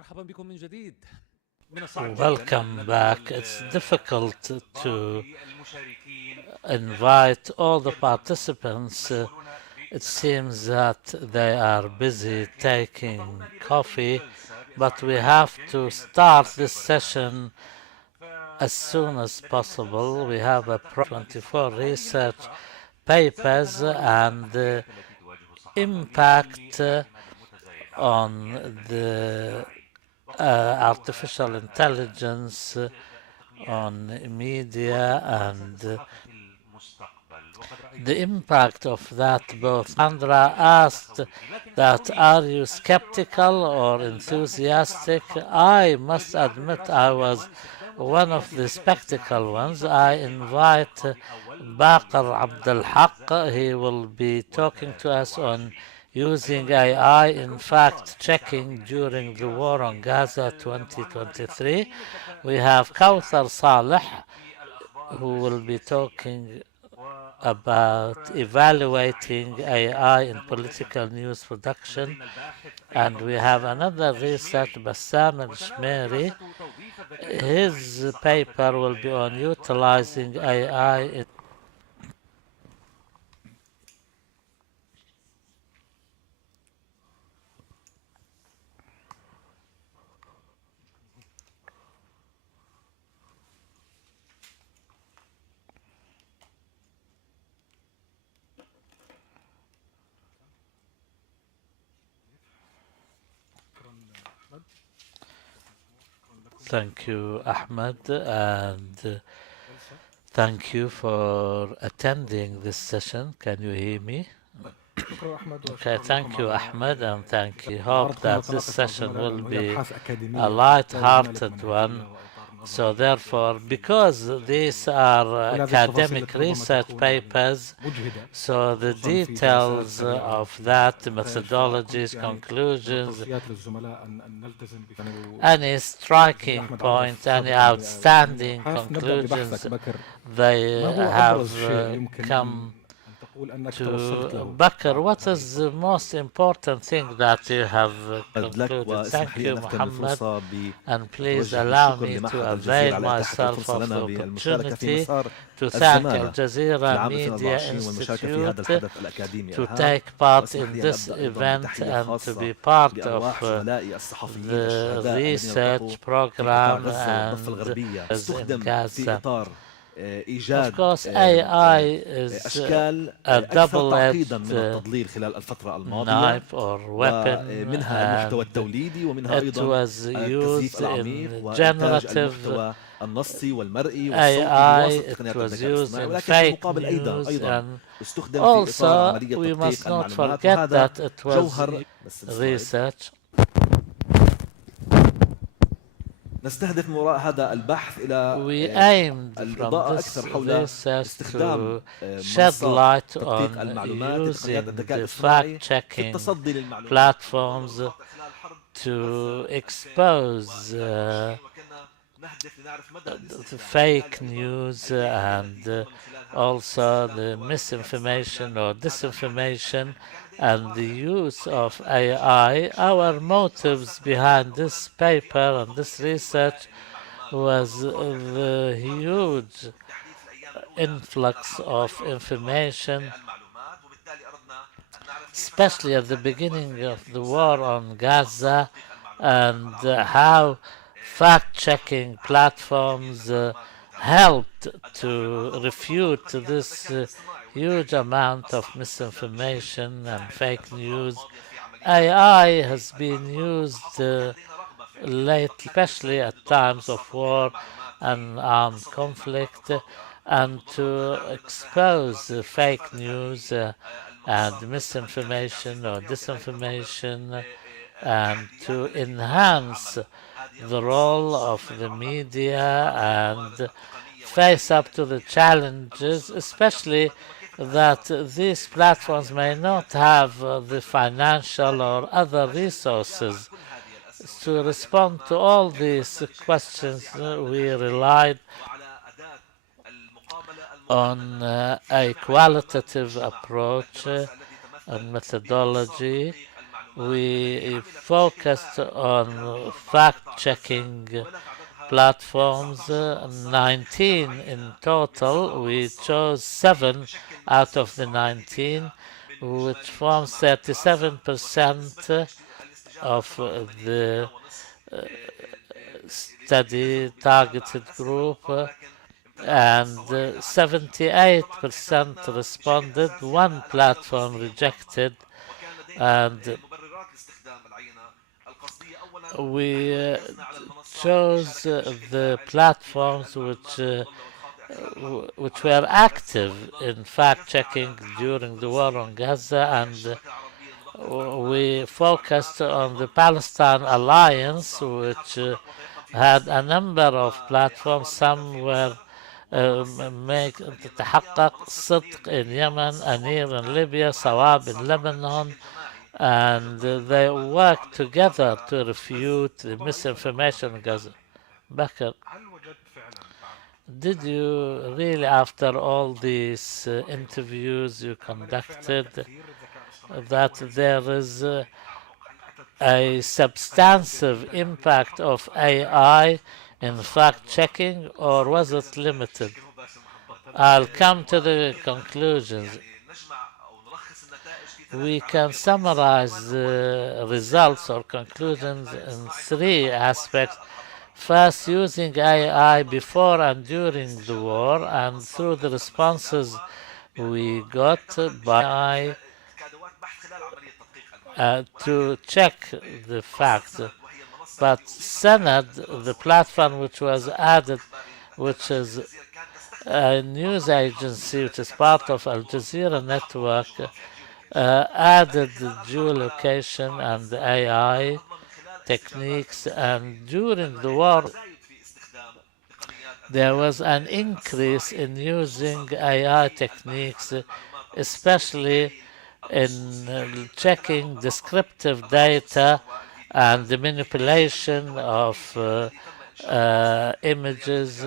مرحبا بكم من جديد. Welcome back. It's difficult to invite all the participants. It seems that they are busy taking coffee, but we have to start this session as soon as possible. We have a 24 research papers and the impact on the artificial intelligence on media and the impact of that both. Sandra asked that, are you skeptical or enthusiastic? I must admit I was one of the skeptical ones. I invite Baqir Abdul Haq. He will be talking to us on using AI in fact-checking during the war on Gaza 2023. We have Kawthar Saleh, who will be talking about evaluating AI in political news production. And we have another research, Bassam al-Shmeri. His paper will be on utilizing AI in Thank you, Ahmed, and thank you for attending this session. Can you hear me? Okay, thank you, Ahmed, and thank you. Hope that this session will be a light-hearted one. So therefore, because these are academic research papers, so the details of that, methodologies, conclusions, any striking point, any outstanding conclusions, they have come to Bakr. What is the most important thing that you have concluded? Thank you, Muhammad, and please allow me to avail myself of the opportunity to thank Al Jazeera Media Institute to take part in this event and to be part of the research program and in Gaza. Of course, AI is a double-edged knife or weapon, and it was used in generative AI, it was used in fake news, and also we must not forget that it was research. نستهدف من وراء هذا البحث إلى We aimed from this research to shed light on using the fact-checking platforms to expose the fake news and also the misinformation or disinformation and the use of AI. Our motives behind this paper and this research was the huge influx of information, especially at the beginning of the war on Gaza, and how fact-checking platforms helped to refute this huge amount of misinformation and fake news. AI has been used lately, especially at times of war and armed conflict, and to expose fake news and misinformation or disinformation, and to enhance the role of the media and face up to the challenges, especially that these platforms may not have the financial or other resources. To respond to all these questions, we relied on a qualitative approach and methodology. we focused on fact-checking platforms, 19 in total. We chose 7 out of the 19, which forms 37% of the study targeted group, and 78% responded. One platform rejected, and we chose the platforms which were active in fact-checking during the war on Gaza, and we focused on the Palestine Alliance, which had a number of platforms. Some were تحقق صدق in Yemen, Anir in Libya, Sawab in Lebanon, and they worked together to refute the misinformation in Gaza. Bakr, did you really, after all these interviews you conducted, that there is a substantive impact of AI in fact-checking, or was it limited? I'll come to the conclusions. We can summarize the results or conclusions in 3 aspects. First, using AI before and during the war, and through the responses we got by to check the facts. But Sanad, the platform which was added, which is a news agency which is part of Al Jazeera network, added the geolocation and AI techniques, and during the war there was an increase in using AI techniques, especially in checking descriptive data and the manipulation of images.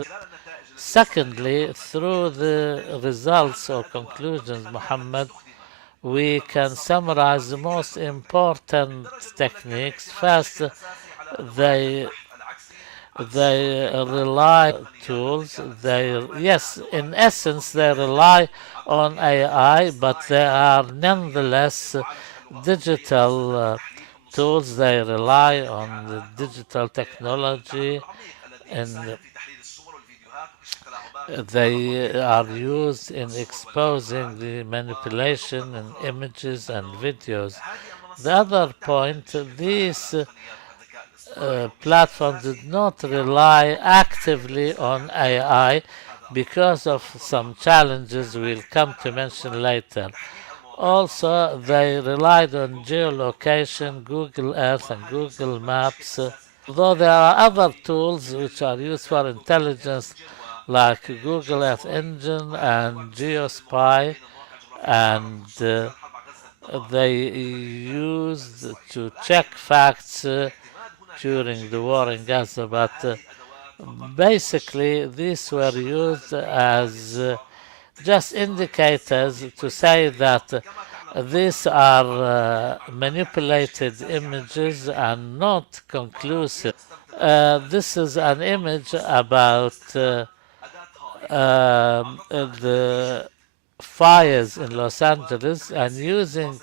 Secondly, through the results or conclusions, Muhammad, we can summarize the most important techniques. First, they rely on tools. Yes, in essence, they rely on AI, but they are nonetheless digital tools. They rely on the digital technology, and they are used in exposing the manipulation in images and videos. The other point, these platforms did not rely actively on AI because of some challenges we'll come to mention later. Also, they relied on geolocation, Google Earth and Google Maps. Although there are other tools which are used for intelligence, like Google Earth Engine and GeoSpy, and they used to check facts during the war in Gaza, but basically these were used as just indicators to say that these are manipulated images and not conclusive. This is an image about the fires in Los Angeles, and using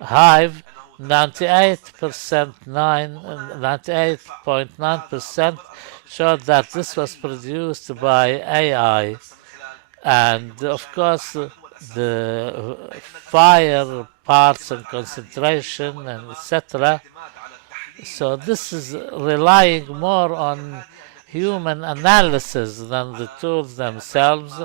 Hive, 98.9% showed that this was produced by AI. And of course, the fire parts and concentration and etc. So this is relying more on human analysis than the tools themselves.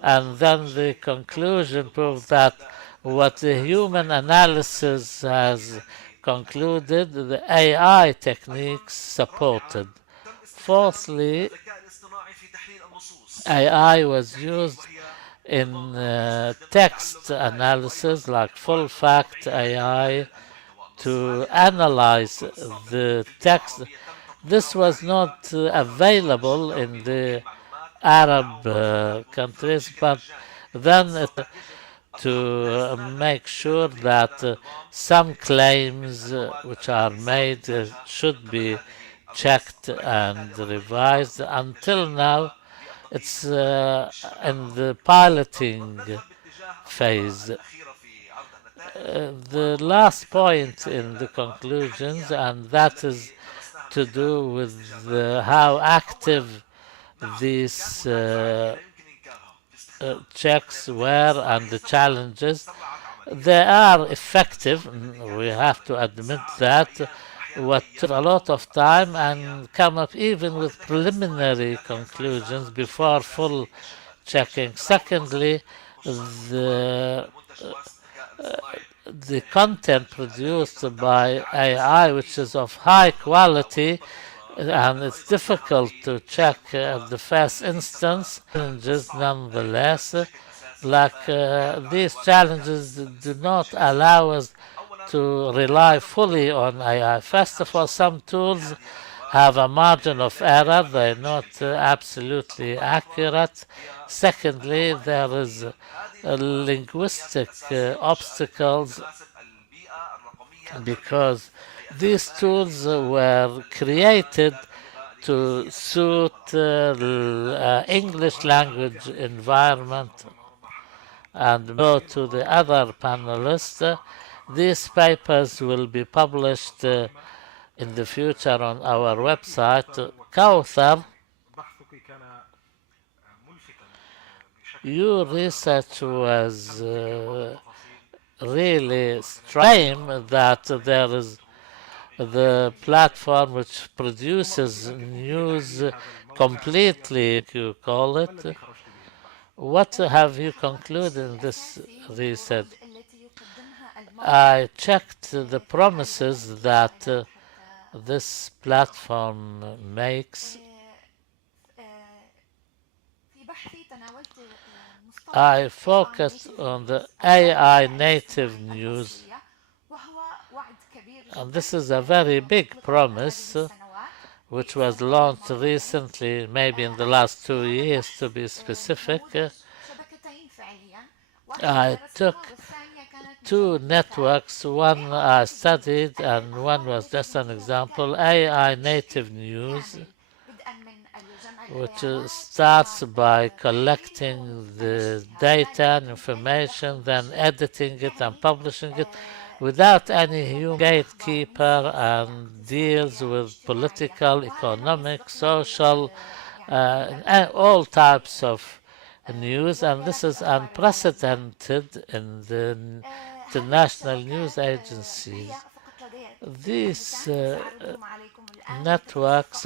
And then the conclusion proved that what the human analysis has concluded, the AI techniques supported. Fourthly, AI was used in text analysis, like full fact AI, to analyze the text. This was not available in the Arab countries, but then to make sure that some claims which are made should be checked and revised. Until now, it's in the piloting phase. The last point in the conclusions, and that is to do with how active these checks were and the challenges. They are effective, we have to admit that. What took a lot of time and come up even with preliminary conclusions before full checking. Secondly, the content produced by AI, which is of high quality, and it's difficult to check at the first instance. Challenges nonetheless, these challenges do not allow us to rely fully on AI. First of all, some tools have a margin of error. They're not absolutely accurate. Secondly, there is linguistic obstacles because these tools were created to suit English language environment. And go to the other panelists. These papers will be published in the future on our website. Kauthar, your research was really striking that there is the platform which produces news completely, you call it. What have you concluded in this research? I checked the promises that this platform makes. I focused on the AI native news, and this is a very big promise which was launched recently, maybe in the last 2 years to be specific. I took 2 networks, one I studied and one was just an example. AI native news, which starts by collecting the data and information, then editing it and publishing it without any human gatekeeper, and deals with political, economic, social, all types of news. And this is unprecedented in the international news agencies. These networks,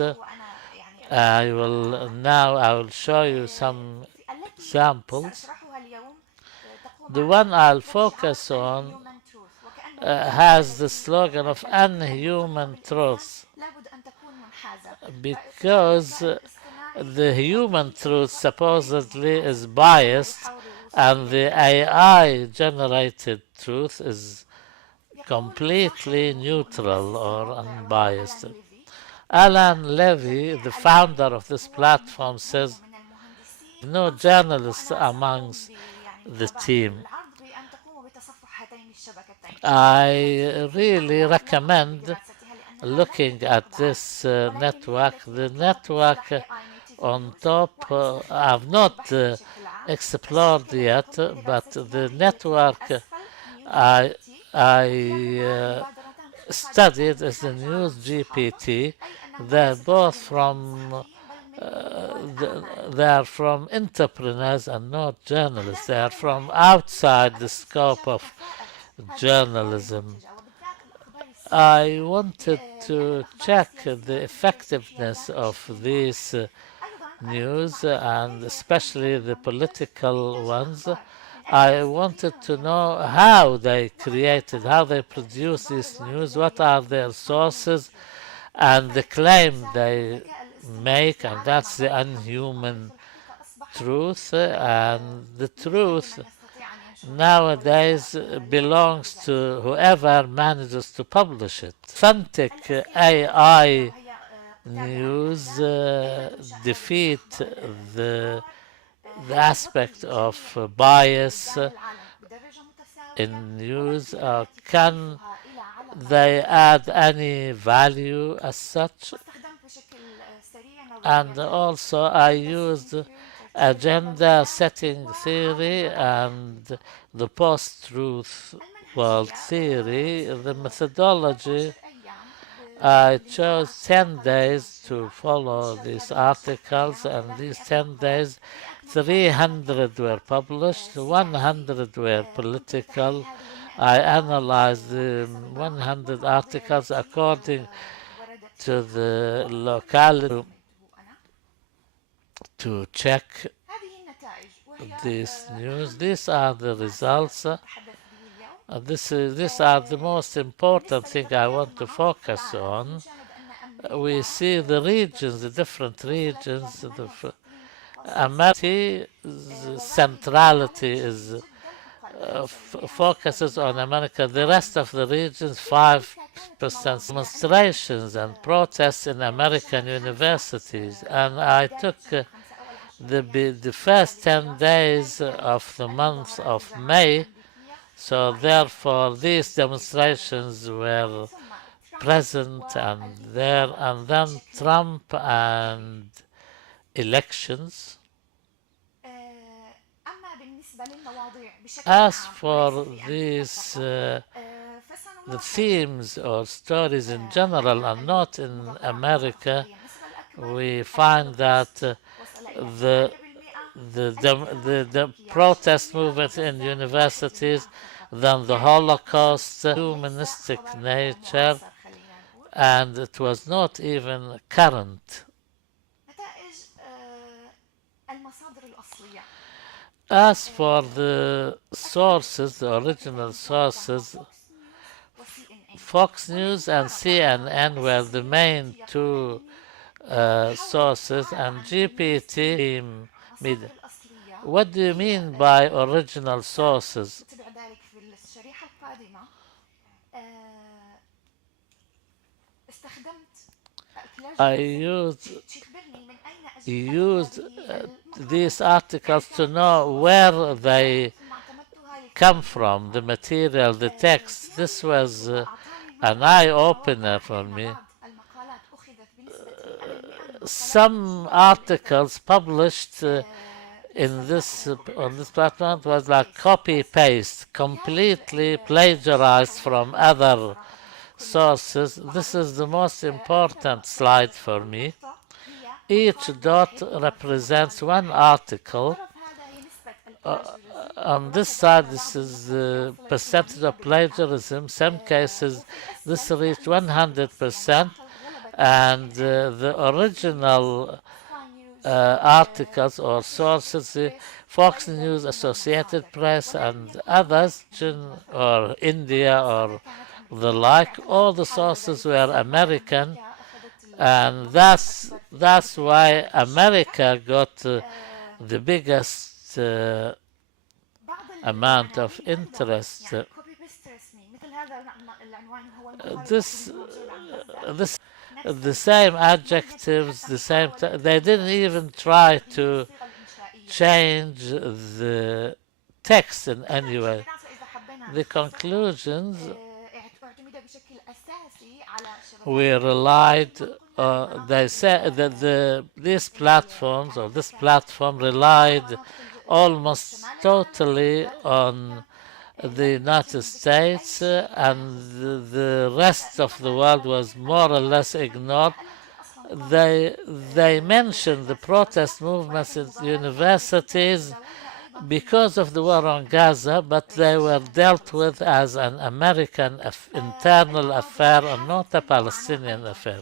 I will show you some examples. The one I'll focus on has the slogan of unhuman truth, because the human truth supposedly is biased and the AI generated truth is completely neutral or unbiased. Alan Levy, the founder of this platform, says no journalists amongst the team. I really recommend looking at this network. The network on top I've not explored yet, but the network I studied is the News GPT. They're both from they are from entrepreneurs and not journalists. They are from outside the scope of journalism. I wanted to check the effectiveness of these news, and especially the political ones. I wanted to know how they created, how they produce this news, what are their sources, and the claim they make, and that's the unhuman truth. And the truth nowadays belongs to whoever manages to publish it. Authentic AI news defeat the aspect of bias in news? Can they add any value as such? And also I used agenda setting theory and the post-truth world theory. The methodology, I chose 10 days to follow these articles, and these 10 days, 300 were published, 100 were political. I analyzed the 100 articles according to the locality to check this news. These are the results. These are the most important thing I want to focus on. We see the regions, the different regions. America, centrality is focuses on America. The rest of the regions, 5% demonstrations and protests in American universities. And I took the first 10 days of the month of May. So therefore, these demonstrations were present and there, and then Trump and elections. As for these, the themes or stories in general and not in America, we find that the protest movement in universities, then the Holocaust, humanistic nature, and it was not even current. As for the sources, the original sources, Fox News and CNN were the main two sources, and GPT media. What do you mean by original sources? I used these articles to know where they come from, the material, the text. This was an eye-opener for me. Some articles published on this platform was like copy-paste, completely plagiarized from other sources. This is the most important slide for me. Each dot represents one article. On this side, this is the percentage of plagiarism. Some cases, this reached 100%, and the original articles or sources, Fox News, Associated Press, and others, or India or the like, all the sources were American, and that's why America got the biggest amount of interest. The same adjectives, they didn't even try to change the text in any way. The conclusions, we relied, they said that these platforms, or this platform, relied almost totally on the United States, and the rest of the world was more or less ignored. They mentioned the protest movements in universities because of the war on Gaza, but they were dealt with as an American internal affair and not a Palestinian affair.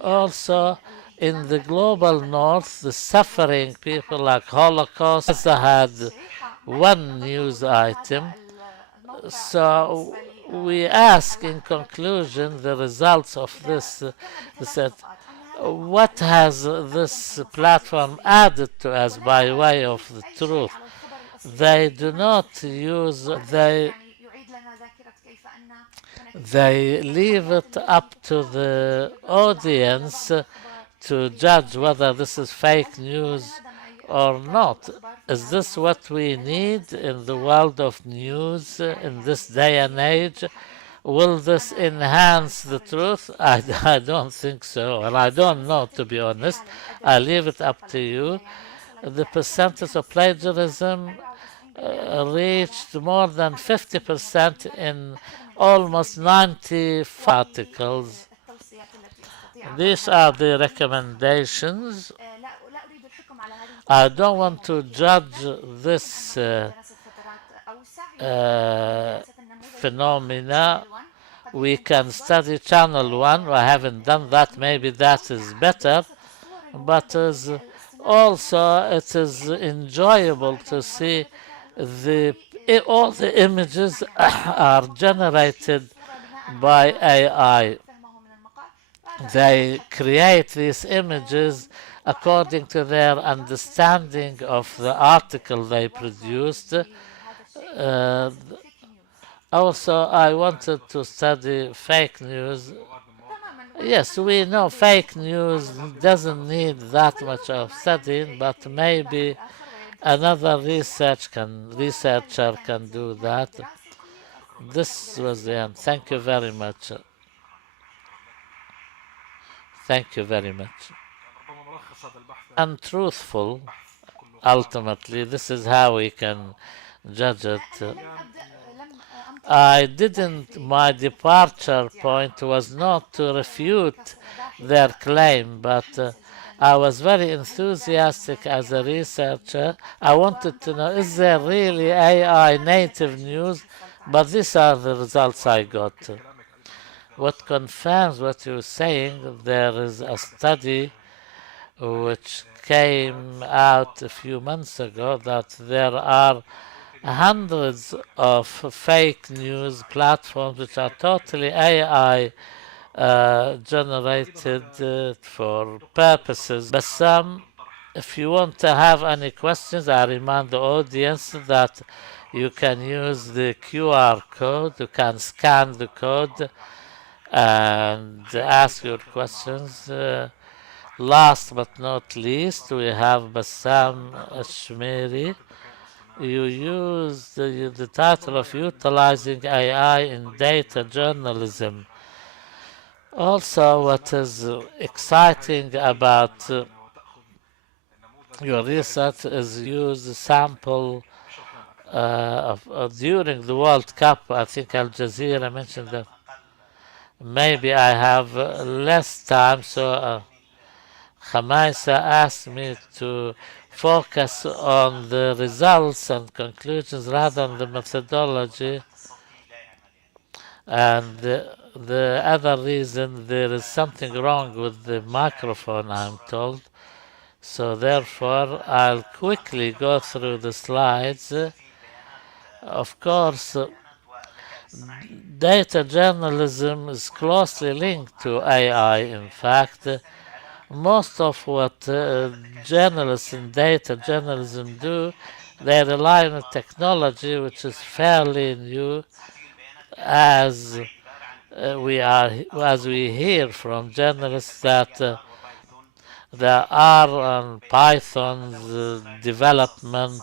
Also, in the global north, the suffering people like Holocaust had one news item. So we ask in conclusion the results of this. Said, what has this platform added to us by way of the truth? They do not use, they leave it up to the audience to judge whether this is fake news or not? Is this what we need in the world of news in this day and age? Will this enhance the truth? I don't think so, and I don't know, to be honest. I leave it up to you. The percentage of plagiarism reached more than 50% in almost 90 articles. These are the recommendations. I don't want to judge this phenomena. We can study channel 1. I haven't done that. Maybe that is better. But also it is enjoyable to see all the images are generated by AI. They create these images according to their understanding of the article they produced. Also, I wanted to study fake news. Yes, we know fake news doesn't need that much of studying, but maybe another researcher can do that. This was the end. Thank you very much. Thank you very much. Untruthful, ultimately, this is how we can judge it. My departure point was not to refute their claim, but I was very enthusiastic as a researcher. I wanted to know, is there really AI native news? But these are the results I got. What confirms what you're saying, there is a study which came out a few months ago that there are hundreds of fake news platforms which are totally AI generated for purposes. But if you want to have any questions, I remind the audience that you can use the QR code. You can scan the code and ask your questions. Last but not least, we have Bassam Ashmiri. You use the title of utilizing AI in data journalism. Also, what is exciting about your research is use sample during the World Cup. I think Al Jazeera mentioned that. Maybe I have less time, so Khamaisa asked me to focus on the results and conclusions rather than the methodology. And the other reason, there is something wrong with the microphone, I'm told. So therefore, I'll quickly go through the slides. Of course, data journalism is closely linked to AI. In fact, most of what journalists in data journalism do, they rely on technology which is fairly new, as we hear from journalists that there are Python's development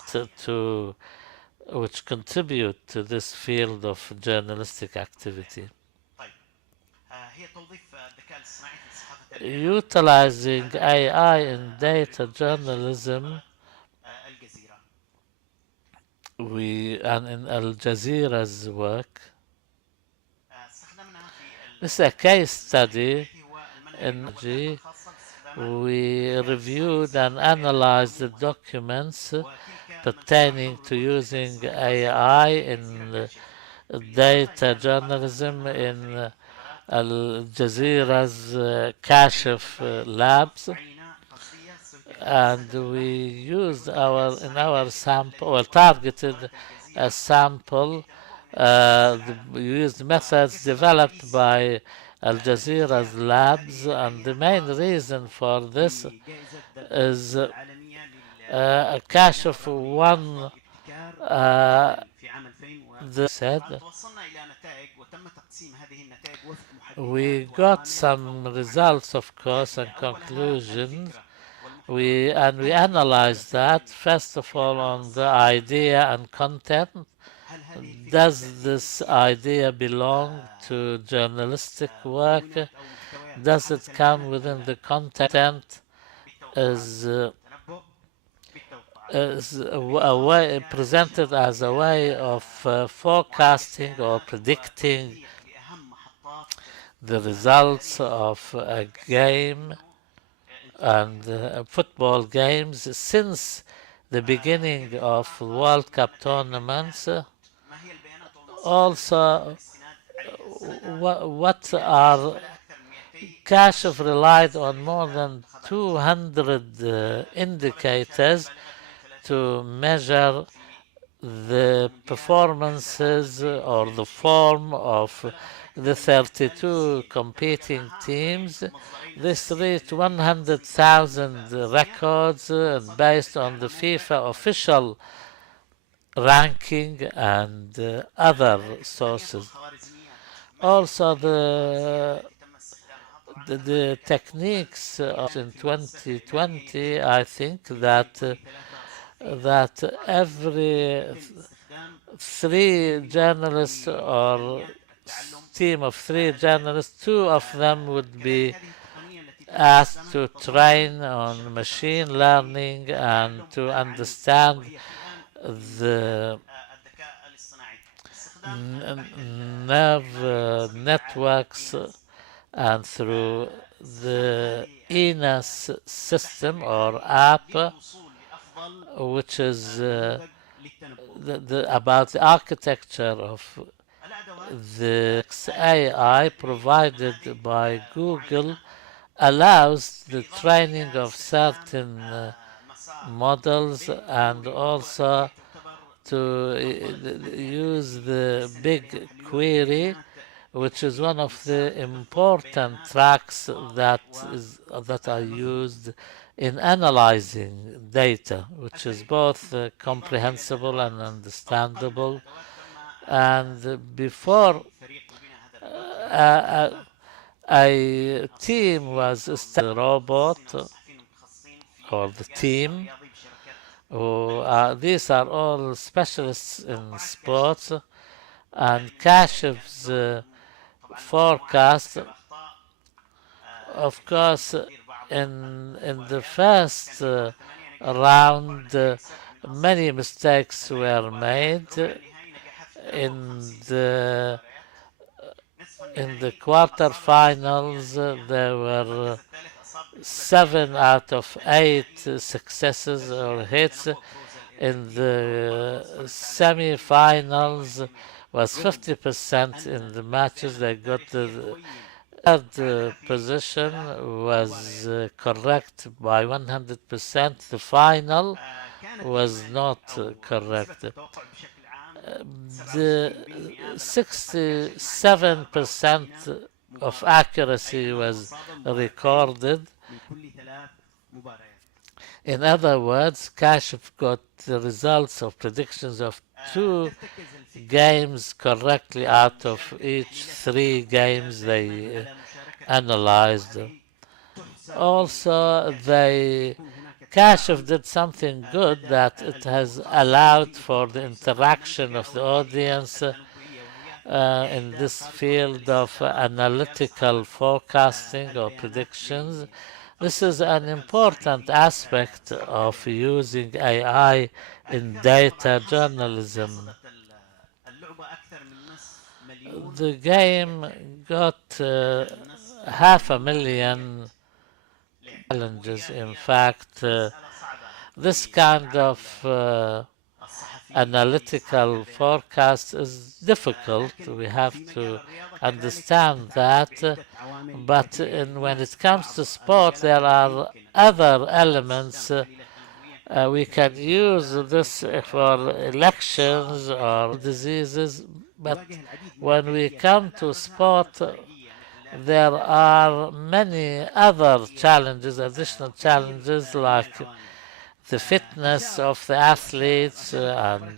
which contribute to this field of journalistic activity. Utilizing AI in data journalism, and in Al Jazeera's work, this is a case study in G. We reviewed and analyzed the documents pertaining to using AI in data journalism in Al Jazeera's Kashif labs, and we used our sample, targeted a sample. We used methods developed by Al Jazeera's labs, and the main reason for this is a Kashif one. We got some results, of course, and conclusions, We analyze that, first of all, on the idea and content. Does this idea belong to journalistic work? Does it come within the content? Is a way presented as a way of forecasting or predicting the results of a game and football games since the beginning of World Cup tournaments. Also, what are Kashif relied on more than 200 indicators to measure the performances or the form of the 32 competing teams. This reached 100,000 records based on the FIFA official ranking and other sources. Also, the techniques in 2020, I think that every 3 journalists or team of 3 journalists, 2 of them would be asked to train on machine learning and to understand the nerve networks and through the ENAS system or app, which is about the architecture of the AI provided by Google, allows the training of certain models and also to use the big query, which is one of the important tracks that are used in analyzing data, which is both comprehensible and understandable. And before a team was established, the robot or the team, these are all specialists in sports, and Kashif's forecast, of course, in the first round, many mistakes were made. In the quarterfinals, there were 7 out of 8 successes or hits. In the semi-finals, was 50% in the matches. They got the third position was correct by 100%. The final was not correct. The 67% of accuracy was recorded. In other words, Kashif got the results of predictions of 2 games correctly out of each 3 games they analyzed. Also, Kashif did something good, that it has allowed for the interaction of the audience in this field of analytical forecasting or predictions. This is an important aspect of using AI in data journalism. The game got 500,000 challenges. In fact, this kind of analytical forecast is difficult. We have to understand that. But when it comes to sport, there are other elements. We can use this for elections or diseases. But when we come to sport, there are many other challenges, additional challenges, like the fitness of the athletes and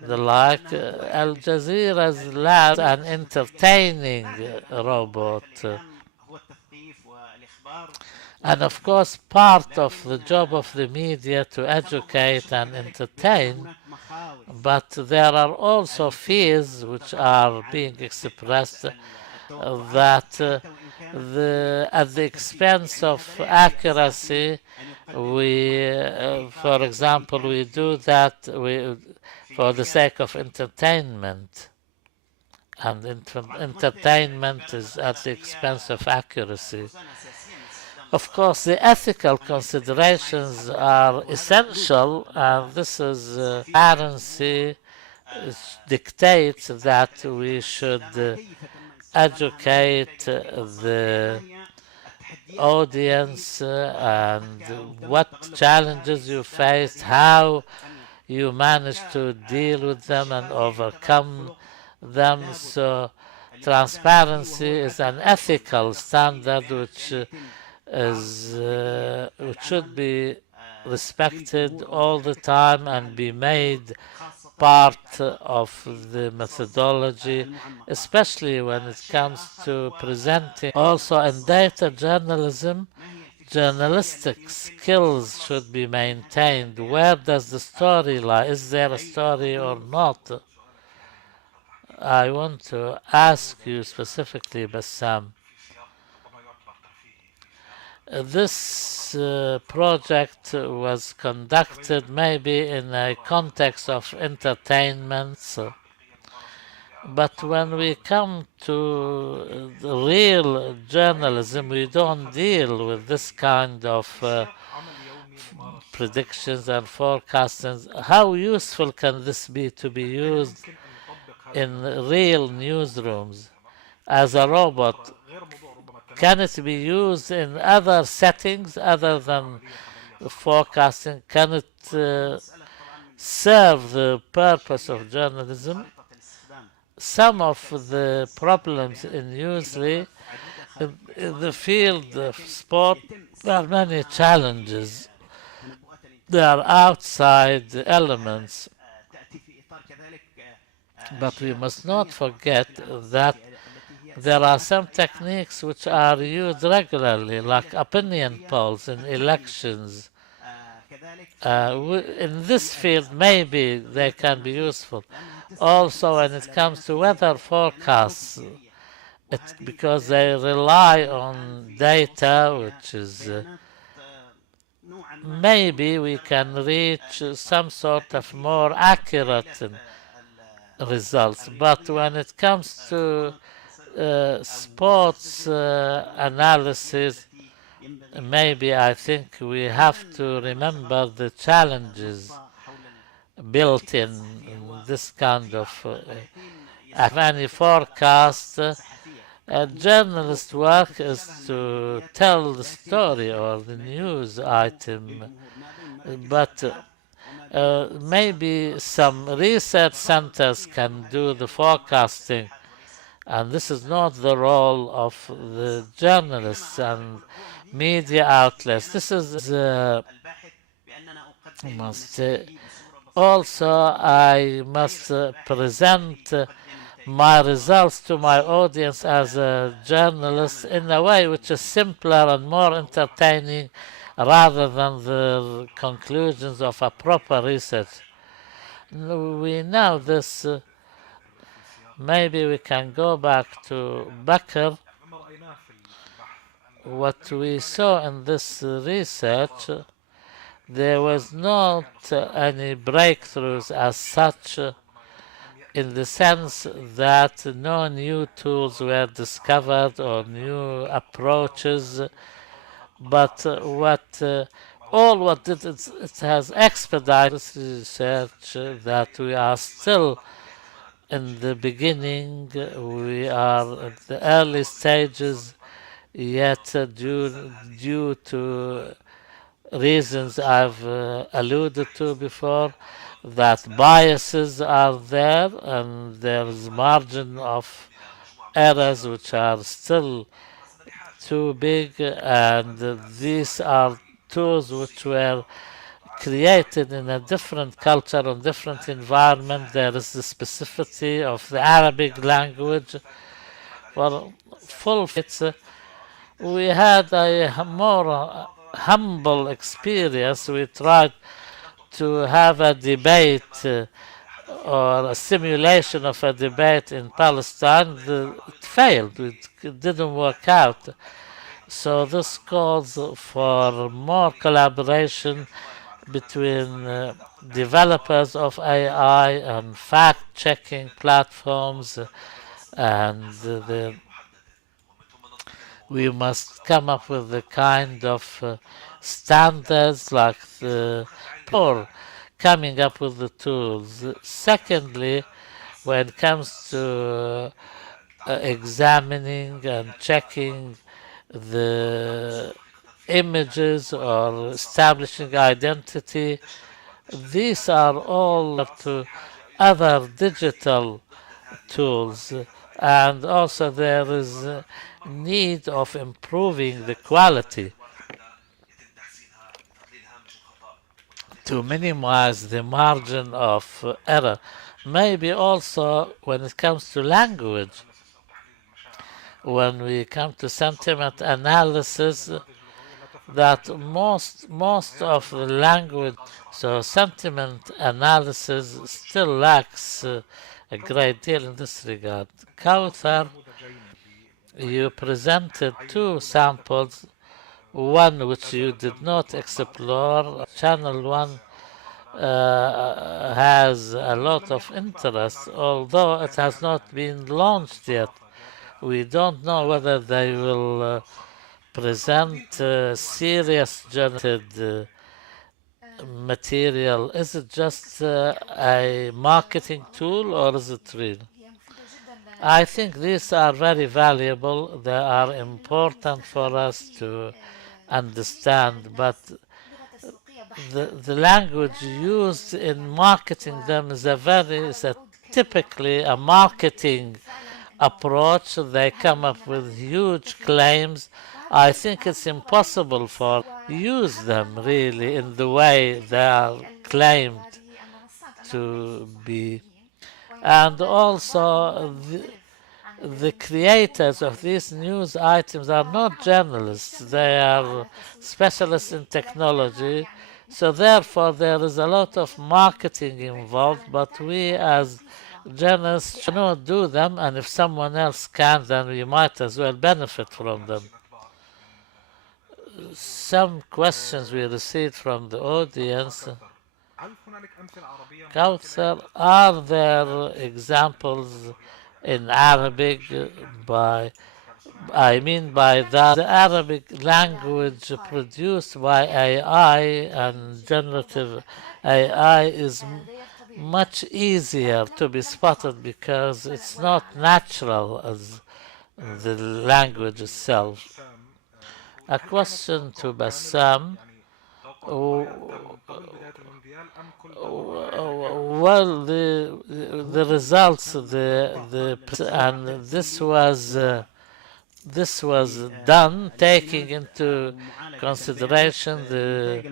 the like. Al Jazeera's lab, an entertaining robot. And of course, part of the job of the media to educate and entertain, but there are also fears which are being expressed that at the expense of accuracy, for example, we do that for the sake of entertainment, and entertainment is at the expense of accuracy. Of course, the ethical considerations are essential, and this is transparency dictates that we should educate the audience and what challenges you faced, how you managed to deal with them and overcome them. So transparency is an ethical standard which should be respected all the time and be made part of the methodology, especially when it comes to presenting. Also in data journalism, journalistic skills should be maintained. Where does the story lie? Is there a story or not? I want to ask you specifically, Bassam. This project was conducted maybe in a context of entertainment, but when we come to the real journalism, we don't deal with this kind of predictions and forecasts. How useful can this be to be used in real newsrooms as a robot? Can it be used in other settings other than forecasting? Can it serve the purpose of journalism? Some of the problems usually in the field of sport, there are many challenges. There are outside elements, but we must not forget that there are some techniques which are used regularly, like opinion polls in elections. In this field, maybe they can be useful. Also, when it comes to weather forecasts, because they rely on data, which is maybe we can reach some sort of more accurate results. But when it comes to sports analysis, maybe I think we have to remember the challenges built in this kind of any forecast. Journalist work is to tell the story or the news item, but maybe some research centers can do the forecasting, and this is not the role of the journalists and media outlets. This is also I must present my results to my audience as a journalist in a way which is simpler and more entertaining rather than the conclusions of a proper research. We know this. Maybe we can go back to Bakr. What we saw in this research, there was not any breakthroughs as such, in the sense that no new tools were discovered or new approaches, but what it has expedited research that we are still in the beginning, we are at the early stages, yet due to reasons I've alluded to before, that biases are there and there's margin of errors which are still too big, and these are tools which were created in a different culture and different environment. There is the specificity of the Arabic language. Well, full fits, we had a more humble experience. We tried to have a debate or a simulation of a debate in Palestine. It failed. It didn't work out. So this calls for more collaboration between developers of AI and fact-checking platforms, and we must come up with the kind of standards like or coming up with the tools. Secondly, when it comes to examining and checking the images or establishing identity, these are all to other digital tools, and also there is a need of improving the quality to minimize the margin of error. Maybe also when it comes to language, when we come to sentiment analysis, that most of the language, so sentiment analysis still lacks a great deal in this regard. Kauthar, you presented two samples, one which you did not explore. Channel 1 has a lot of interest, although it has not been launched yet. We don't know whether they will present serious generated material. Is it just a marketing tool or is it real? I think these are very valuable. They are important for us to understand, but the language used in marketing them is typically a marketing approach. They come up with huge claims. I think it's impossible for use them really in the way they are claimed to be. And also the creators of these news items are not journalists. They are specialists in technology. So therefore there is a lot of marketing involved, but we as journalists cannot do them, and if someone else can, then we might as well benefit from them. Some questions we received from the audience. Kauthar, are there examples in Arabic I mean by that the Arabic language produced by AI and generative AI is much easier to be spotted because it's not natural as the language itself. A question to Bassam. Well, the results, and this was done taking into consideration the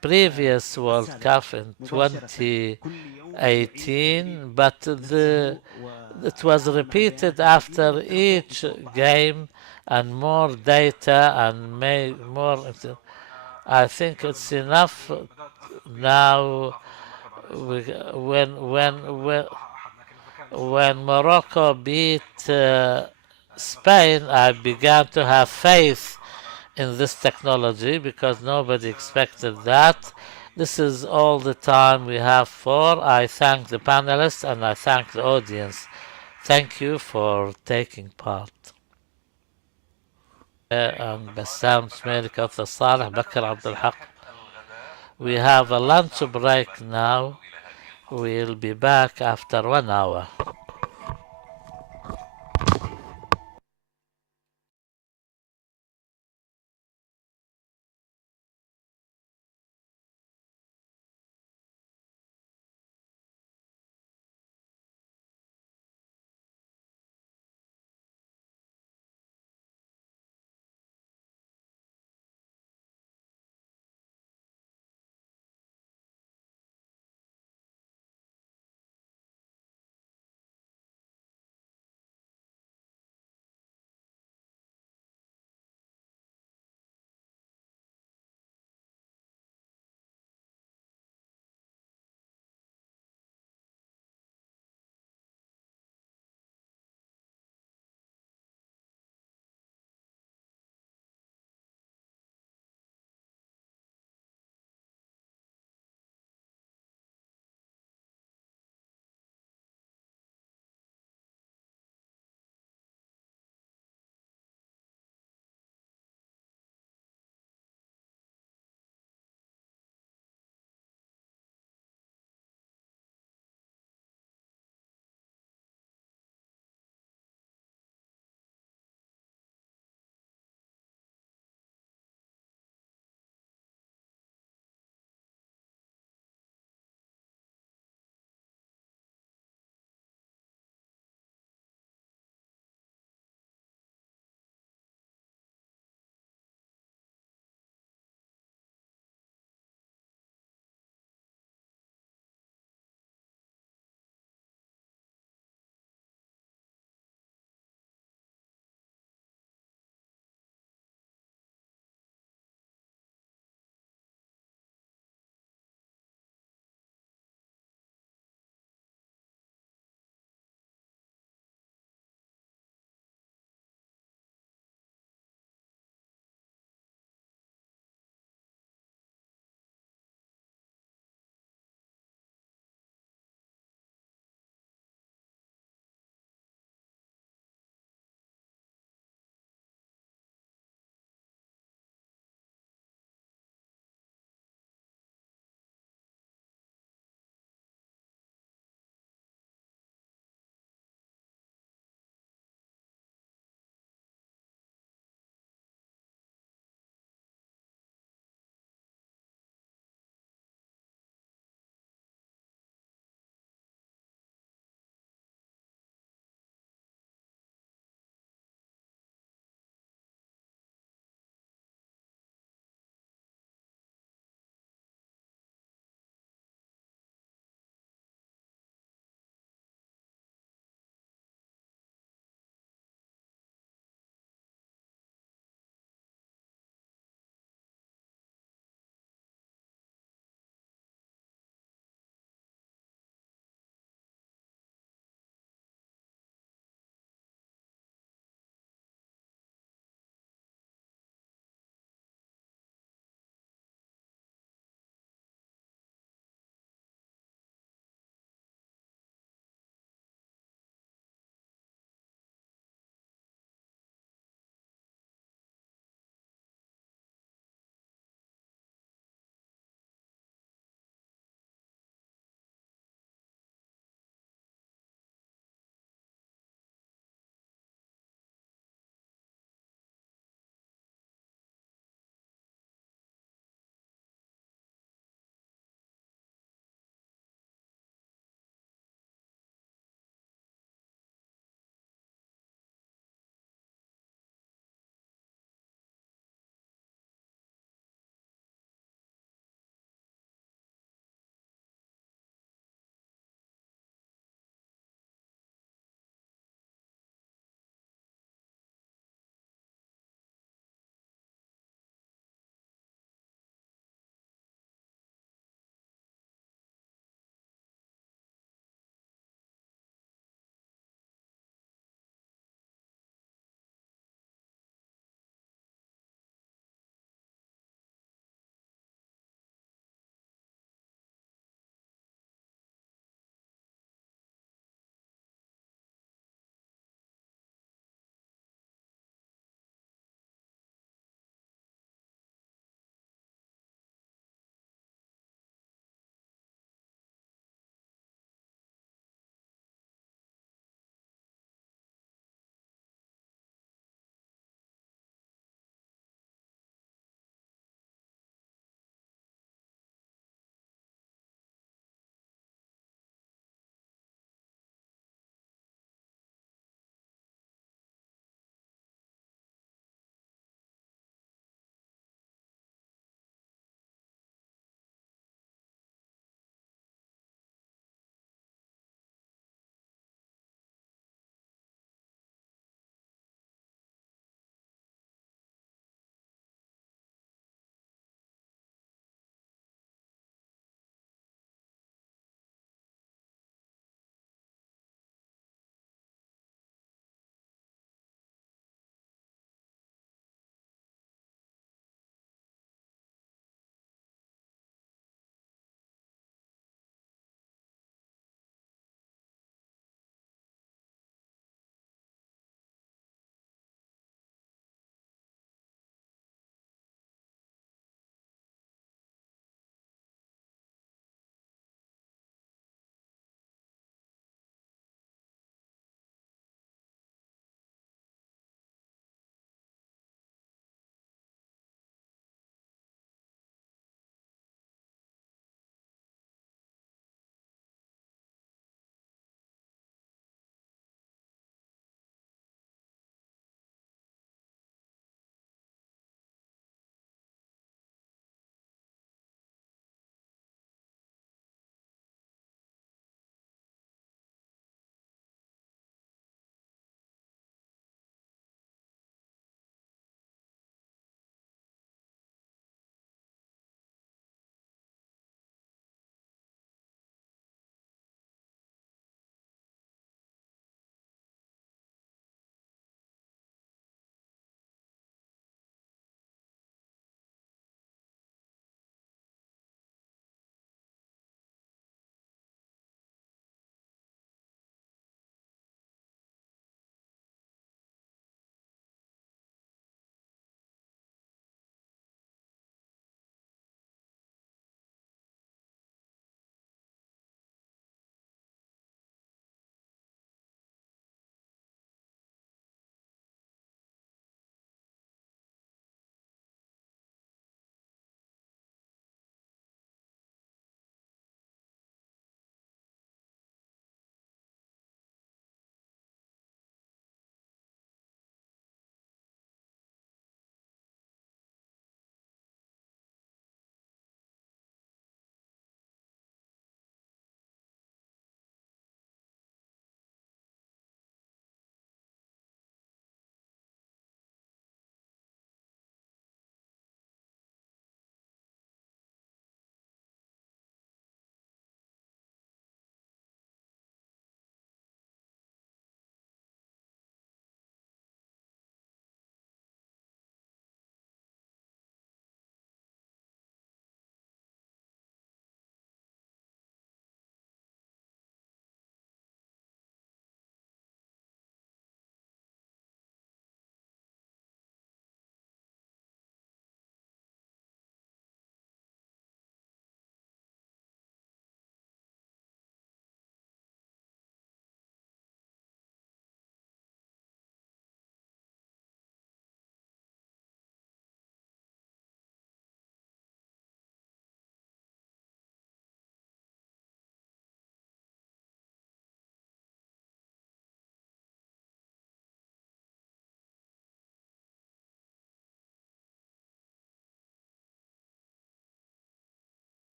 previous World Cup in 2018, but it was repeated after each game, and more data and more. I think it's enough now. When Morocco beat Spain, I began to have faith in this technology because nobody expected that. This is all the time we have for. I thank the panelists and I thank the audience. Thank you for taking part. Bassam Smaili, Kauthar Saleh, Bakr Abdul Haq. We have a lunch break now. We'll be back after 1 hour.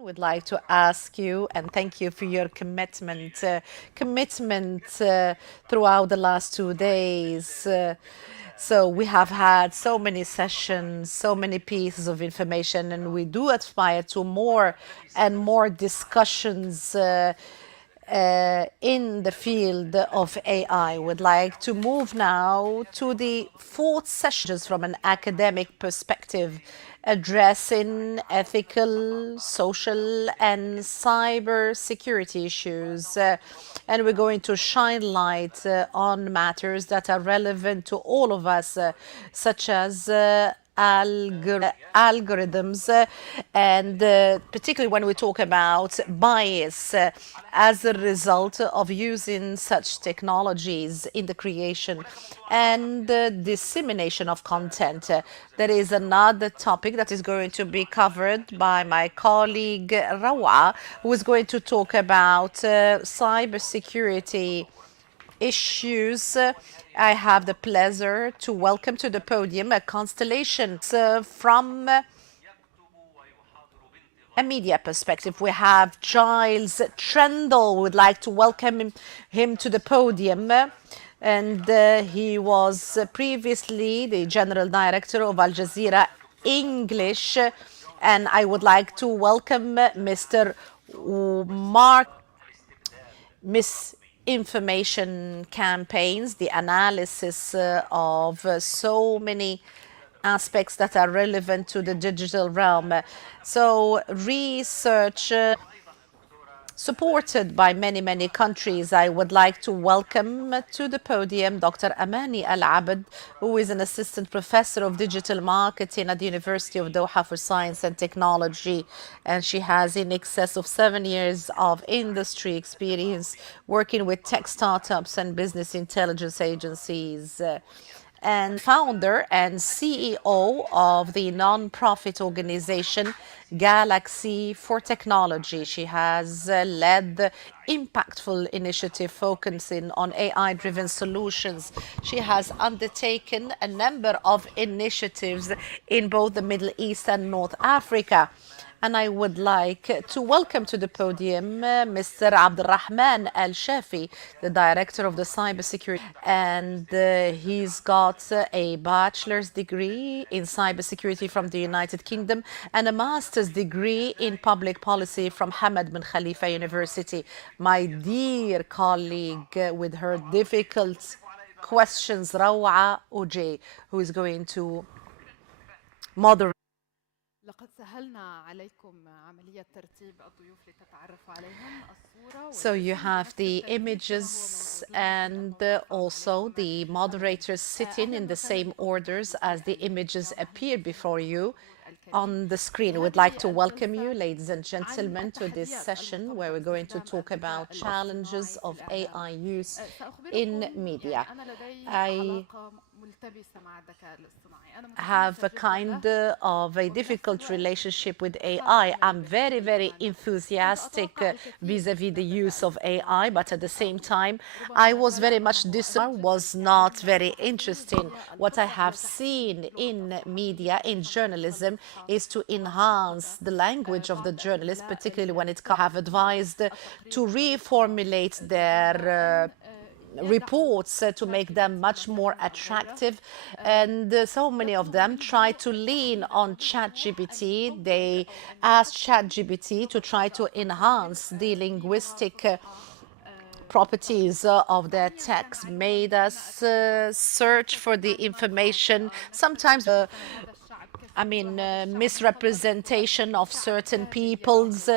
Would like to ask you and thank you for your commitment throughout the last 2 days. So we have had so many sessions, so many pieces of information, and we do aspire to more and more discussions in the field of AI. Would like to move now to the fourth session from an academic perspective, addressing ethical, social, and cyber security issues. And we're going to shine light on matters that are relevant to all of us, such as algorithms, and particularly when we talk about bias as a result of using such technologies in the creation and dissemination of content. There is another topic that is going to be covered by my colleague Rawa, who is going to talk about cybersecurity issues. I have the pleasure to welcome to the podium a constellation from a media perspective. We have Giles Trendle. Would like to welcome him to the podium. And he was previously the general director of Al Jazeera English. And I would like to welcome Mr. Mark Misinformation campaigns, the analysis of so many aspects that are relevant to the digital realm. So research supported by many countries. I would like to welcome to the podium Dr. Amani Al-Abd, who is an assistant professor of digital marketing at the University of Doha for Science and Technology, and she has in excess of 7 years of industry experience working with tech startups and business intelligence agencies. And founder and CEO of the non-profit organization Galaxy for Technology. She has led the impactful initiative focusing on AI-driven solutions. She has undertaken a number of initiatives in both the Middle East and North Africa. And I would like to welcome to the podium Mr. Abdulrahman Al-Shafi, the director of the cybersecurity. And he's got a bachelor's degree in cybersecurity from the United Kingdom and a master's degree in public policy from Hamad bin Khalifa University. My dear colleague with her difficult questions, Rawa Ujay, who is going to moderate. So you have the images and also the moderators sitting in the same orders as the images appear before you on the screen. We'd like to welcome you, ladies and gentlemen, to this session where we're going to talk about challenges of AI use in media. I have a kind of a difficult relationship with AI. I'm very enthusiastic vis-a-vis the use of AI, but at the same time, I was very much was not very interesting. What I have seen in media, in journalism, is to enhance the language of the journalists, particularly when it have advised to reformulate their reports to make them much more attractive, and so many of them try to lean on ChatGPT. They ask ChatGPT to try to enhance the linguistic properties of their text, made us search for the information, sometimes misrepresentation of certain peoples,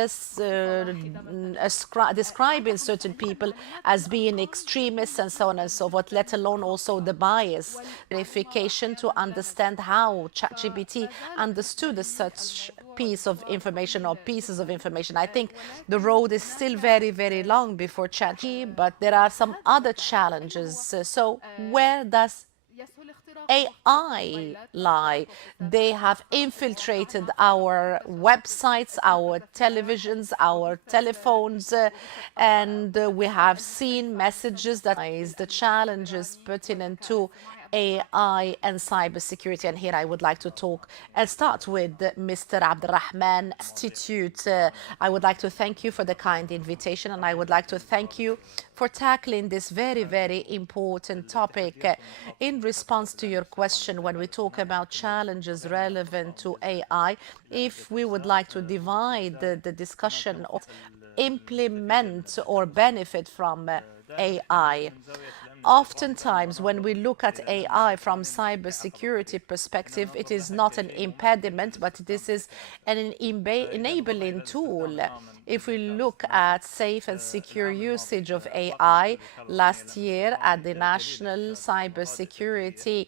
describing certain people as being extremists and so on and so forth, let alone also the bias. Verification to understand how ChatGPT understood such piece of information or pieces of information. I think the road is still very long before ChatGPT, but there are some other challenges. So where does AI lie? They have infiltrated our websites, our televisions, our telephones, and we have seen messages that is the challenges pertinent to AI and cybersecurity. And here I would like to talk and start with Mr. Abdurrahman Institute. I would like to thank you for the kind invitation, and I would like to thank you for tackling this very, very important topic. In response to your question, when we talk about challenges relevant to AI, if we would like to divide the discussion of implement or benefit from AI. Oftentimes, when we look at AI from cybersecurity perspective, it is not an impediment, but this is an enabling tool. If we look at safe and secure usage of AI, last year at the National Cybersecurity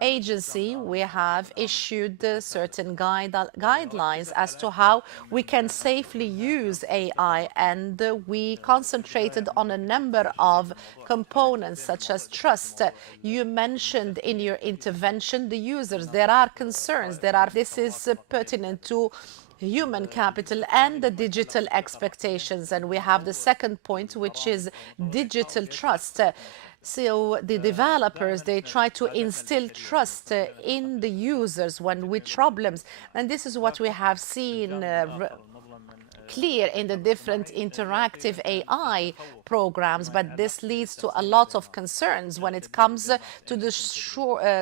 Agency, we have issued certain guidelines as to how we can safely use AI, and we concentrated on a number of components such as trust. You mentioned in your intervention the users. There are concerns. This is pertinent to human capital and the digital expectations. And we have the second point, which is digital trust. So the developers, they try to instill trust in the users when with problems. And this is what we have seen clear in the different interactive AI programs, but this leads to a lot of concerns when it comes to the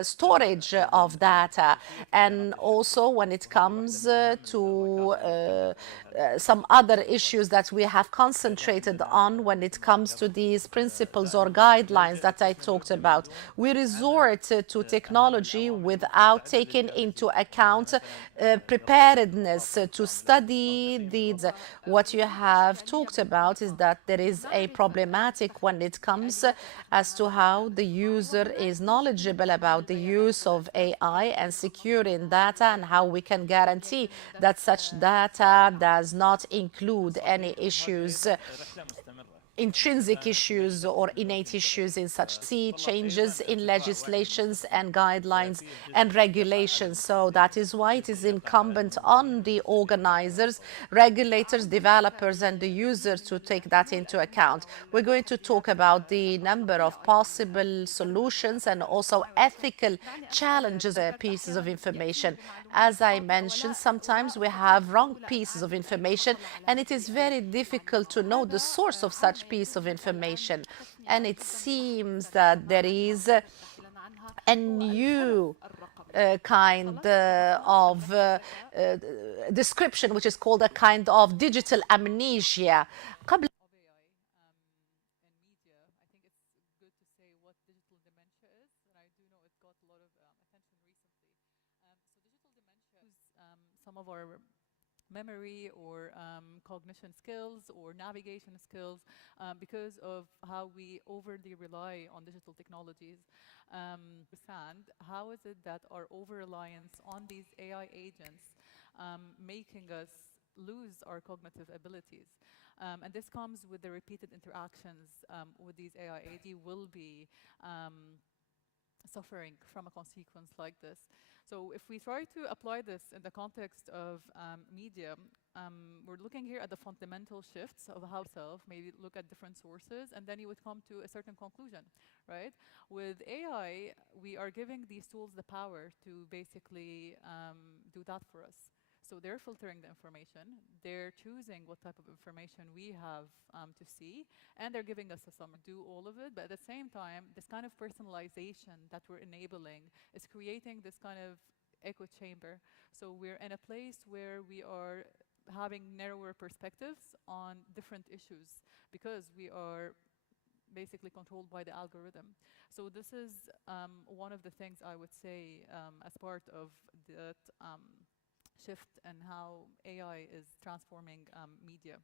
storage of data, and also when it comes to some other issues that we have concentrated on when it comes to these principles or guidelines that I talked about. We resort to technology without taking into account preparedness to study these. What you have talked about is that there is a problematic when it comes as to how the user is knowledgeable about the use of AI and securing data, and how we can guarantee that such data does not include any issues, intrinsic issues or innate issues in such changes in legislations and guidelines and regulations. So that is why it is incumbent on the organizers, regulators, developers, and the users to take that into account. We're going to talk about the number of possible solutions and also ethical challenges, pieces of information. As I mentioned, sometimes we have wrong pieces of information, and it is very difficult to know the source of such piece of information. And it seems that there is a new kind of description, which is called a kind of digital amnesia. Some of our memory or cognition skills or navigation skills because of how we overly rely on digital technologies. Understand how is it that our over-reliance on these AI agents making us lose our cognitive abilities? And this comes with the repeated interactions with these AI agents. Will be suffering from a consequence like this. So if we try to apply this in the context of media, we're looking here at the fundamental shifts of how maybe look at different sources, and then you would come to a certain conclusion, right? With AI, we are giving these tools the power to basically do that for us. So they're filtering the information, they're choosing what type of information we have to see, and they're giving us a summary. Do all of it, but at the same time, this kind of personalization that we're enabling is creating this kind of echo chamber. So we're in a place where we are having narrower perspectives on different issues because we are basically controlled by the algorithm. So this is one of the things I would say as part of that shift and how AI is transforming media.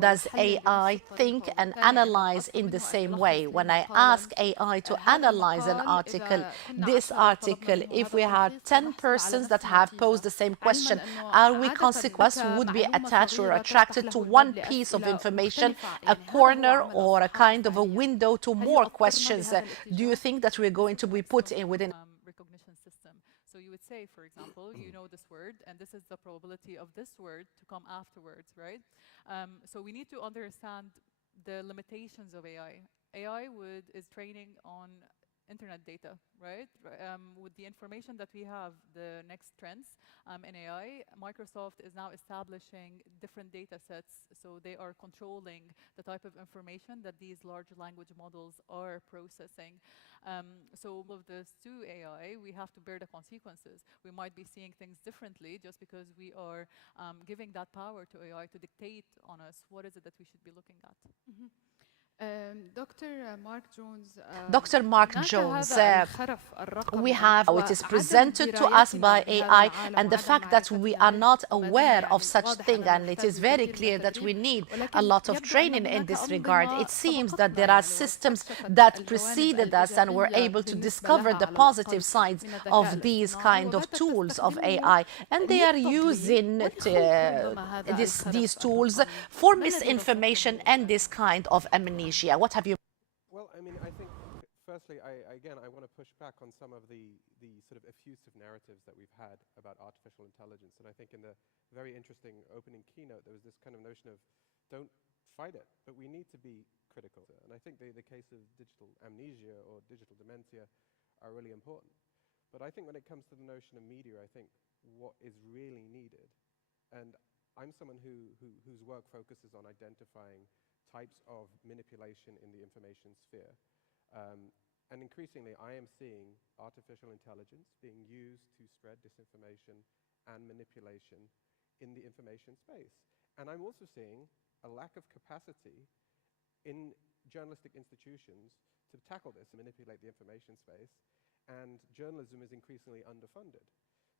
Does AI think and analyze in the same way? When I ask AI to analyze an article, this article, if we had 10 persons that have posed the same question, are we consequence would be attached or attracted to one piece of information, a corner or a kind of a window to more questions? Do you think that we're going to be put in within recognition system? So you would say, for example, you know this word, and this is the probability of this word to come afterwards, right? So we need to understand the limitations of AI. AI is training on internet data, right? With the information that we have, the next trends in AI, Microsoft is now establishing different data sets, so they are controlling the type of information that these large language models are processing. So with this to AI, we have to bear the consequences. We might be seeing things differently just because we are giving that power to AI to dictate on us what is it that we should be looking at. Dr. Mark Jones, we have how it is presented to us by AI and the fact that we are not aware of such thing, and it is very clear that we need a lot of training in this regard. It seems that there are systems that preceded us and were able to discover the positive sides of these kind of tools of AI, and they are using these tools for misinformation and this kind of amnesia. What have you? Well, I mean, I think, firstly, I want to push back on some of the sort of effusive narratives that we've had about artificial intelligence. And I think in the very interesting opening keynote, there was this kind of notion of don't fight it, but we need to be critical. And I think the case of digital amnesia or digital dementia are really important. But I think when it comes to the notion of media, I think what is really needed, and I'm someone whose work focuses on identifying types of manipulation in the information sphere. And increasingly, I am seeing artificial intelligence being used to spread disinformation and manipulation in the information space. And I'm also seeing a lack of capacity in journalistic institutions to tackle this and manipulate the information space. And journalism is increasingly underfunded.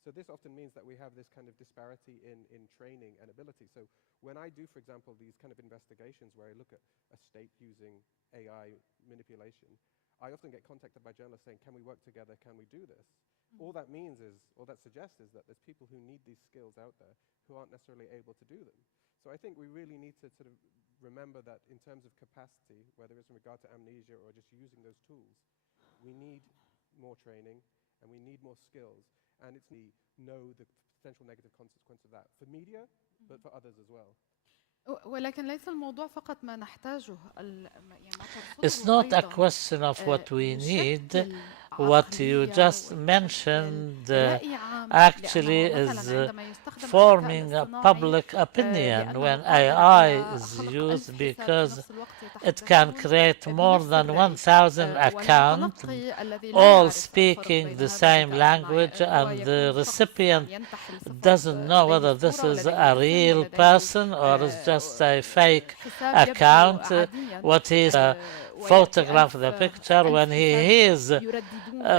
So this often means that we have this kind of disparity in training and ability. So when I do, for example, these kind of investigations where I look at a state using AI manipulation, I often get contacted by journalists saying, can we work together? Can we do this? All that means is, all that suggests is that there's people who need these skills out there who aren't necessarily able to do them. So I think we really need to sort of remember that in terms of capacity, whether it's in regard to amnesia or just using those tools, we need more training and we need more skills. And it's know the potential negative consequence of that for media, but for others as well. ولكن ليس الموضوع فقط ما نحتاجه It's not a question of what we need. What you just mentioned actually is forming a public opinion when AI is used, because it can create more than 1,000 accounts, all speaking the same language, and the recipient doesn't know whether this is a real person or is just a fake account. What is photograph the picture when he hears,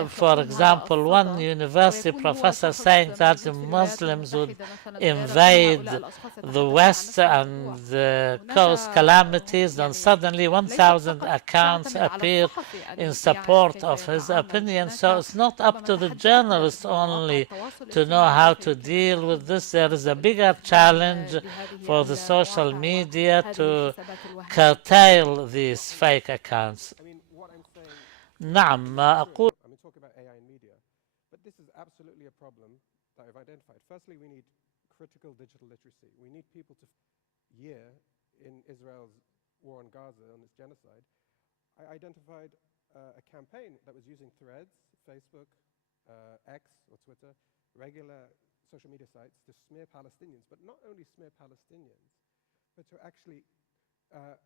for example, one university professor saying that the Muslims would invade the West and cause calamities, and suddenly 1,000 accounts appear in support of his opinion. So it's not up to the journalists only to know how to deal with this. There is a bigger challenge for the social media to curtail these fake accounts. نعم ما أقول. I mean, talk about AI and media, but this is absolutely a problem that I've identified. Firstly, we need critical digital literacy. We need people to in Israel's war on Gaza, on its genocide. I identified a campaign that was using threads, Facebook, X or Twitter, regular social media sites to smear Palestinians, but not only smear Palestinians, but to actually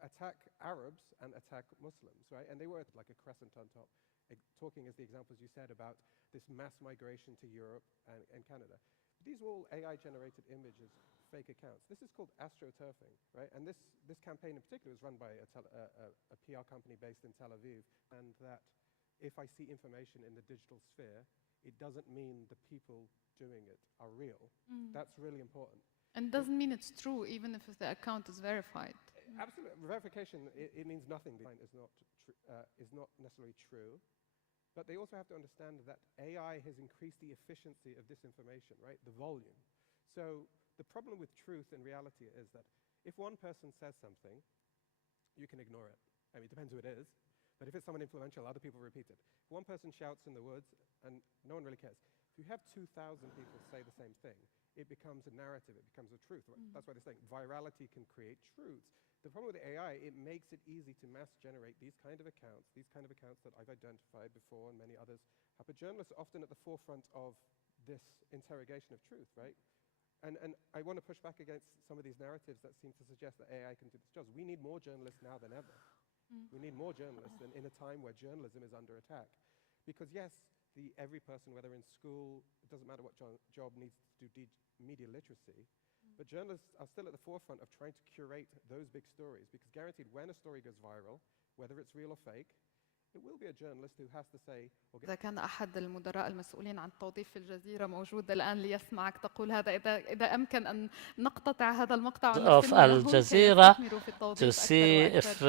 attack Arabs and attack Muslims, right? And they were like a crescent on top, talking as the examples you said about this mass migration to Europe and Canada. These were all AI-generated images, fake accounts. This is called astroturfing, right? And this campaign in particular was run by a PR company based in Tel Aviv, and that if I see information in the digital sphere, it doesn't mean the people doing it are real. That's really important. And doesn't mean it's true, even if the account is verified. Absolutely. Verification, it means nothing. Is not necessarily true. But they also have to understand that AI has increased the efficiency of disinformation, right? The volume. So the problem with truth and reality is that if one person says something, you can ignore it. I mean, it depends who it is. But if it's someone influential, other people repeat it. If one person shouts in the woods, and no one really cares. If you have 2,000 people say the same thing, it becomes a narrative, it becomes a truth. Right? That's why they're saying virality can create truths. The problem with AI, it makes it easy to mass generate these kind of accounts that I've identified before and many others have. But journalists are often at the forefront of this interrogation of truth, right? And I want to push back against some of these narratives that seem to suggest that AI can do this job. We need more journalists now than ever. We need more journalists in a time where journalism is under attack. Because yes, every person, whether in school, it doesn't matter what job needs to do media literacy, but journalists are still at the forefront of trying to curate those big stories, because guaranteed when a story goes viral, whether it's real or fake, it will be a journalist who has to say. إذا كان أحد المدراء المسؤولين عن التوظيف في الجزيرة موجود الآن ليسمعك تقول هذا، إذا أمكن أن نقتطع هذا المقطع of Al Jazeera to see if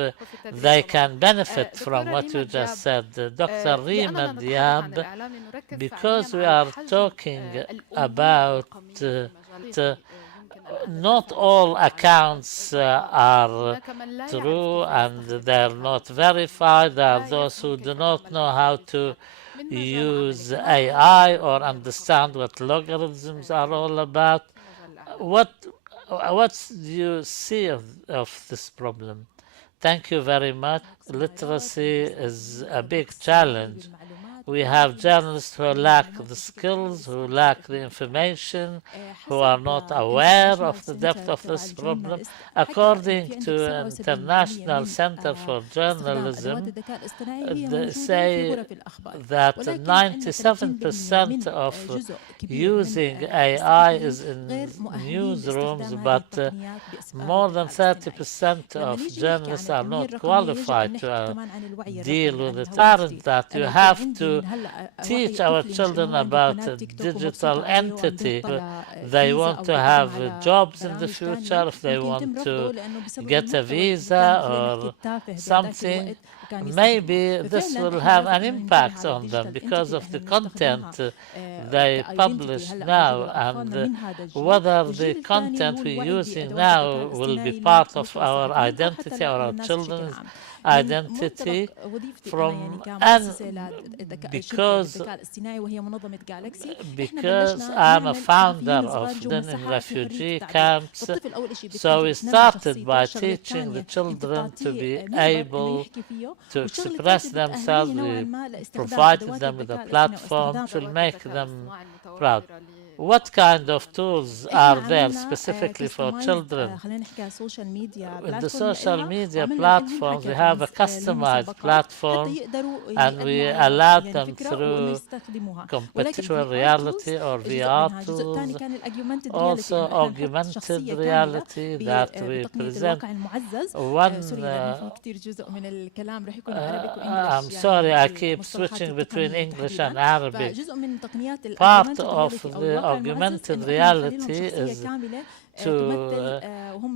they can benefit from what you just said. Dr. Rima Diab, because we are talking about not all accounts are true and they're not verified. There are those who do not know how to use AI or understand what logarithms are all about. What do you see of this problem? Thank you very much. Literacy is a big challenge. We have journalists who lack the skills, who lack the information, who are not aware of the depth of this problem. According to International Center for Journalism, they say that 97% of using AI is in newsrooms, but more than 30% of journalists are not qualified to deal with it. That you have to teach our children about a digital entity. They want to have jobs in the future, if they want to get a visa or something. Maybe this will have an impact on them because of the content they publish now, and whether the content we're using now will be part of our identity or our children's identity from, and because I'm a founder of the refugee camps, so we started by teaching the children to be able to express themselves. We provided them with a platform to make them proud. What kind of tools are there specifically for children? With the social media platforms, we have a customized platform, and we allow them through virtual reality or VR tools, also augmented reality that we present. I'm sorry, I keep switching between English and Arabic. Part of the augmented reality is to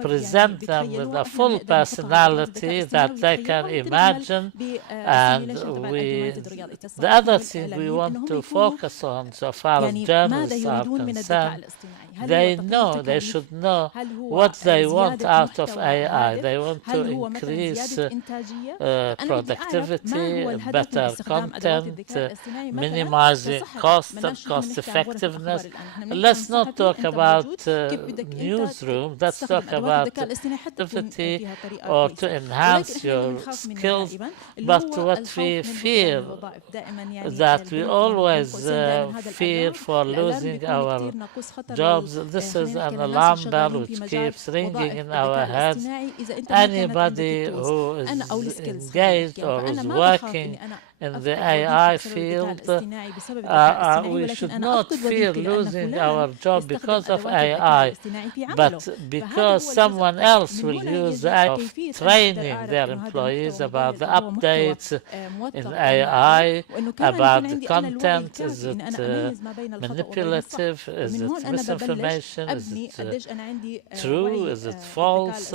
present them with a full personality that they can imagine, and the other thing we want to focus on, so far as journalists are concerned, they should know what they want out of AI. They want to increase productivity, better content, minimizing cost and cost effectiveness. Let's not talk about newsroom, let's talk about productivity or to enhance your skills. But what we fear, that we always fear for losing our jobs. This is an alarm bell which keeps ringing in our heads. Anybody who is engaged or is working in the AI field, we should not fear losing our job because of AI, but because someone else will use AI of training their employees about the updates in AI, about the content. Is it manipulative? Is it misinformation? Is it true? Is it false?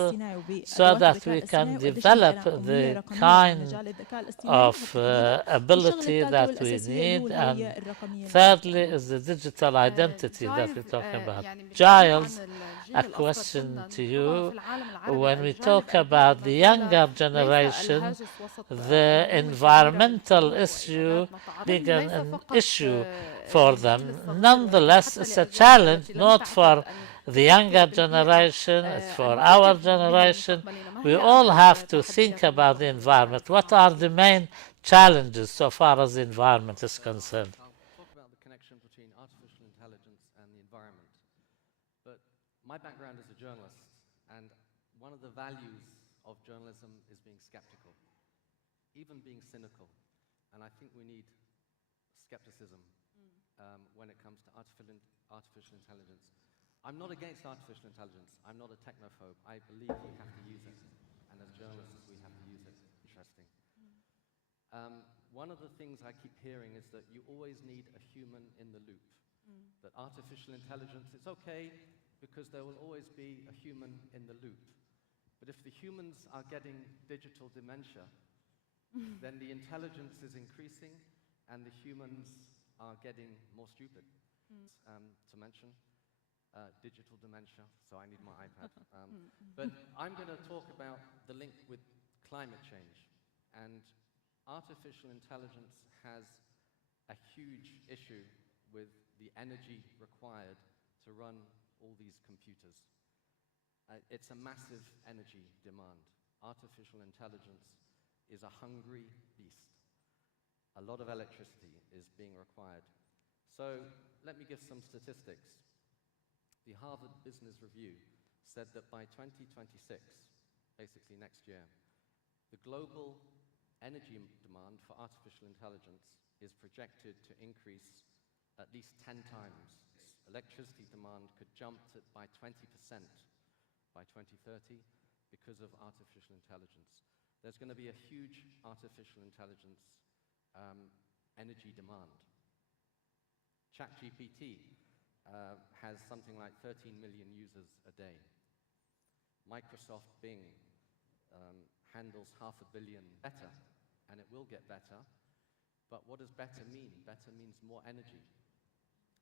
So that we can develop the kind of ability that we need. And thirdly is the digital identity that we're talking about. Giles, a question to you. When we talk about the younger generation, the environmental issue being an issue for them. Nonetheless, it's a challenge not for the younger generation, it's for our generation. We all have to think about the environment. What are the main challenges so far as the environment is concerned? I'll talk about the connection between artificial intelligence and the environment. But my background is a journalist, and one of the values of journalism is being skeptical, even being cynical. And I think we need skepticism when it comes to artificial intelligence. I'm not against artificial intelligence. I'm not a technophobe. I believe we have to use it. And as journalists, we have to use it. Interesting. One of the things I keep hearing is that you always need a human in the loop. That artificial intelligence is okay because there will always be a human in the loop. But if the humans are getting digital dementia, then the intelligence is increasing and the humans are getting more stupid. To mention digital dementia, so I need my iPad. But I'm going to talk about the link with climate change. And artificial intelligence has a huge issue with the energy required to run all these computers. It's a massive energy demand. Artificial intelligence is a hungry beast. A lot of electricity is being required. So let me give some statistics. The Harvard Business Review said that by 2026, basically next year, the global energy demand for artificial intelligence is projected to increase at least 10 times. Electricity demand could jump by 20% by 2030 because of artificial intelligence. There's going to be a huge artificial intelligence energy demand. ChatGPT has something like 13 million users a day. Microsoft Bing handles 500 million better, and it will get better. But what does better mean? Better means more energy.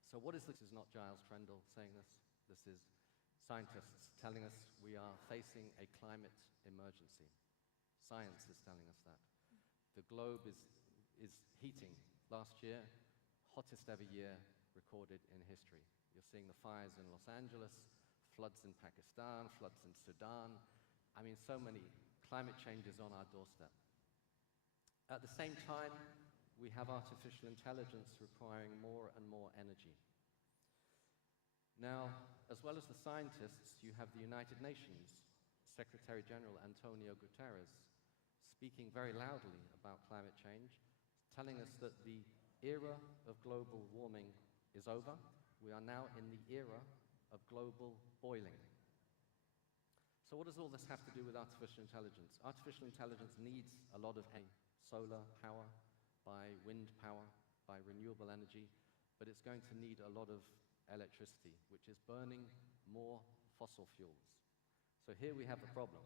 So what is this? This is not Giles Trendle saying this. This is scientists telling us we are facing a climate emergency. Science is telling us that. The globe is heating. Last year, hottest ever year recorded in history. You're seeing the fires in Los Angeles, floods in Pakistan, floods in Sudan. I mean, so many climate changes on our doorstep. At the same time, we have artificial intelligence requiring more and more energy. Now, as well as the scientists, you have the United Nations Secretary General Antonio Guterres speaking very loudly about climate change, telling us that the era of global warming is over. We are now in the era of global boiling. So what does all this have to do with artificial intelligence? Artificial intelligence needs a lot of solar power, by wind power, by renewable energy, but it's going to need a lot of electricity, which is burning more fossil fuels. So here we have the problem.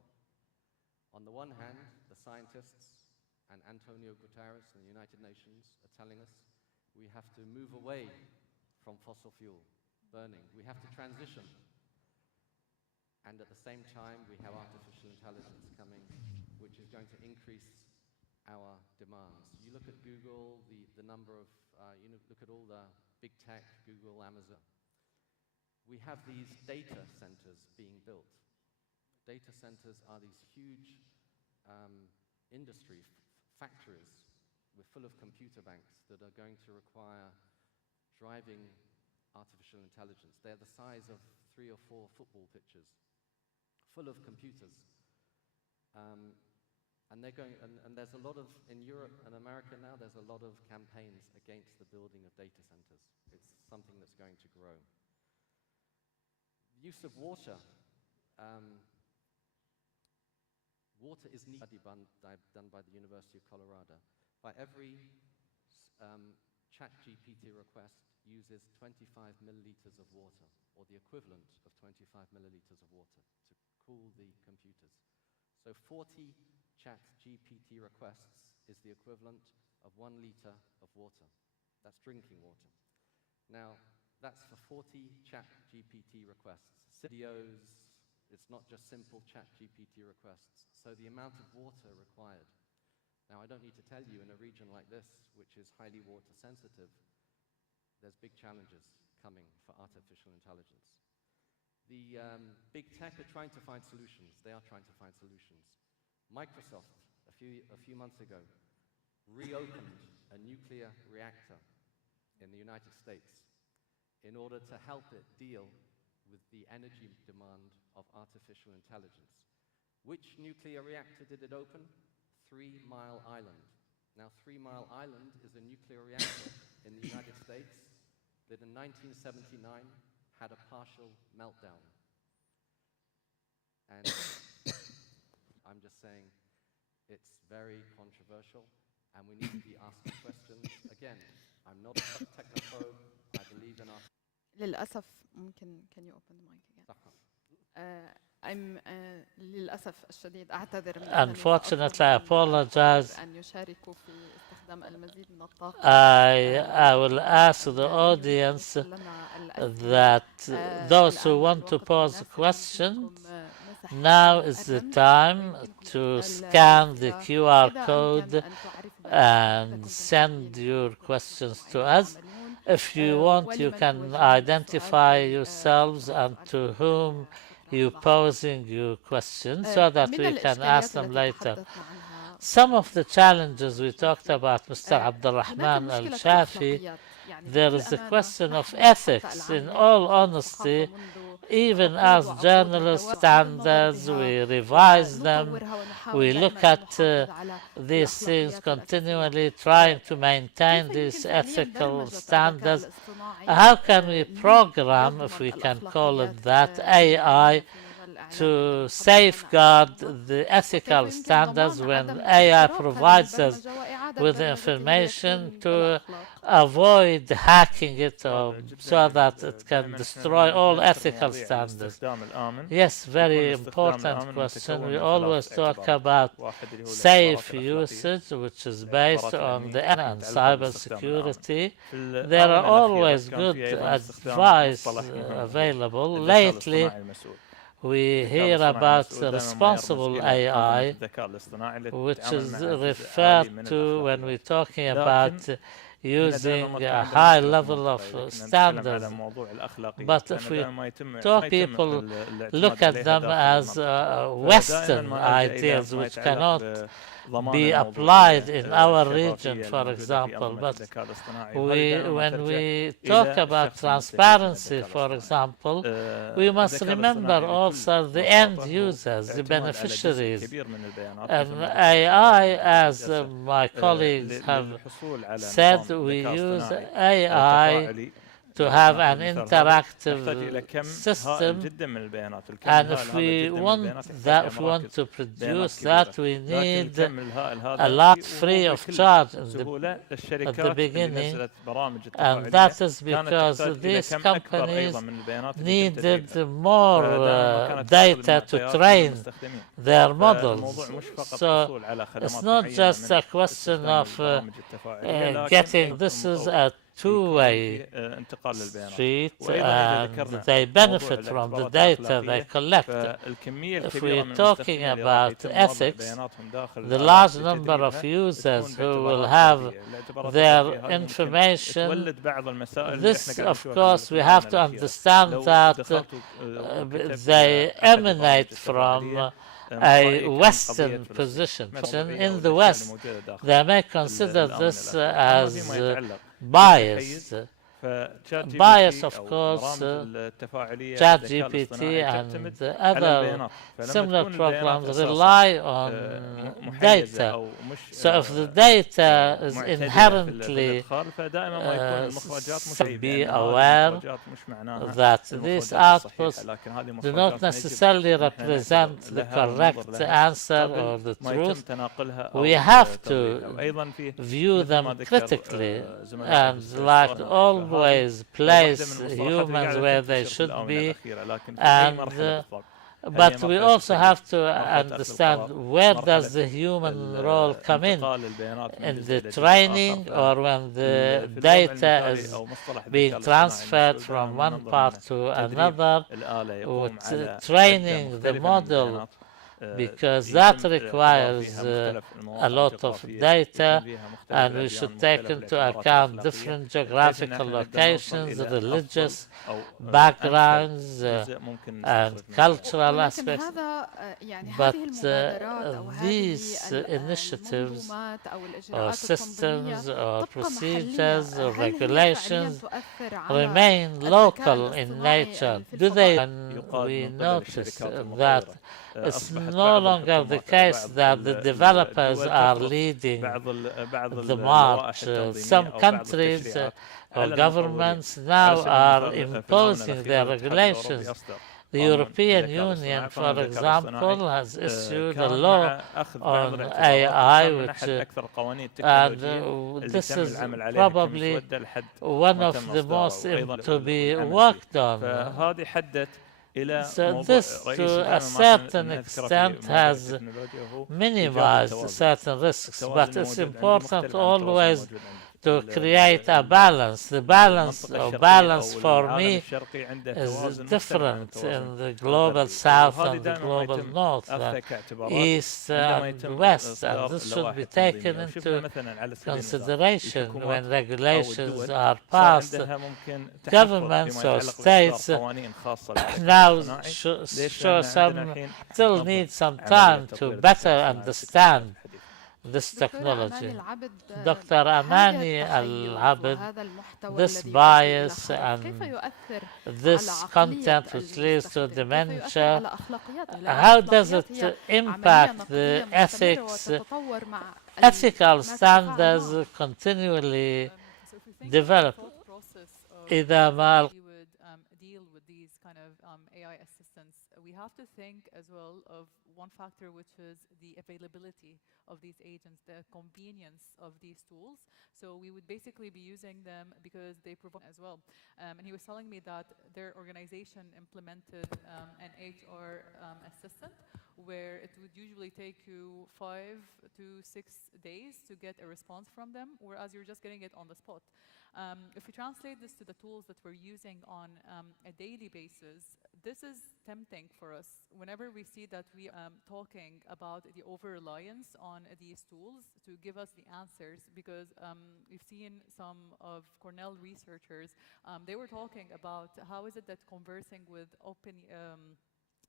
On the one hand, the scientists and Antonio Guterres and the United Nations are telling us we have to move away from fossil fuel burning. We have to transition. And at the same time, we have artificial intelligence coming, which is going to increase our demands. You look at Google, the number of, look at all the big tech, Google, Amazon. We have these data centers being built. Data centers are these huge industry factories full of computer banks that are going to require driving artificial intelligence. They're the size of 3 or 4 football pitches, full of computers. And they're going, and there's a lot of, in Europe and America now, there's a lot of campaigns against the building of data centers. It's something that's going to grow. Use of water. Water is needed, done by the University of Colorado. By every ChatGPT request uses 25 milliliters of water, or the equivalent of 25 milliliters of water to cool the computers. So 40 ChatGPT requests is the equivalent of 1 liter of water. That's drinking water. Now, that's for 40 ChatGPT requests. Videos, it's not just simple ChatGPT requests. So the amount of water required. Now, I don't need to tell you, in a region like this, which is highly water sensitive, there's big challenges coming for artificial intelligence. The big tech are trying to find solutions. They are trying to find solutions. Microsoft, a few months ago, reopened a nuclear reactor in the United States in order to help it deal with the energy demand of artificial intelligence. Which nuclear reactor did it open? 3 Mile Island. Now, 3 Mile Island is a nuclear reactor in the United States that in 1979 had a partial meltdown. And I'm just saying it's very controversial and we need to be asking questions. Again, I'm not a technophobe. I believe in our... للأسف ممكن can you open the mic again? I'm للأسف الشديد أعتذر من Unfortunately, I apologize. أن يشاركوا في استخدام المزيد من الطاقة. I will ask the audience that those who want to pose questions, now is the time to scan the QR code and send your questions to us. If you want, you can identify yourselves and to whom you posing your questions so that we can ask them later. Some of the challenges we talked about, Mr. Abdulrahman Al-Shafi, there is a question of ethics. In all honesty, even as journalists standards, we revise them, we look at these things continually, trying to maintain these ethical standards. How can we program, if we can call it that, AI to safeguard the ethical standards when AI provides us with information to avoid hacking it so that it can destroy all ethical standards? Yes, very important question. We always talk about safe usage, which is based on the and cyber security. There are always good advice available. Lately, we hear about responsible AI, which is referred to when we're talking about using a high level of standards. But if we talk, people look at them as Western ideas which cannot be applied in our region, for example. But when we talk about transparency, for example, we must remember also the end users, the beneficiaries. And AI, as my colleagues have said, we use AI to have an interactive system, and if we want to produce that, we need a lot free of charge at the beginning, and that is because these companies needed more data to train their models. So it's not just a question of getting, this is a two-way street, and they benefit from the data they collect. If we're talking about ethics, the large number of users who will have their information, this, of course, we have to understand that they emanate from a Western position. In the West, they may consider this as biased. Bias, of course, ChatGPT and other similar programs rely on data. So if the data is inherently, be aware that these outputs do not necessarily represent the correct answer or the truth. We have to view them critically and, like always, place humans where they should be, and but we also have to understand where does the human role come in the training, or when the data is being transferred from one part to another, with training the model because that requires a lot of data, and we should take into account different geographical locations, religious backgrounds, and cultural aspects. But these initiatives or systems or procedures or regulations remain local in nature. Do they? And we notice that it's no longer the case that the developers are leading the march. Some countries or governments now are imposing their regulations. The European Union, for example, has issued a law on AI, and this is probably one of the most to be worked on. So this, to a certain extent, has minimized certain risks, but it's important always to create a balance. The balance for me is different in the global south and the global north, east and west, and this should be taken into consideration when regulations are passed. Governments or states now still need some time to better understand this technology. Dr. Amani Al-Abid, this bias and this content which leads to dementia, how does it impact the ethical standards continually develop? إذا ما deal with these kind of AI assistants, we have to think as well of one factor, which is the availability of these agents, the convenience of these tools. So we would basically be using them because they provide as well. And he was telling me that their organization implemented an HR assistant where it would usually take you 5 to 6 days to get a response from them, whereas you're just getting it on the spot. If we translate this to the tools that we're using on a daily basis, this is tempting for us. Whenever we see that we are talking about the over-reliance on these tools to give us the answers, because we've seen some of Cornell researchers, they were talking about how is it that conversing with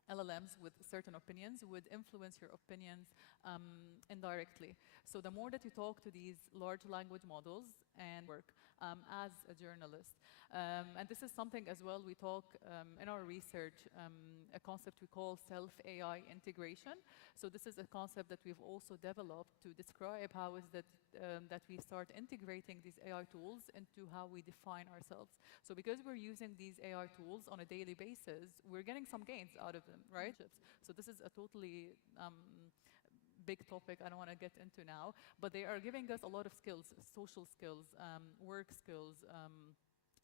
LLMs with certain opinions would influence your opinions indirectly. So the more that you talk to these large language models and work as a journalist. And this is something as well we talk in our research, a concept we call self-AI integration. So this is a concept that we've also developed to describe how is that that we start integrating these AI tools into how we define ourselves. So because we're using these AI tools on a daily basis, we're getting some gains out of them, right? So this is a totally big topic I don't want to get into now, but they are giving us a lot of skills, social skills, work skills,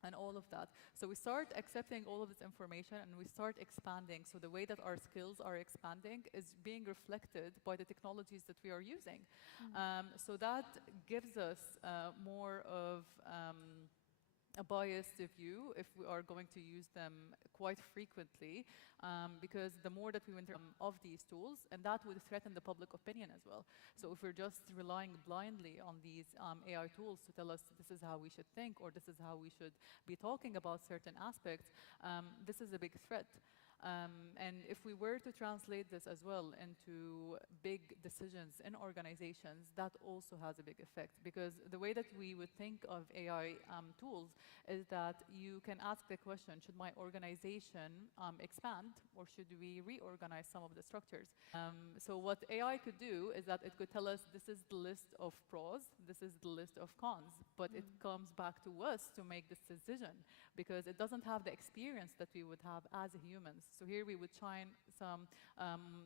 and all of that. So we start accepting all of this information and we start expanding. So the way that our skills are expanding is being reflected by the technologies that we are using. So that gives us more of a biased view if we are going to use them quite frequently, because the more that we enter of these tools, and that would threaten the public opinion as well. So if we're just relying blindly on these AI tools to tell us this is how we should think or this is how we should be talking about certain aspects, this is a big threat. And if we were to translate this as well into big decisions in organizations, that also has a big effect, because the way that we would think of AI tools is that you can ask the question, should my organization expand or should we reorganize some of the structures? So what AI could do is that it could tell us this is the list of pros, this is the list of cons, but it comes back to us to make this decision, because it doesn't have the experience that we would have as humans. So here we would shine some,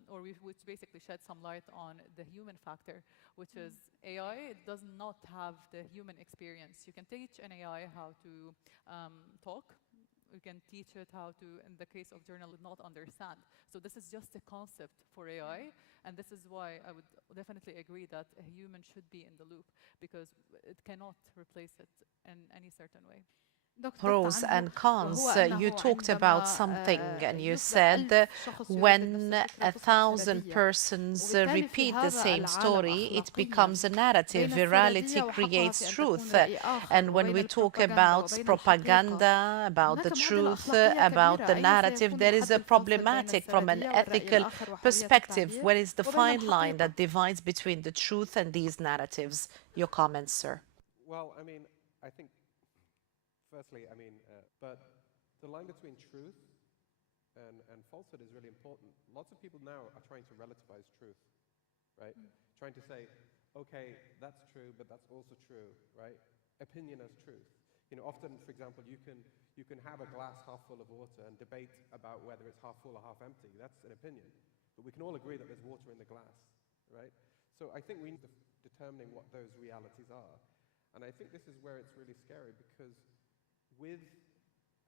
or we would basically shed some light on the human factor, which is AI does not have the human experience. You can teach an AI how to talk. You can teach it how to, in the case of journalism, not understand. So this is just a concept for AI, and this is why I would definitely agree that a human should be in the loop, because it cannot replace it in any certain way. pros and cons. You talked about something and you said when 1,000 persons repeat the same story, it becomes a narrative. Virality creates truth. And when we talk about propaganda, about the truth, about the narrative, there is a problematic from an ethical perspective. Where is the fine line that divides between the truth and these narratives? Your comments, sir. Well, I mean, I think firstly, but the line between truth and falsehood is really important. Lots of people now are trying to relativize truth, right? Trying to say, okay, that's true, but that's also true, right? Opinion as truth. You know, often, for example, you can have a glass half full of water and debate about whether it's half full or half empty. That's an opinion. But we can all agree that there's water in the glass, right? So I think we need to determining what those realities are. And I think this is where it's really scary, because with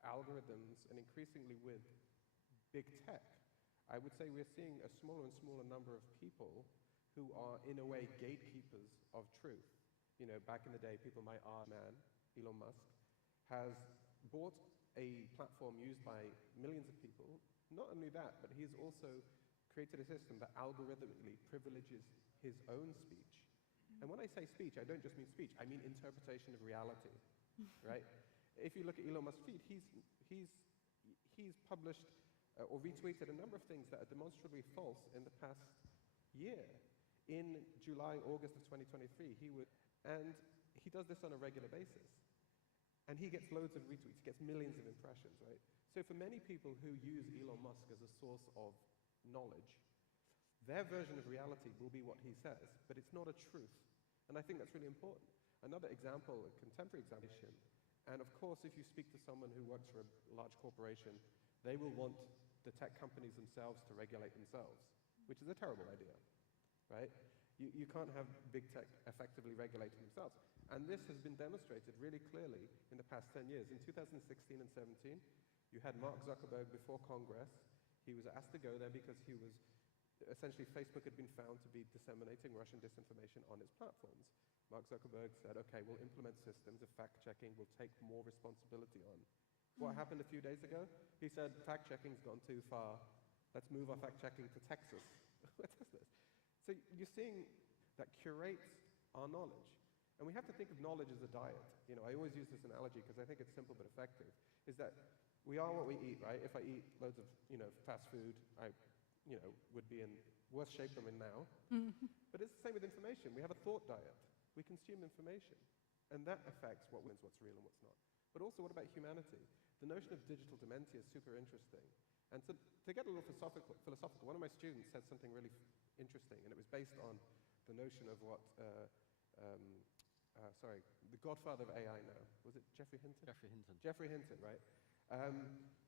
algorithms and increasingly with big tech, I would say we're seeing a smaller and smaller number of people who are, in a way, gatekeepers of truth. You know, back in the day, people might argue, Elon Musk, has bought a platform used by millions of people. Not only that, but he's also created a system that algorithmically privileges his own speech. And when I say speech, I don't just mean speech, I mean interpretation of reality, right? If you look at Elon Musk's feed, he's published or retweeted a number of things that are demonstrably false in the past year. In July, August of 2023, and he does this on a regular basis. And he gets loads of retweets, gets millions of impressions, right? So for many people who use Elon Musk as a source of knowledge, their version of reality will be what he says, but it's not a truth. And I think that's really important. Another example, a contemporary example, and of course, if you speak to someone who works for a large corporation, they will want the tech companies themselves to regulate themselves, which is a terrible idea, right? You can't have big tech effectively regulating themselves. And this has been demonstrated really clearly in the past 10 years. In 2016 and 17, you had Mark Zuckerberg before Congress. He was asked to go there because he was, essentially Facebook had been found to be disseminating Russian disinformation on its platforms. Mark Zuckerberg said, okay, we'll implement systems of fact-checking, we'll take more responsibility on. What happened a few days ago? He said, fact-checking's gone too far. Let's move our fact-checking to Texas. What is this? So you're seeing that curates our knowledge. And we have to think of knowledge as a diet. You know, I always use this analogy because I think it's simple but effective, is that we are what we eat, right? If I eat loads of, fast food, I, would be in worse shape than I'm in now. But it's the same with information. We have a thought diet. We consume information. And that affects what wins, what's real and what's not. But also, what about humanity? The notion of digital dementia is super interesting. And to get a little philosophical, one of my students said something really interesting, and it was based on the notion of what, the godfather of AI now, was it Geoffrey Hinton? Geoffrey Hinton, right?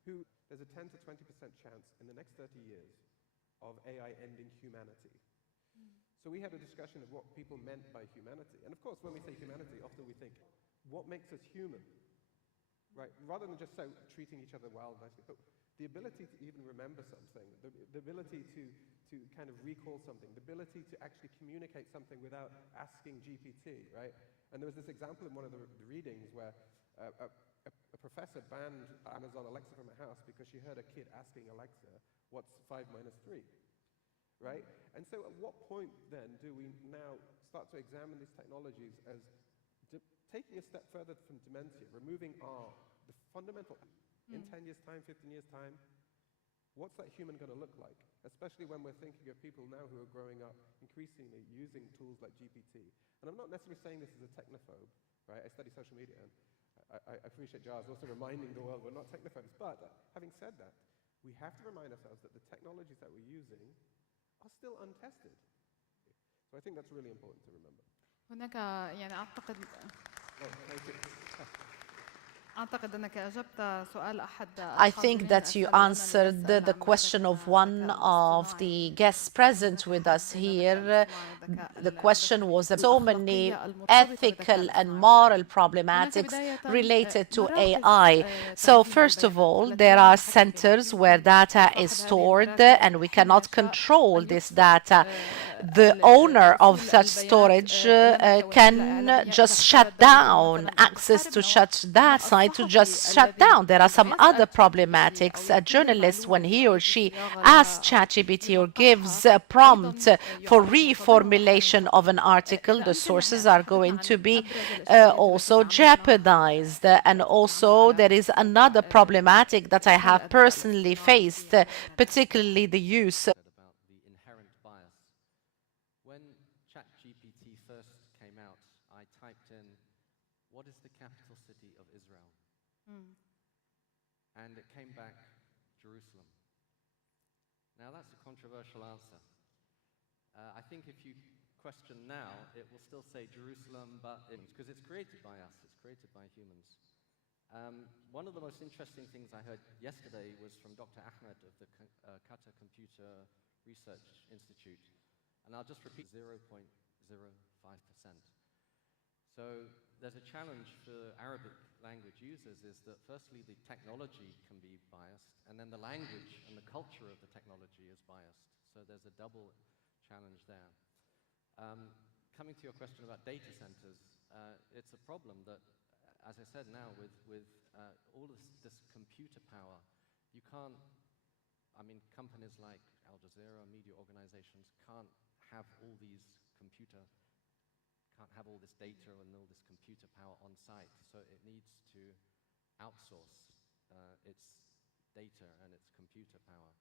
There's a 10 to 20% chance in the next 30 years of AI ending humanity. So we had a discussion of what people meant by humanity. And of course, when we say humanity, often we think, what makes us human? Right? Rather than just treating each other well and nicely, but the ability to even remember something, the ability to kind of recall something, the ability to actually communicate something without asking GPT, right? And there was this example in one of the readings where a professor banned Amazon Alexa from her house because she heard a kid asking Alexa, what's 5 minus 3? Right? And so at what point then do we now start to examine these technologies as taking a step further from dementia, removing the fundamental, in 10 years' time, 15 years' time, what's that human going to look like? Especially when we're thinking of people now who are growing up increasingly using tools like GPT. And I'm not necessarily saying this as a technophobe, right? I study social media, and I appreciate Giles also reminding the world we're not technophobes. But having said that, we have to remind ourselves that the technologies that we're using are still untested. So I think that's really important to remember. هناك I think that you answered the question of one of the guests present with us here. The question was so many ethical and moral problematics related to AI. So first of all, there are centers where data is stored and we cannot control this data. the owner of such storage can just shut down access to that site to just shut down. There are some other problematics. A journalist, when he or she asks ChatGPT or gives a prompt for reformulation of an article, the sources are going to be also jeopardized. And also there is another problematic that I have personally faced, particularly the use about the inherent bias. When ChatGPT first came out, I typed in, what is the capital city of Israel? And it came back, Jerusalem. Now that's a controversial answer. I think if you question now, it will still say Jerusalem, but because it's created by us, it's created by humans. One of the most interesting things I heard yesterday was from Dr. Ahmed of the Qatar Computer Research Institute, and I'll just repeat 0.05%. So there's a challenge for Arabic language users is that firstly the technology can be biased, and then the language and the culture of the technology is biased. So there's a double challenge there. Coming to your question about data centers, it's a problem that, as I said now, with all this computer power, you can't, I mean, companies like Al Jazeera, media organizations can't have all these can't have all this data and all this computer power on site, so it needs to outsource its data and its computer power.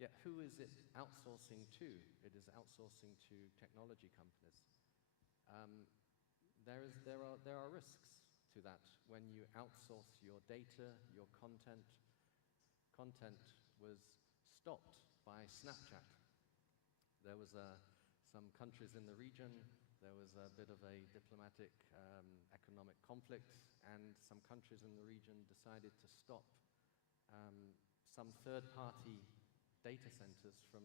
Yet who is it outsourcing to? It is outsourcing to technology companies. There are risks to that when you outsource your data, your content. Content was stopped by Snapchat. There was some countries in the region, there was a bit of a diplomatic economic conflict, and some countries in the region decided to stop some third-party data centers from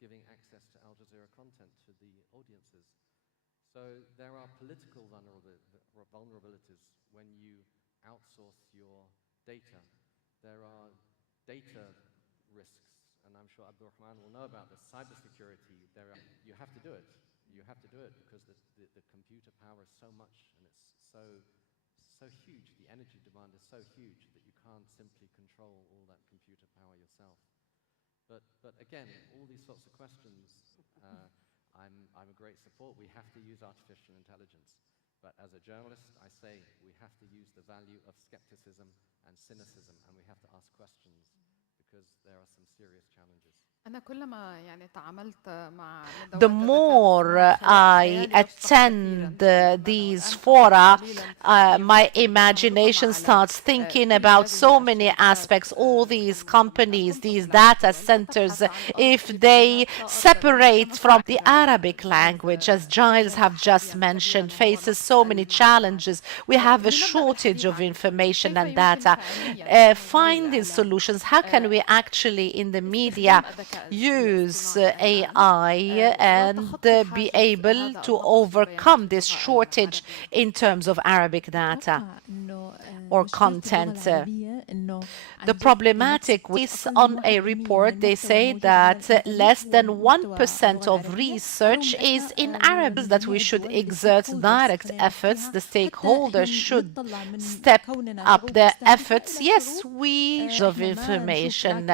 giving access to Al Jazeera content to the audiences. So there are political vulnerabilities when you outsource your data. There are data risks, and I'm sure Abdurrahman will know about this. Cybersecurity, you have to do it. You have to do it because the computer power is so much, and it's so huge. The energy demand is so huge that you can't simply control all that computer power yourself. But again, all these sorts of questions, I'm a great support. We have to use artificial intelligence. But as a journalist, I say we have to use the value of skepticism and cynicism, and we have to ask questions because there are some serious challenges. The more I attend these fora, my imagination starts thinking about so many aspects. All these companies, these data centers, if they separate from the Arabic language, as Giles have just mentioned, faces so many challenges. We have a shortage of information and data. Finding solutions, how can we actually in the media use AI and be able to overcome this shortage in terms of Arabic data or content? The problematic is on a report, they say that less than 1% of research is in Arabic, that we should exert direct efforts. The stakeholders should step up their efforts. Yes, we of information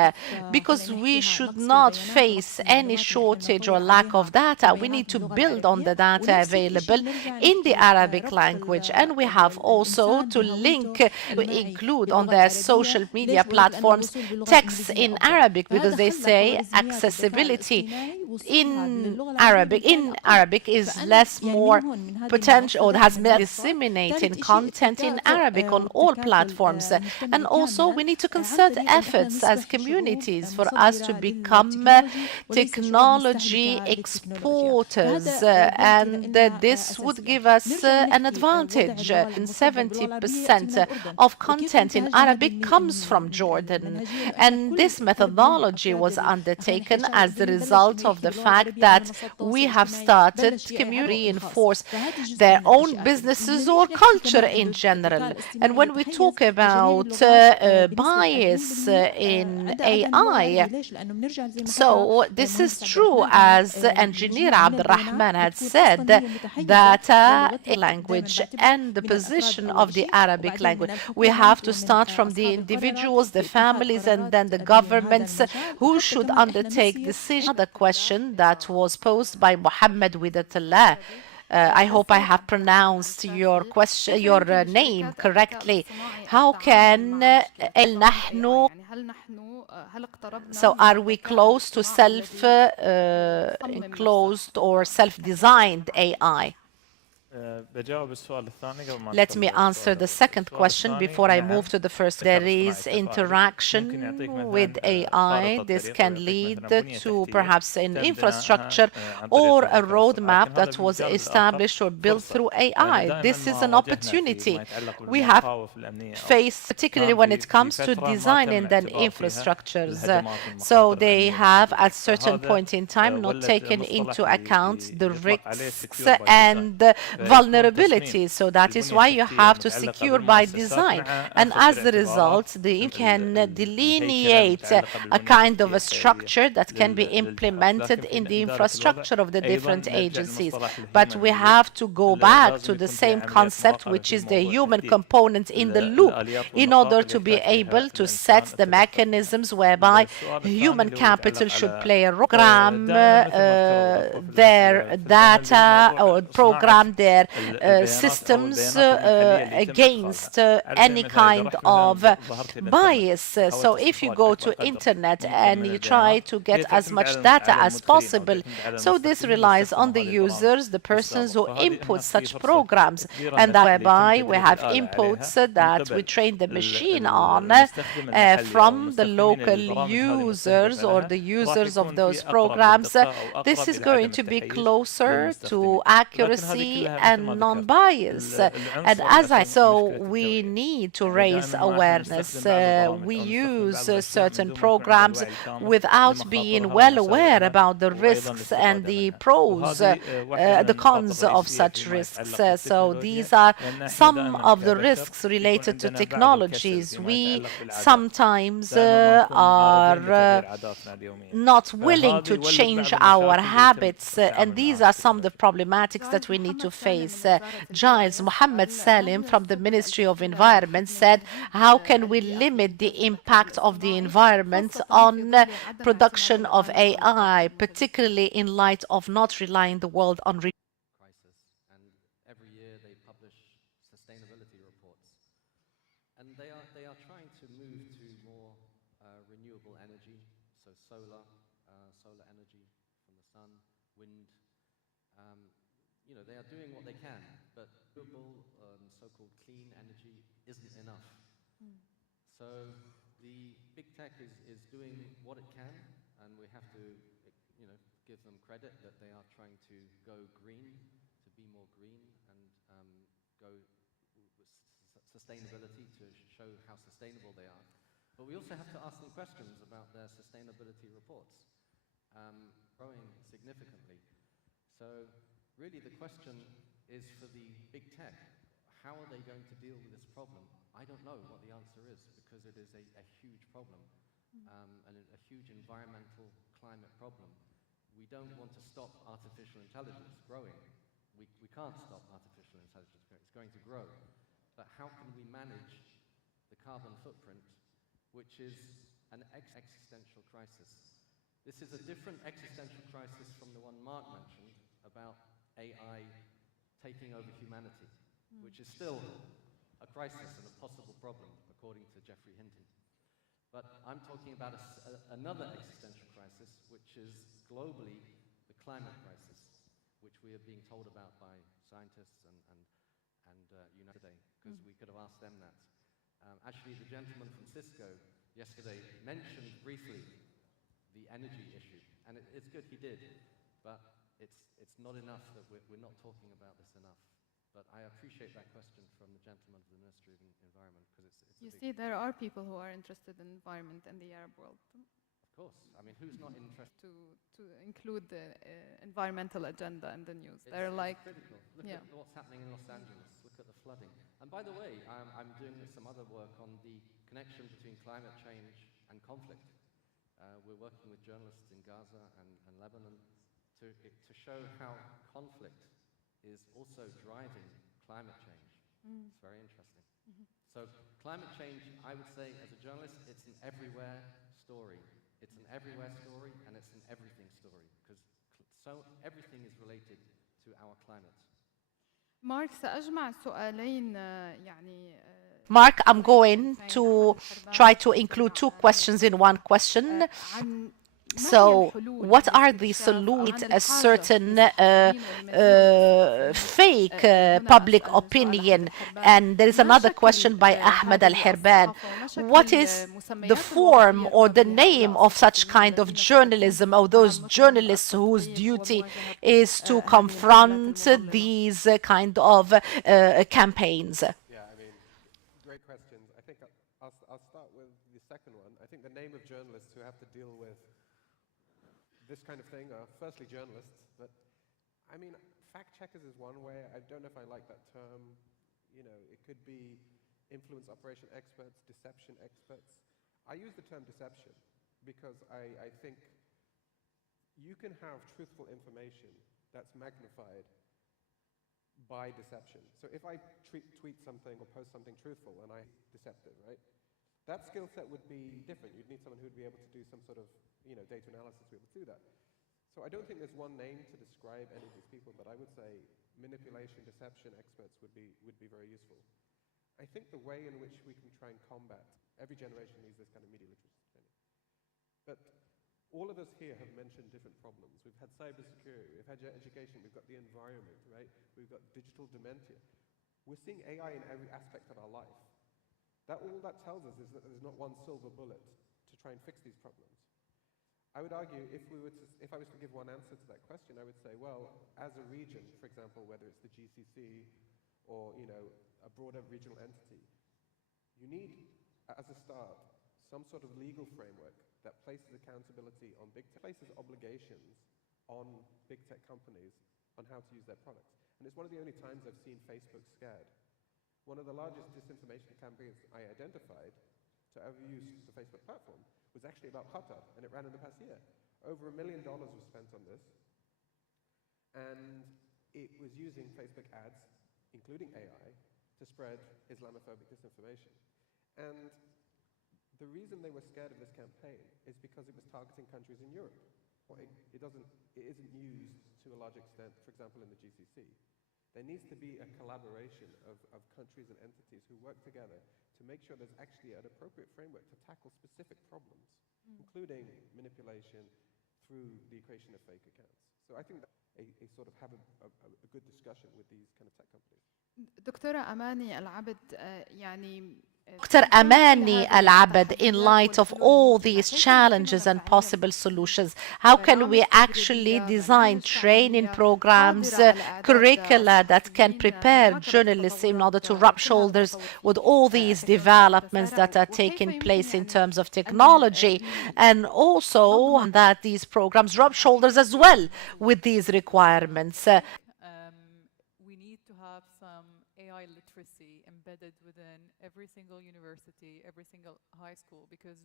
because we should not face any shortage or lack of data. We need to build on the data available in the Arabic language, and we have also to link, to include on their social media platforms texts in Arabic, because they say accessibility in Arabic is less more potential, or has been disseminating content in Arabic on all platforms. And also we need to concert efforts as communities for us to become technology exporters, and this would give us an advantage. And 70% of content in Arabic comes from Jordan, and this methodology was undertaken as the result of the fact that we have started to reinforce their own businesses or culture in general. And when we talk about bias in AI, so this is true, as Engineer Abdulrahman had said, data language and the position of the Arabic language. We have to start from the individuals, the families, and then the governments who should undertake decisions. The question that was posed by Muhammad Widatullah. I hope I have pronounced your question, your name correctly. How can so are we close to self-enclosed or self-designed AI? Let me answer the second question before I move to the first. There is interaction with AI. This can lead to perhaps an infrastructure or a roadmap that was established or built through AI. This is an opportunity we have faced, particularly when it comes to designing then infrastructures. So they have at certain point in time not taken into account the risks and vulnerabilities. So that is why you have to secure by design. And as a result, you can delineate a kind of a structure that can be implemented in the infrastructure of the different agencies. But we have to go back to the same concept, which is the human component in the loop, in order to be able to set the mechanisms whereby human capital should play a program their data or program their systems against any kind of bias. So if you go to internet and you try to get as much data as possible, so this relies on the users, the persons who input such programs, and that whereby we have inputs that we train the machine on from the local users or the users of those programs. This is going to be closer to accuracy and non-bias. And we need to raise awareness. We use certain programs without being well aware about the risks and the pros, the cons of such risks. So these are some of the risks related to technologies. We sometimes are not willing to change our habits, and these are some of the problematics that we need to face. Giles Mohammed Salim from the Ministry of Environment said, how can we limit the impact of the environment on production of AI, particularly in light of not relying the world on crisis, and every year they publish sustainability reports, and they are trying to move to more renewable energy, so solar energy from the sun, wind. They are doing what they can, but renewable, so-called clean energy isn't enough. So the big tech is doing what it can, and we have to give them credit that they are trying to go green, to be more green, and go with sustainability to show how sustainable they are. But we also have to ask them questions about their sustainability reports, growing significantly. So really the question is for the big tech, how are they going to deal with this problem? I don't know what the answer is, because it is a huge problem, and a huge environmental climate problem. We don't want to stop artificial intelligence growing. We can't stop artificial intelligence growing. It's going to grow. But how can we manage the carbon footprint, which is an existential crisis? This is a different existential crisis from the one Mark mentioned about AI taking over humanity, which is still a crisis and a possible problem, according to Geoffrey Hinton. But I'm talking about another existential crisis, which is globally the climate crisis, which we are being told about by scientists and today, because we could have asked them that. Actually, the gentleman from Cisco yesterday mentioned briefly the energy issue, and it's good he did, but it's not enough that we're not talking about this enough. But I appreciate that question from the gentleman of the Ministry of Environment, because it's you see, there are people who are interested in environment in the Arab world. Of course. I mean, who's not interested? To include the environmental agenda in the news. They're It's like, critical. Look yeah. at what's happening in Los Angeles. Look at the flooding. And by the way, I'm doing some other work on the connection between climate change and conflict. We're working with journalists in Gaza and Lebanon to show how conflict is also driving climate change. It's very interesting. So climate change, I would say, as a journalist, it's an everywhere story. It's an everywhere story, and it's an everything story, because everything is related to our climate. مارك سأجمع سؤالين يعني Mark, I'm going to try to include two questions in one question. So, what are the solutions a certain fake public opinion? And there is another question by Ahmed Al-Hirban. What is the form or the name of such kind of journalism, or those journalists whose duty is to confront these kind of campaigns? Yeah, I mean, great questions. I think I'll start with the second one. I think the name of journalists who have to deal with this kind of thing are firstly journalists, but I mean, fact checkers is one way. I don't know if I like that term. You know, it could be influence operation experts, deception experts. I use the term deception because I think you can have truthful information that's magnified by deception. So if I tweet something or post something truthful and I'm deceptive, right? That skill set would be different. You'd need someone who'd be able to do some sort of, you know, data analysis to be able to do that. So I don't think there's one name to describe any of these people, but I would say manipulation, deception experts would be very useful. I think the way in which we can try and combat, every generation needs this kind of media literacy training. But all of us here have mentioned different problems. We've had cybersecurity, we've had education, we've got the environment, right? We've got digital dementia. We're seeing AI in every aspect of our life. All that tells us is that there's not one silver bullet to try and fix these problems. I would argue if I was to give one answer to that question, I would say, well, as a region, for example, whether it's the GCC or, you know, a broader regional entity, you need, as a start, some sort of legal framework that places accountability on big tech, places obligations on big tech companies on how to use their products. And it's one of the only times I've seen Facebook scared. One of the largest disinformation campaigns I identified to ever use the Facebook platform was actually about Qatar, and it ran in the past year. Over $1 million was spent on this, and it was using Facebook ads, including AI, to spread Islamophobic disinformation. And the reason they were scared of this campaign is because it was targeting countries in Europe. It isn't used to a large extent, for example, in the GCC. There needs to be a collaboration of countries and entities who work together to make sure there's actually an appropriate framework to tackle specific problems, including manipulation through the creation of fake accounts. So I think that a sort of have a good discussion with these kind of tech companies. دكتورة أماني العبد يعني Dr. Amani Al-Abed, in light of all these challenges and possible solutions, how can we actually design training programs, curricula that can prepare journalists in order to rub shoulders with all these developments that are taking place in terms of technology, and also that these programs rub shoulders as well with these requirements? We need to have some AI literacy embedded within every single university, every single high school, because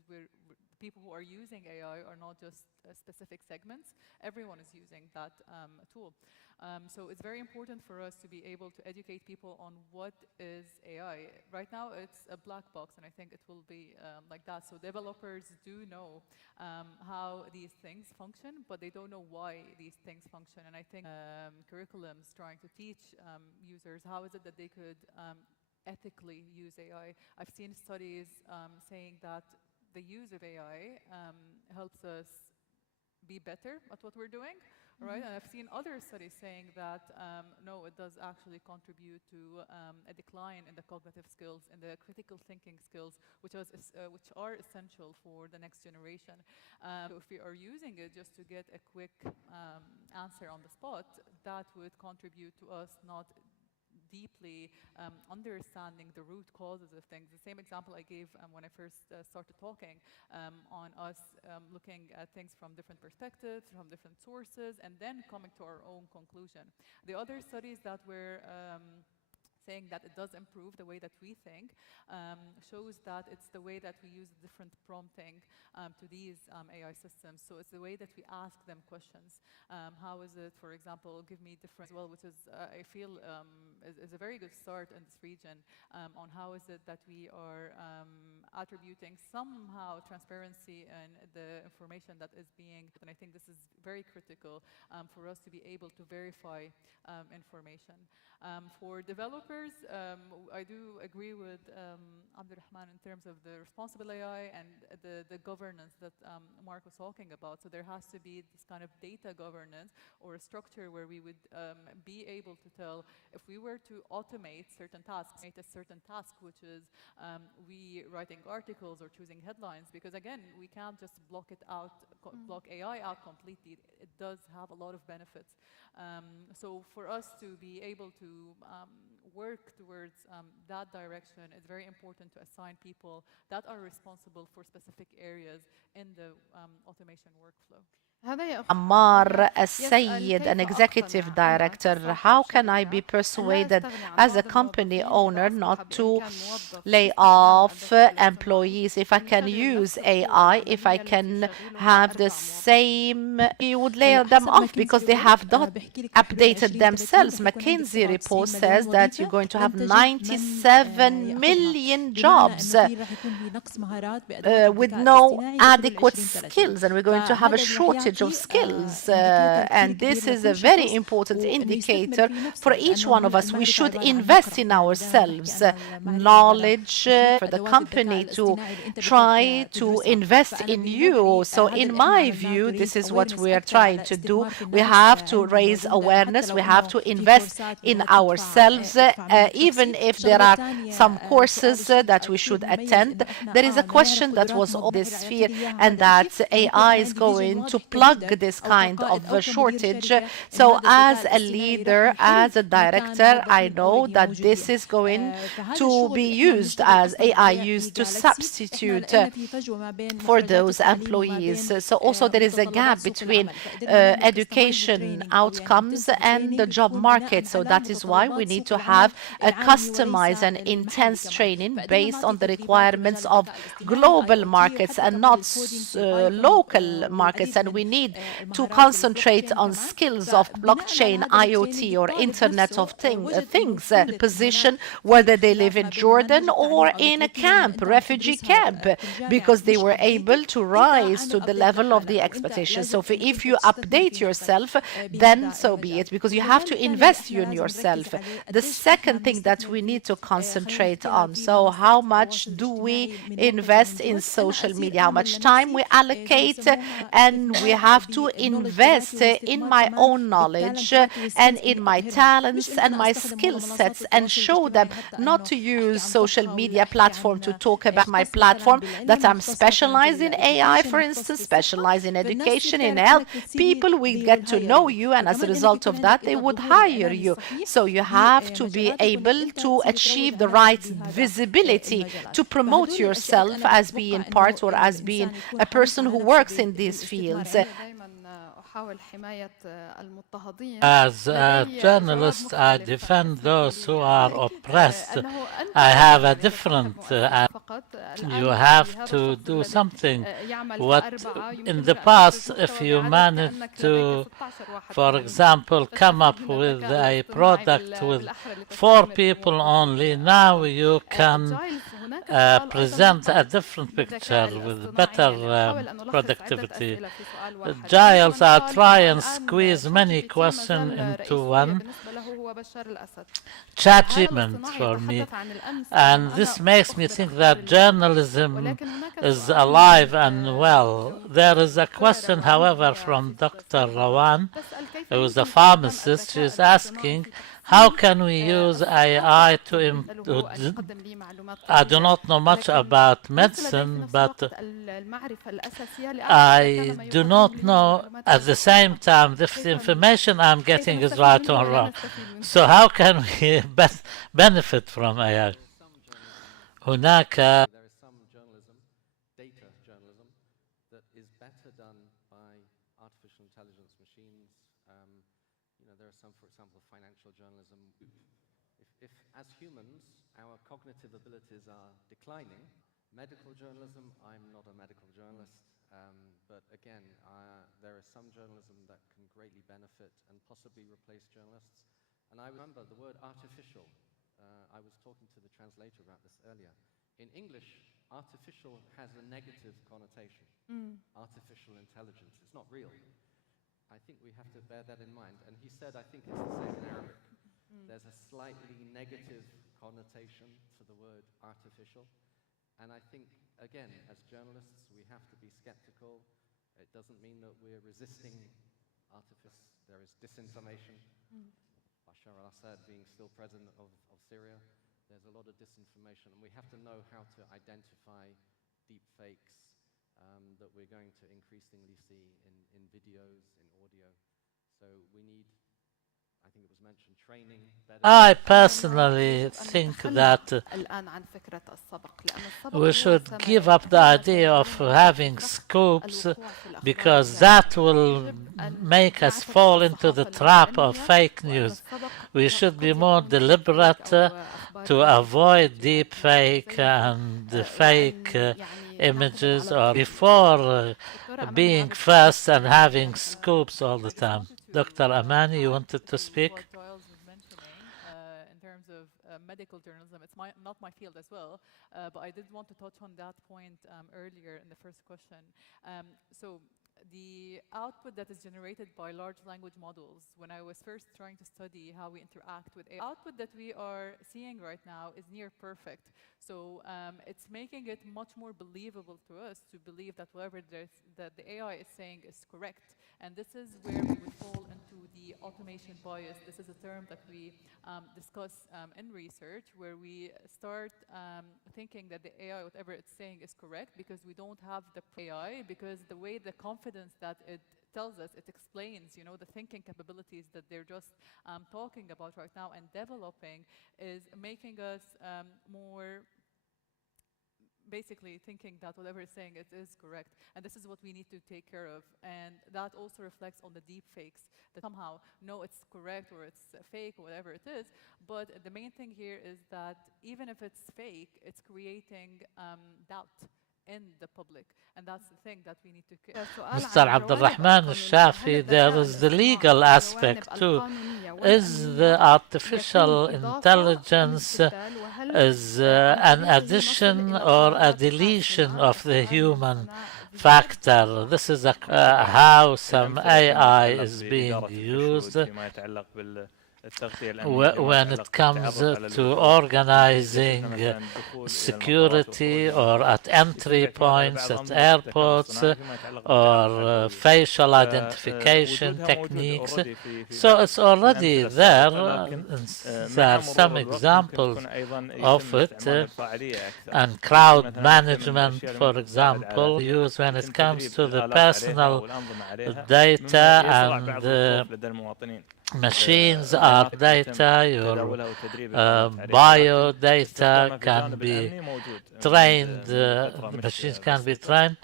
people who are using AI are not just specific segments. Everyone is using that tool. So it's very important for us to be able to educate people on what is AI. Right now, it's a black box, and I think it will be like that. So developers do know how these things function, but they don't know why these things function. And I think curriculums trying to teach users how is it that they could ethically use AI. I've seen studies saying that the use of AI helps us be better at what we're doing. Right, and I've seen other studies saying that no, it does actually contribute to a decline in the cognitive skills and the critical thinking skills, which are essential for the next generation. So if we are using it just to get a quick answer on the spot, that would contribute to us not deeply understanding the root causes of things. The same example I gave when I first started talking on us looking at things from different perspectives, from different sources, and then coming to our own conclusion. The other studies that were saying that it does improve the way that we think, shows that it's the way that we use different prompting to these AI systems. So it's the way that we ask them questions. How is it, for example, give me different, well, which is, I feel, is a very good start in this region on how is it that we are attributing somehow transparency in the information that is being, and I think this is very critical for us to be able to verify information. For developers, I do agree with Abdurrahman in terms of the responsible AI and the governance that Mark was talking about. So there has to be this kind of data governance or a structure where we would be able to tell if we were to automate certain tasks, a certain task, which is we writing articles or choosing headlines, because again, we can't just block it out, block AI out completely. It does have a lot of benefits. So for us to be able to work towards that direction, it's very important to assign people that are responsible for specific areas in the automation workflow. Ammar As-Sayed, an executive director, how can I be persuaded as a company owner not to lay off employees if I can use AI, if I can have the same, you would lay them off because they have not updated themselves. McKinsey report says that you're going to have 97 million jobs with no adequate skills, and we're going to have a shortage of skills, and this is a very important indicator for each one of us. We should invest in ourselves, knowledge for the company to try to invest in you. So in my view, this is what we are trying to do. We have to raise awareness, we have to invest in ourselves, even if there are some courses that we should attend. There is a question that was on this sphere, and that AI is going to plug this kind of a shortage. So as a leader, as a director, I know that this is going to be used as AI used to substitute for those employees. So also there is a gap between education outcomes and the job market. So that is why we need to have a customized and intense training based on the requirements of global markets and not local markets. And we need to concentrate on skills of blockchain, IoT, or Internet of Things position, whether they live in Jordan or in a camp, refugee camp, because they were able to rise to the level of the expectation. So if you update yourself, then so be it, because you have to invest in yourself. The second thing that we need to concentrate on, so how much do we invest in social media, how much time we allocate, and we have to invest in my own knowledge and in my talents and my skill sets, and show them not to use social media platform to talk about my platform, that I'm specialized in AI, for instance, specialized in education, in health. People will get to know you, and as a result of that, they would hire you. So you have to be able to achieve the right visibility to promote yourself as being part or as being a person who works in these fields. As a journalist, I defend those who are oppressed. I have a different, you have to do something. What in the past, if you managed to, for example, come up with a product with 4 people only, now you can present a different picture with better productivity. Giles are trying and squeeze many questions into one judgment for me, and this makes me think that journalism is alive and well. There is a question, however, from Dr. Rawan, who is a pharmacist. She is asking, How can we use AI to I do not know much about medicine, but I do not know at the same time if the information I'm getting is right or wrong. So how can we benefit from AI? هناك There is some journalism, data journalism, that is better done by artificial intelligence machines. There are some, for example, financial journalism. If as humans, our cognitive abilities are declining, medical journalism, I'm not a medical journalist, but again, there is some journalism that can greatly benefit and possibly replace journalists. And I remember the word artificial. I was talking to the translator about this earlier. In English, artificial has a negative connotation. Artificial intelligence. It's not real. I think we have to bear that in mind. And he said, I think it's the same in Arabic. There's a slightly negative connotation to the word artificial. And I think, again, as journalists, we have to be skeptical. It doesn't mean that we're resisting artifice. There is disinformation. Bashar al-Assad being still president of Syria, there's a lot of disinformation. And we have to know how to identify deep fakes that we're going to increasingly see in videos, in audio. So we need, I think it was mentioned, training. I personally think that we should give up the idea of having scoops, because that will make us fall into the trap of fake news. We should be more deliberate to avoid deep fake and fake images, or before being first and having scoops all the time. Dr. Amani, you wanted to speak? In terms of medical journalism, it's not my field as well, but I did want to touch on that point earlier in the first question. So the output that is generated by large language models, when I was first trying to study how we interact with AI, output that we are seeing right now is near perfect. So it's making it much more believable to us to believe that whatever that the AI is saying is correct. And this is where we would fall into the automation bias. This is a term that we discuss in research, where we start thinking that the AI, whatever it's saying, is correct because we don't have the AI, because the way the confidence that it tells us, it explains, the thinking capabilities that they're just talking about right now and developing, is making us more basically thinking that whatever it's saying, it is correct. And this is what we need to take care of. And that also reflects on the deep fakes, that somehow, no, it's correct or it's fake or whatever it is. But the main thing here is that even if it's fake, it's creating doubt in the public. And that's the thing that we need to care. Mr. Abdulrahman al-Shafi, there is the legal aspect too. Is the artificial intelligence is an addition or a deletion of the human factor? This is how some AI is being used when it comes to organizing security, or at entry points at airports, or facial identification techniques. So it's already there. There are some examples of it. And crowd management, for example, used when it comes to the personal data and machines are data, your bio data can be trained, the machines can be trained.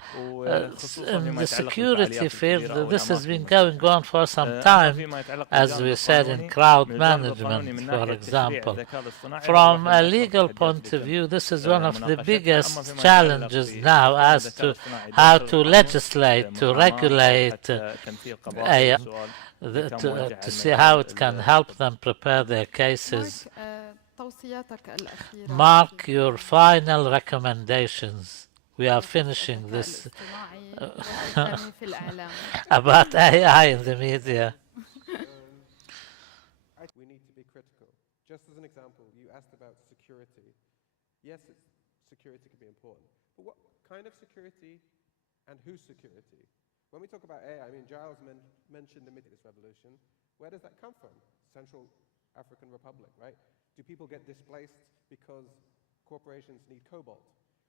In the security field, this has been going on for some time, as we said in crowd management, for example. From a legal point of view, this is one of the biggest challenges now as to how to legislate, to regulate AI, to see how it can help them prepare their cases. Mark, your final recommendations. We are finishing this about AI in the media. We need to be critical. Just as an example, you asked about security. Yes, security can be important, but what kind of security and whose security? When we talk about AI, Giles mentioned the Middle East revolution. Where does that come from? Central African Republic, right? Do people get displaced because corporations need cobalt?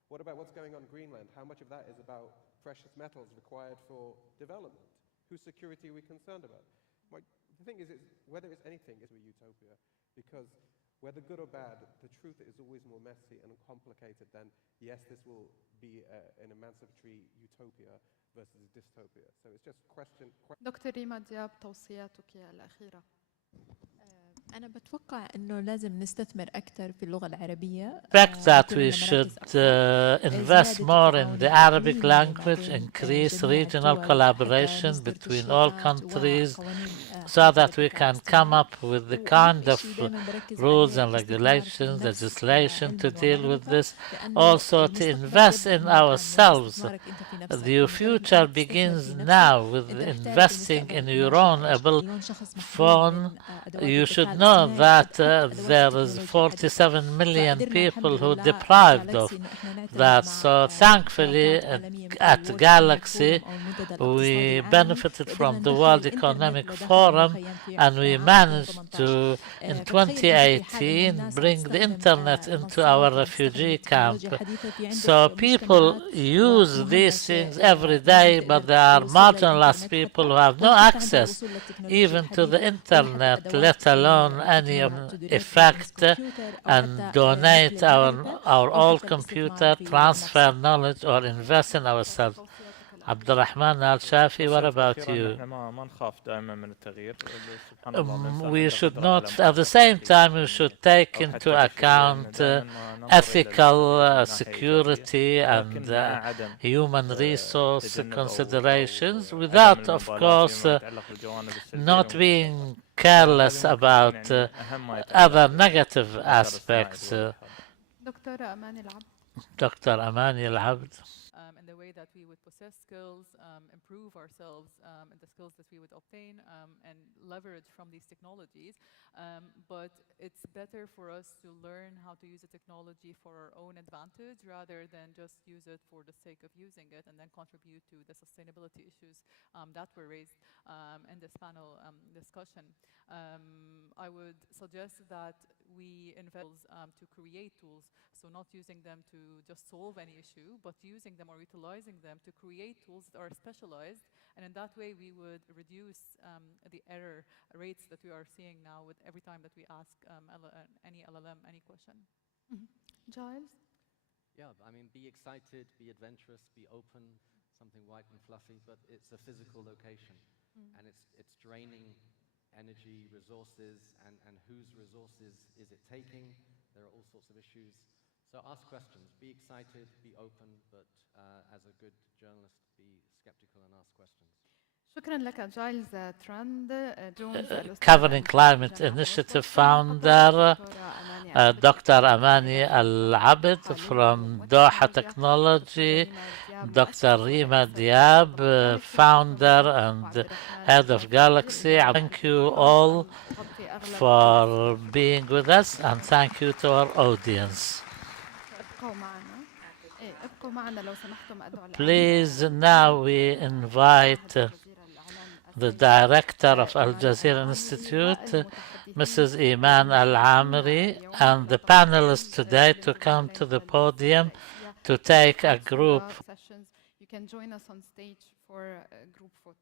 What about what's going on in Greenland? How much of that is about precious metals required for development? Whose security are we concerned about? The thing is whether it's anything is a utopia, because whether good or bad, the truth is always more messy and complicated than, yes, this will be an emancipatory utopia versus a dystopia. So it's just question. دكتور ريما دياب، توصياتك الأخيرة. أنا بتوقع إنه لازم نستثمر أكثر في اللغة العربية. Expect that we should invest more in the Arabic language, increase regional collaboration between all countries, so that we can come up with the kind of rules and regulations, legislation to deal with this. Also to invest in ourselves. The future begins now with investing in your own phone. You should know that there is 47 million people who are deprived of that. So thankfully at Galaxy we benefited from the World Economic Forum, and we managed to in 2018 bring the internet into our refugee camp. So people use these things every day, but there are marginalized people who have no access even to the internet, let alone any effect, and donate our old computer, transfer knowledge, or invest in ourselves. Abdurrahman Al-Shafi, what about you? We should not, at the same time, we should take into account ethical security and human resource considerations, without, of course, not being careless about other negative aspects. Dr. Amani Al-Abd. In the way that we would possess skills, improve ourselves, and the skills that we would obtain and leverage from these technologies. But it's better for us to learn how to use the technology for our own advantage rather than just use it for the sake of using it and then contribute to the sustainability issues that were raised in this panel discussion. I would suggest that we invest to create tools, so not using them to just solve any issue, but using them or utilizing them to create tools that are specialized, and in that way we would reduce the error rates that we are seeing now with every time that we ask any LLM any question. Giles? Yeah, I mean, be excited, be adventurous, be open, something white and fluffy, but it's a physical location, and it's draining energy, resources, and whose resources is it taking? There are all sorts of issues. So ask questions, be excited, be open, but as a good journalist, be skeptical and ask questions. شكرا لك جايلز تراند جونز. Covering Climate Initiative founder, Dr. Amani Al-Abd from Doha Technology, Dr. Rima Diab, founder and head of Galaxy. Thank you all for being with us, and thank you to our audience. Please, now we invite the director of Al Jazeera Institute, Mrs. Iman Al-Amri, and the panelists today to come to the podium to take a group. You can join us on stage for a group photo.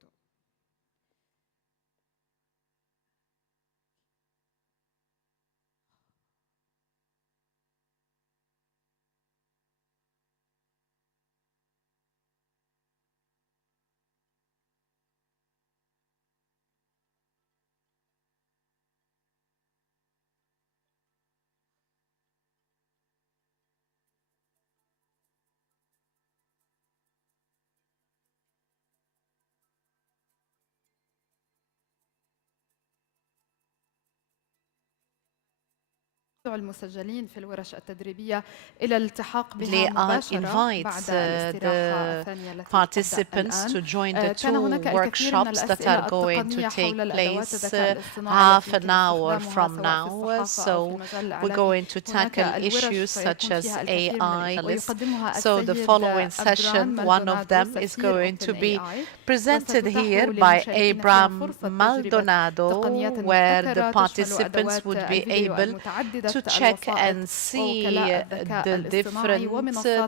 المسجلين في الورش التدريبية إلى الالتحاق بها Leah مباشرة بعد invites الاستراحة the الثانية التي participants to join the كان two هناك الكثير من workshops that الأسئلة are going to التقنية take حول الأدوات place الذكاء الاصطناعي half an hour from now. So we're going to tackle issues such as AI. So the following session, one of them is going to be presented here by Abram Maldonado, where the participants would be able to check and see the different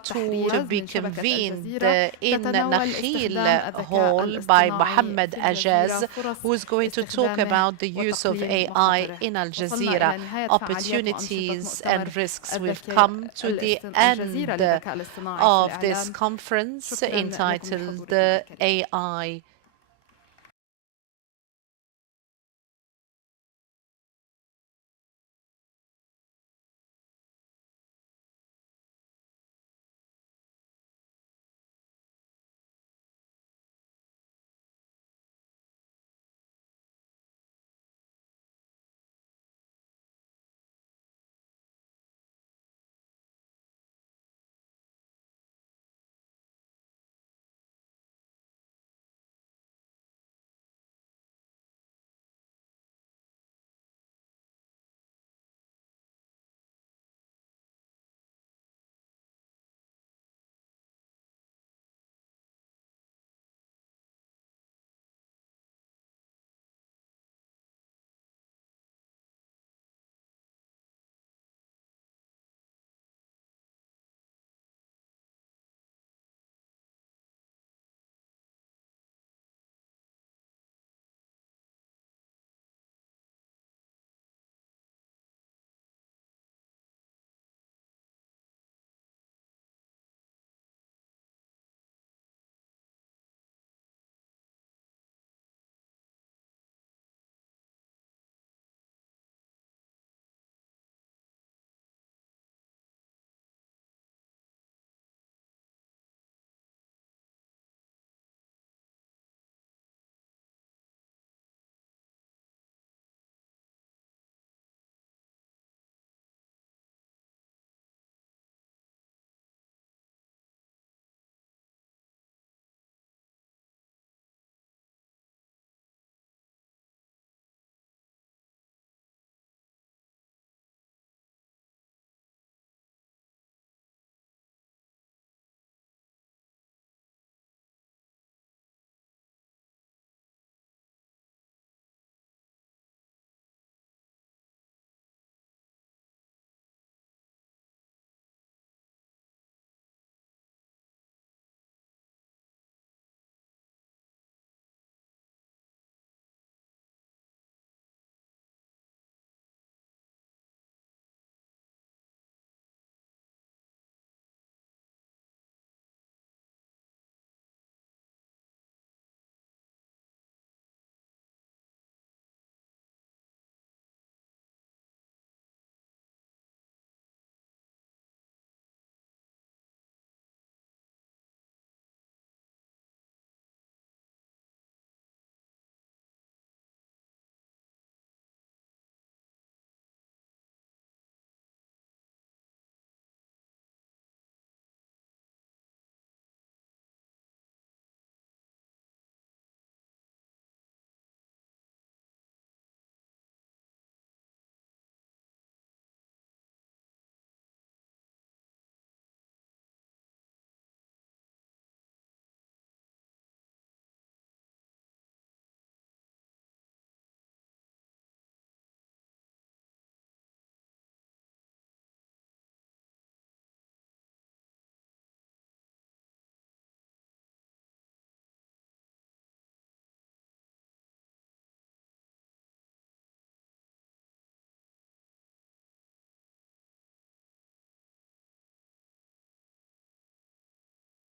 tools to be convened in Nakhil Hall by Mohammed Ajaz, who is going to talk about the use of AI in Al Jazeera, opportunities and risks. We've come to the end of this conference entitled AI